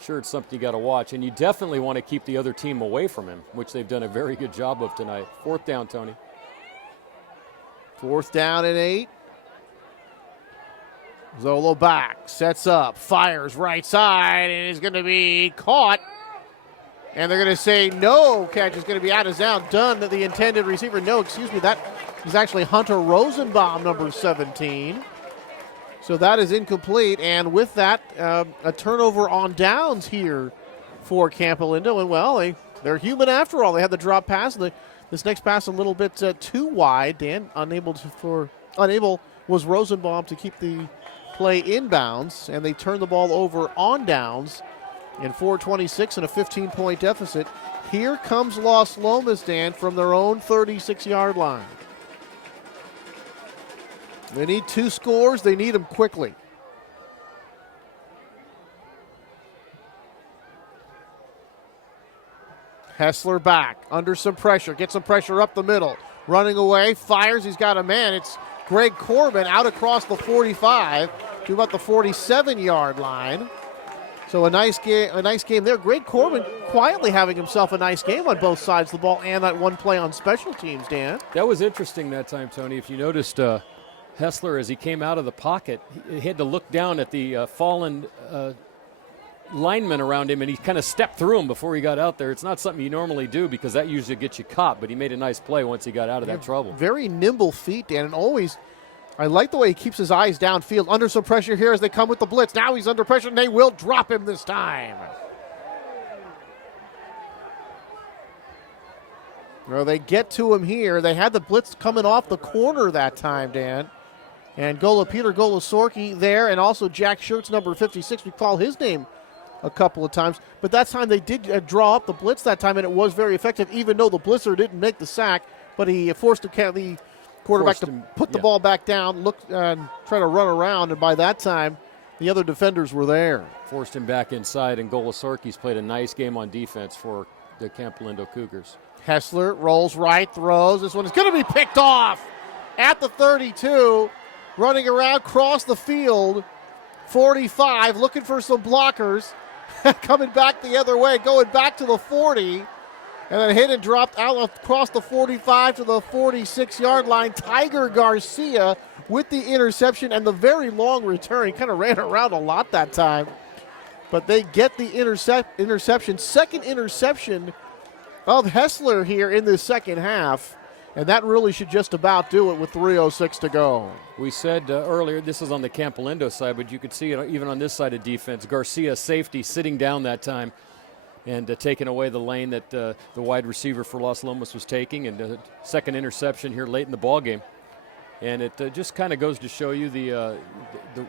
sure, it's something you got to watch, and you definitely want to keep the other team away from him, which they've done a very good job of tonight. 4th down, Tony. 4th down and 8. Zolo back, sets up, fires right side, and is going to be caught. And they're going to say no catch is going to be out of bounds. Done to the intended receiver. No, excuse me, that is actually Hunter Rosenbaum, number 17. So that is incomplete. And with that, a turnover on downs here for Campolindo. And, they're human after all. They had the drop pass. And this next pass a little bit too wide. Dan unable was Rosenbaum to keep the play inbounds, and they turn the ball over on downs in 4:26 and a 15-point deficit. Here comes Las Lomas, Dan, from their own 36-yard line. They need 2 scores. They need them quickly. Hessler back, under some pressure, gets some pressure up the middle. Running away, fires, he's got a man. It's Greg Corbin out across the 45 to about the 47-yard line. So a nice game there. Greg Corbin quietly having himself a nice game on both sides of the ball, and that one play on special teams, Dan. That was interesting that time, Tony. If you noticed, Hessler, as he came out of the pocket, he had to look down at the fallen linemen around him, and he kind of stepped through him before he got out there. It's not something you normally do because that usually gets you caught, but he made a nice play once he got out of that trouble. Very nimble feet, Dan, and always – I like the way he keeps his eyes downfield. Under some pressure here as they come with the blitz. Now he's under pressure, and they will drop him this time. Well, they get to him here. They had the blitz coming off the corner that time, Dan. And Peter Golosorki there, and also Jack Schertz, number 56. We call his name a couple of times. But that time they did draw up the blitz that time, and it was very effective, even though the blitzer didn't make the sack. But he forced the quarterback to put the ball back down, look and try to run around, and by that time, the other defenders were there. Forced him back inside, and Golosorki's played a nice game on defense for the Campolindo Cougars. Hessler rolls right, throws. This one is going to be picked off at the 32, running around, cross the field, 45, looking for some blockers, coming back the other way, going back to the 40. And then hit and dropped out across the 45 to the 46-yard line. Tiger Garcia with the interception and the very long return. He kind of ran around a lot that time. But they get the interception. Second interception of Hessler here in the second half. And that really should just about do it with 3:06 to go. We said earlier, this is on the Campolindo side, but you could see it even on this side of defense. Garcia, safety, sitting down that time. And taking away the lane that the wide receiver for Las Lomas was taking, and second interception here late in the ball game. And it just kind of goes to show you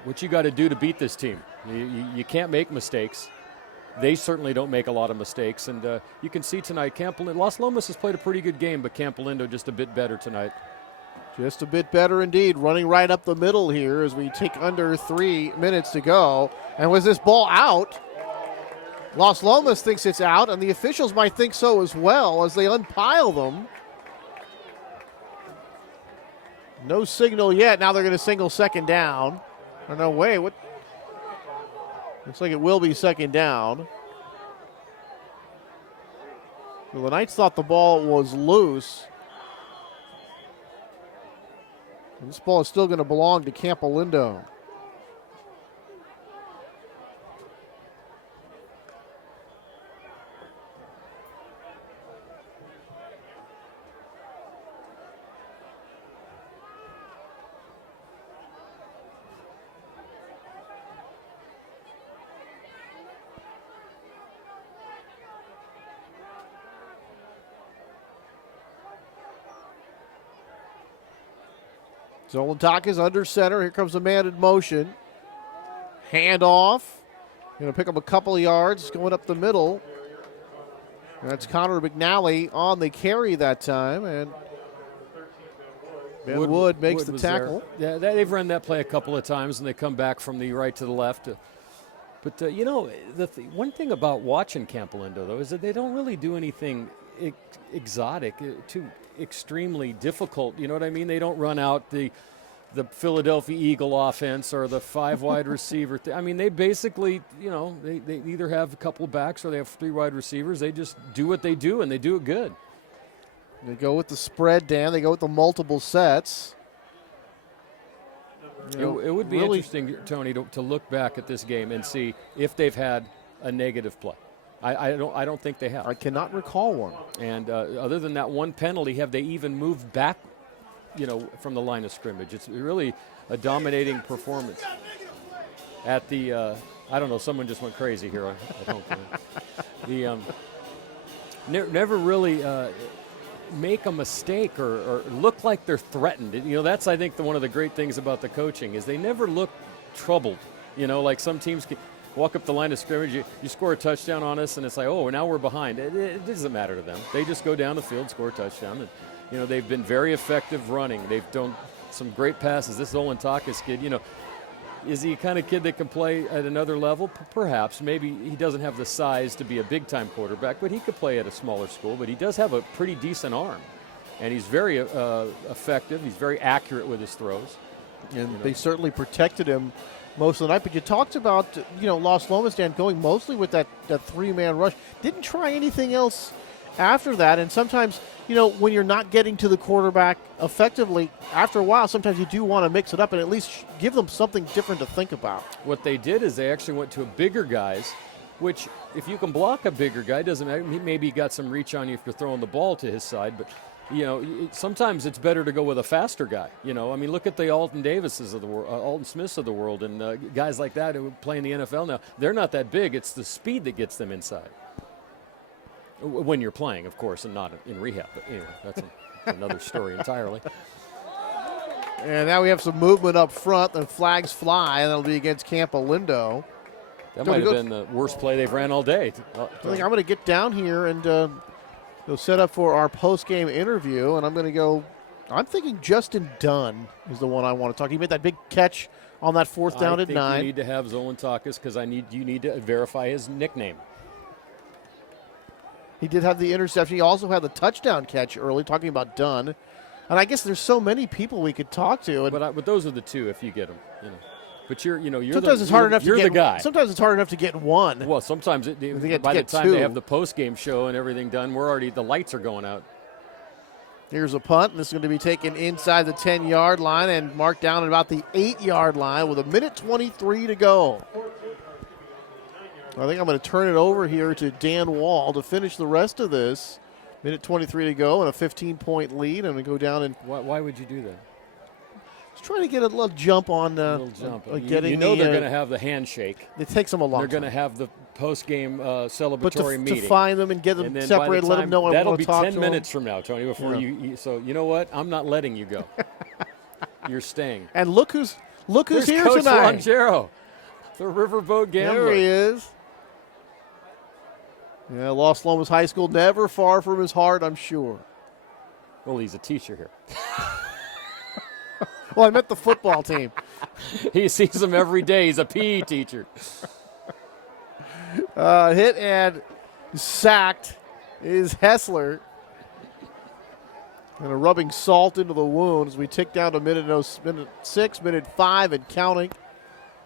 what you got to do to beat this team. You can't make mistakes. They certainly don't make a lot of mistakes. And you can see tonight, Las Lomas has played a pretty good game, but Campolindo just a bit better tonight. Just a bit better indeed. Running right up the middle here as we take under 3 minutes to go. And was this ball out? Las Lomas thinks it's out, and the officials might think so as well as they unpile them. No signal yet. Now they're going to signal second down. Oh, no way. What? Looks like it will be second down. Well, the Knights thought the ball was loose. And this ball is still going to belong to Campolindo. Zolotakis under center. Here comes the man in motion. Handoff. Going to pick up a couple of yards going up the middle. That's Connor McNally on the carry that time. And Ben Wood makes the tackle. There. Yeah, they've run that play a couple of times, and they come back from the right to the left. But, one thing about watching Campolindo, though, is that they don't really do anything exotic, too extremely difficult. You know what I mean? They don't run out the Philadelphia Eagle offense or the 5 wide receiver. I mean, they basically, they either have a couple of backs or they have 3 wide receivers. They just do what they do, and they do it good. They go with the spread, Dan. They go with the multiple sets. It would be interesting, Tony, to look back at this game and see if they've had a negative play. I don't think they have. I cannot recall one. And other than that one penalty, have they even moved back, from the line of scrimmage? It's really a dominating performance. At the, I don't know, someone just went crazy here at home. Never really make a mistake or look like they're threatened. That's, I think, one of the great things about the coaching is they never look troubled. Like some teams can walk up the line of scrimmage, you score a touchdown on us, and it's like, oh, now we're behind. It doesn't matter to them. They just go down the field, score a touchdown. And, they've been very effective running. They've done some great passes. This Zolotakis kid, is he a kind of kid that can play at another level? Perhaps. Maybe he doesn't have the size to be a big-time quarterback, but he could play at a smaller school. But he does have a pretty decent arm, and he's very effective. He's very accurate with his throws. And they certainly protected him most of the night. But you talked about, Las Lomas, Dan, going mostly with that 3-man rush. Didn't try anything else after that. And sometimes, when you're not getting to the quarterback effectively, after a while, sometimes you do want to mix it up and at least give them something different to think about. What they did is they actually went to a bigger guys, which if you can block a bigger guy, doesn't matter. Maybe he got some reach on you if you're throwing the ball to his side, but sometimes it's better to go with a faster guy. Look at the Alton Davises of the world, Alton Smiths of the world, and guys like that who play in the NFL now. They're not that big. It's the speed that gets them inside. When you're playing, of course, and not in rehab. But anyway, that's another story entirely. And now we have some movement up front. The flags fly, and that'll be against Campolindo. That might have been the worst play they've ran all day. I think I'm going to get down here and go set up for our post-game interview, and I'm thinking Justin Dunn is the one I want to talk to. He made that big catch on that 4th down at 9. I think you need to have Zolotakis because you need to verify his nickname. He did have the interception. He also had the touchdown catch early, talking about Dunn. And I guess there's so many people we could talk to. But those are the 2 if you get them. But you're sometimes it's hard enough to get the guy. Sometimes it's hard enough to get one. Well, sometimes by the time they have the post-game show and everything done, the lights are going out. Here's a punt, and this is going to be taken inside the 10-yard line and marked down at about the 8-yard line with 1:23 to go. I think I'm going to turn it over here to Dan Wall to finish the rest of this. 1:23 to go and a 15-point lead. I'm going to go down and. Why would you do that? Just trying to get a little jump on. They're going to have the handshake. It takes them a long time. They're going to have the post-game celebratory meeting. To find them and get them separated, let them know I want to talk to them. That'll be 10 minutes from now, Tony, before you. So you know what? I'm not letting you go. You're staying. And look who's here Coach tonight. Rongero, the Riverboat Gambler. There he is. Yeah, Las Lomas High School, never far from his heart, I'm sure. Well, he's a teacher here. Well, I meant the football team. He sees them every day. He's a PE teacher. Hit and sacked is Hessler. And rubbing salt into the wounds. We tick down to minute 6, minute 5 and counting.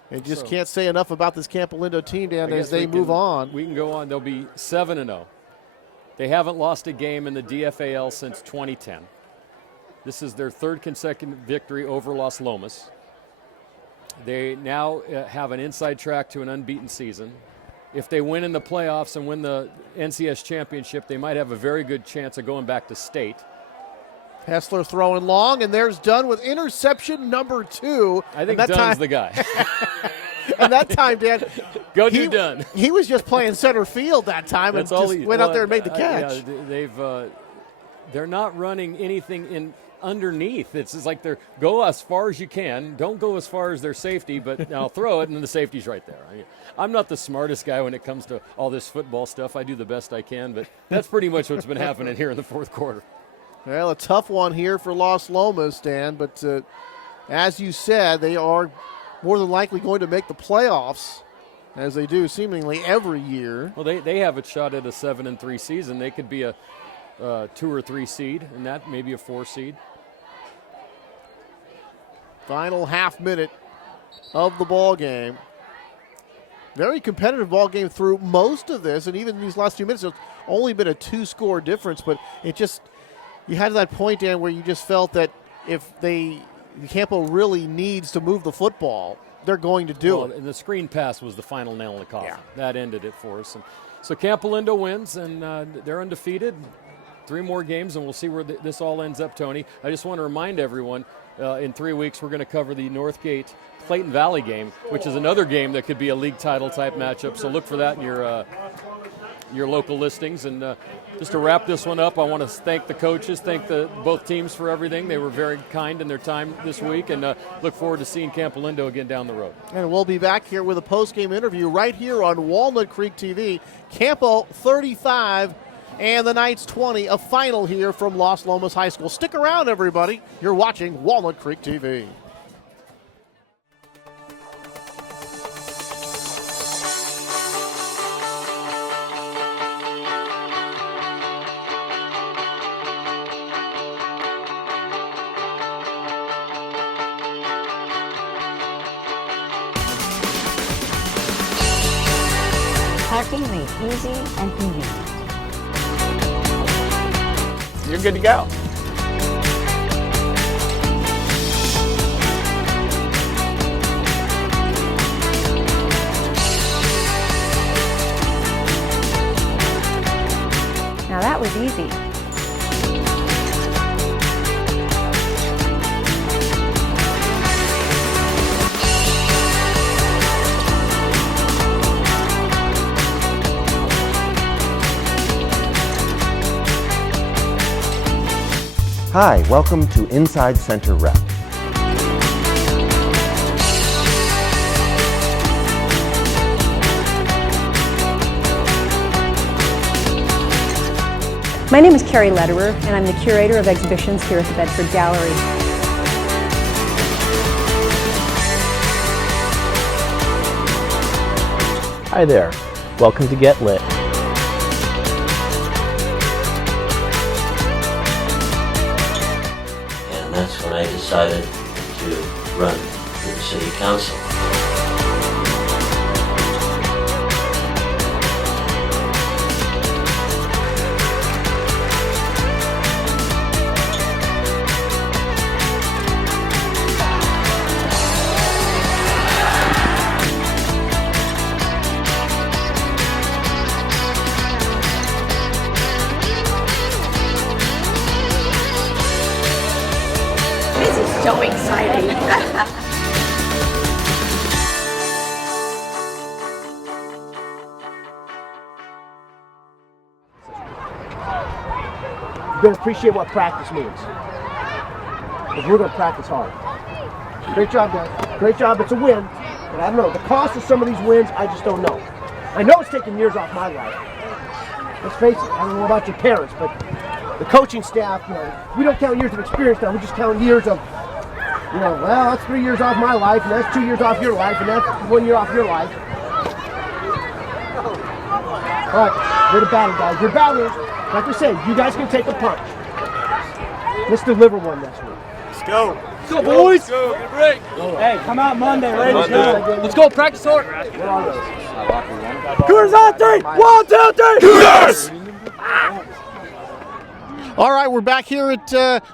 And just can't say enough about this Campolindo team, Dan, as they move on. We can go on. They'll be 7-0. They haven't lost a game in the DFAL since 2010. This is their 3rd consecutive victory over Las Lomas. They now have an inside track to an unbeaten season. If they win in the playoffs and win the NCS championship, they might have a very good chance of going back to state. Hessler throwing long, and there's Dunn with interception number 2. I think Dunn's the guy. And that time, Dan, Dunn. He was just playing center field that time and went out there and made the catch. They're not running anything underneath. It's just like they're go as far as you can. Don't go as far as their safety, but I'll throw it, and then the safety's right there. I'm not the smartest guy when it comes to all this football stuff. I do the best I can, but that's pretty much what's been happening here in the fourth quarter. Well, a tough one here for Las Lomas, Dan, but as you said, they are more than likely going to make the playoffs, as they do seemingly every year. Well, they have a shot at a 7-3 season. They could be a 2 or 3 seed, and that maybe a 4 seed. Final half minute of the ball game. Very competitive ball game through most of this, and even these last few minutes, it's only been a 2-score difference, but it just, you had that point, Dan, where you just felt that if Campo really needs to move the football, they're going to do it. And the screen pass was the final nail in the coffin. Yeah. That ended it for us. And so Campolindo wins, and they're undefeated. 3 more games, and we'll see where this all ends up, Tony. I just want to remind everyone, in 3 weeks, we're going to cover the Northgate Clayton Valley game, which is another game that could be a league title type matchup. So look for that in your local listings. And just to wrap this one up, I want to thank the coaches, thank both teams for everything. They were very kind in their time this week, and look forward to seeing Campolindo again down the road. And we'll be back here with a post-game interview right here on Walnut Creek TV. Campo 35 and the Knights 20, a final here from Las Lomas High School. Stick around, everybody. You're watching Walnut Creek TV. Parking made easy and convenient. You're good to go. Now that was easy. Hi, welcome to Inside Center Rep. My name is Carrie Lederer, and I'm the curator of exhibitions here at the Bedford Gallery. Hi there. Welcome to Get Lit. And that's when I decided to run for the city council. This is so exciting. You're going to appreciate what practice means. Because we're going to practice hard. Great job, guys. Great job. It's a win. But I don't know. The cost of some of these wins, I just don't know. I know it's taken years off my life. Let's face it. I don't know about your parents, but the coaching staff, we don't count years of experience now. We just count years of, well, that's 3 years off my life, and that's 2 years off your life, and that's 1 year off your life. All right, we're the battle, guys. We're battlers. Like we said, you guys can take a punch. Let's deliver one next week. Let's go. Let's go, boys. Let's go. Good break. Hey, come out Monday, ladies. Let's go. Practice hard. What are those? Cougars on 3. 1, 2, 3. Cougars! All right, we're back here at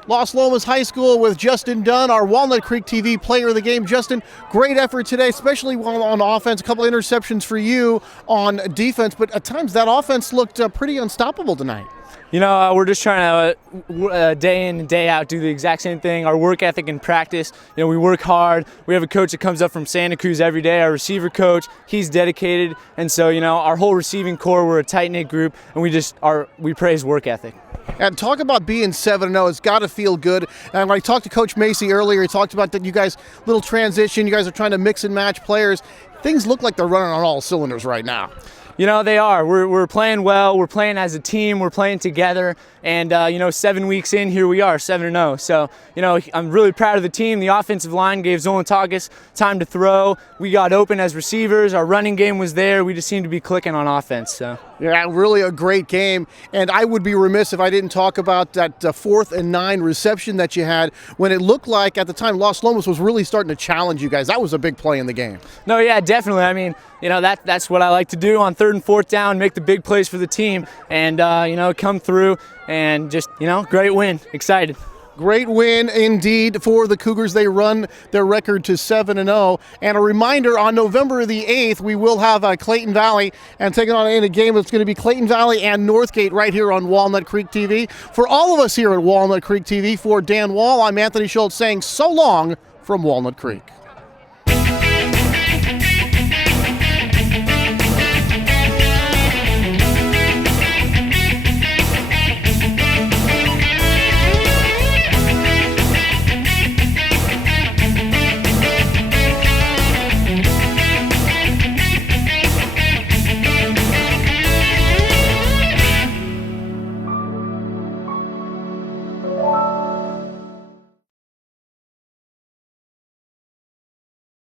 Las Lomas High School with Justin Dunn, our Walnut Creek TV player of the game. Justin, great effort today, especially on offense. A couple of interceptions for you on defense, but at times that offense looked pretty unstoppable tonight. You know, we're just trying to day in and day out do the exact same thing. Our work ethic in practice, you know, we work hard. We have a coach that comes up from Santa Cruz every day, our receiver coach. He's dedicated. And so, you know, our whole receiving core, we're a tight-knit group, and we praise work ethic. And talk about being 7-0. It's got to feel good. And when I talked to Coach Macy earlier, he talked about that you guys, little transition, you guys are trying to mix and match players. Things look like they're running on all cylinders right now. You know, they are. We're playing well. We're playing as a team. We're playing together. And, you know, 7 weeks in, here we are, 7-0. So, you know, I'm really proud of the team. The offensive line gave Zolantakis time to throw. We got open as receivers. Our running game was there. We just seemed to be clicking on offense. So. Yeah, really a great game. And I would be remiss if I didn't talk about that 4th and 9 reception that you had when it looked like at the time Las Lomas was really starting to challenge you guys. That was a big play in the game. No, yeah, definitely. I mean, you know, that's what I like to do on 3rd and 4th down, make the big plays for the team and, you know, come through and just, you know, great win. Excited. Great win indeed for the Cougars. They run their record to 7-0. And a reminder, on November the 8th, we will have Clayton Valley and taking on in a game that's going to be Clayton Valley and Northgate right here on Walnut Creek TV. For all of us here at Walnut Creek TV, for Dan Wall, I'm Anthony Schultz saying so long from Walnut Creek.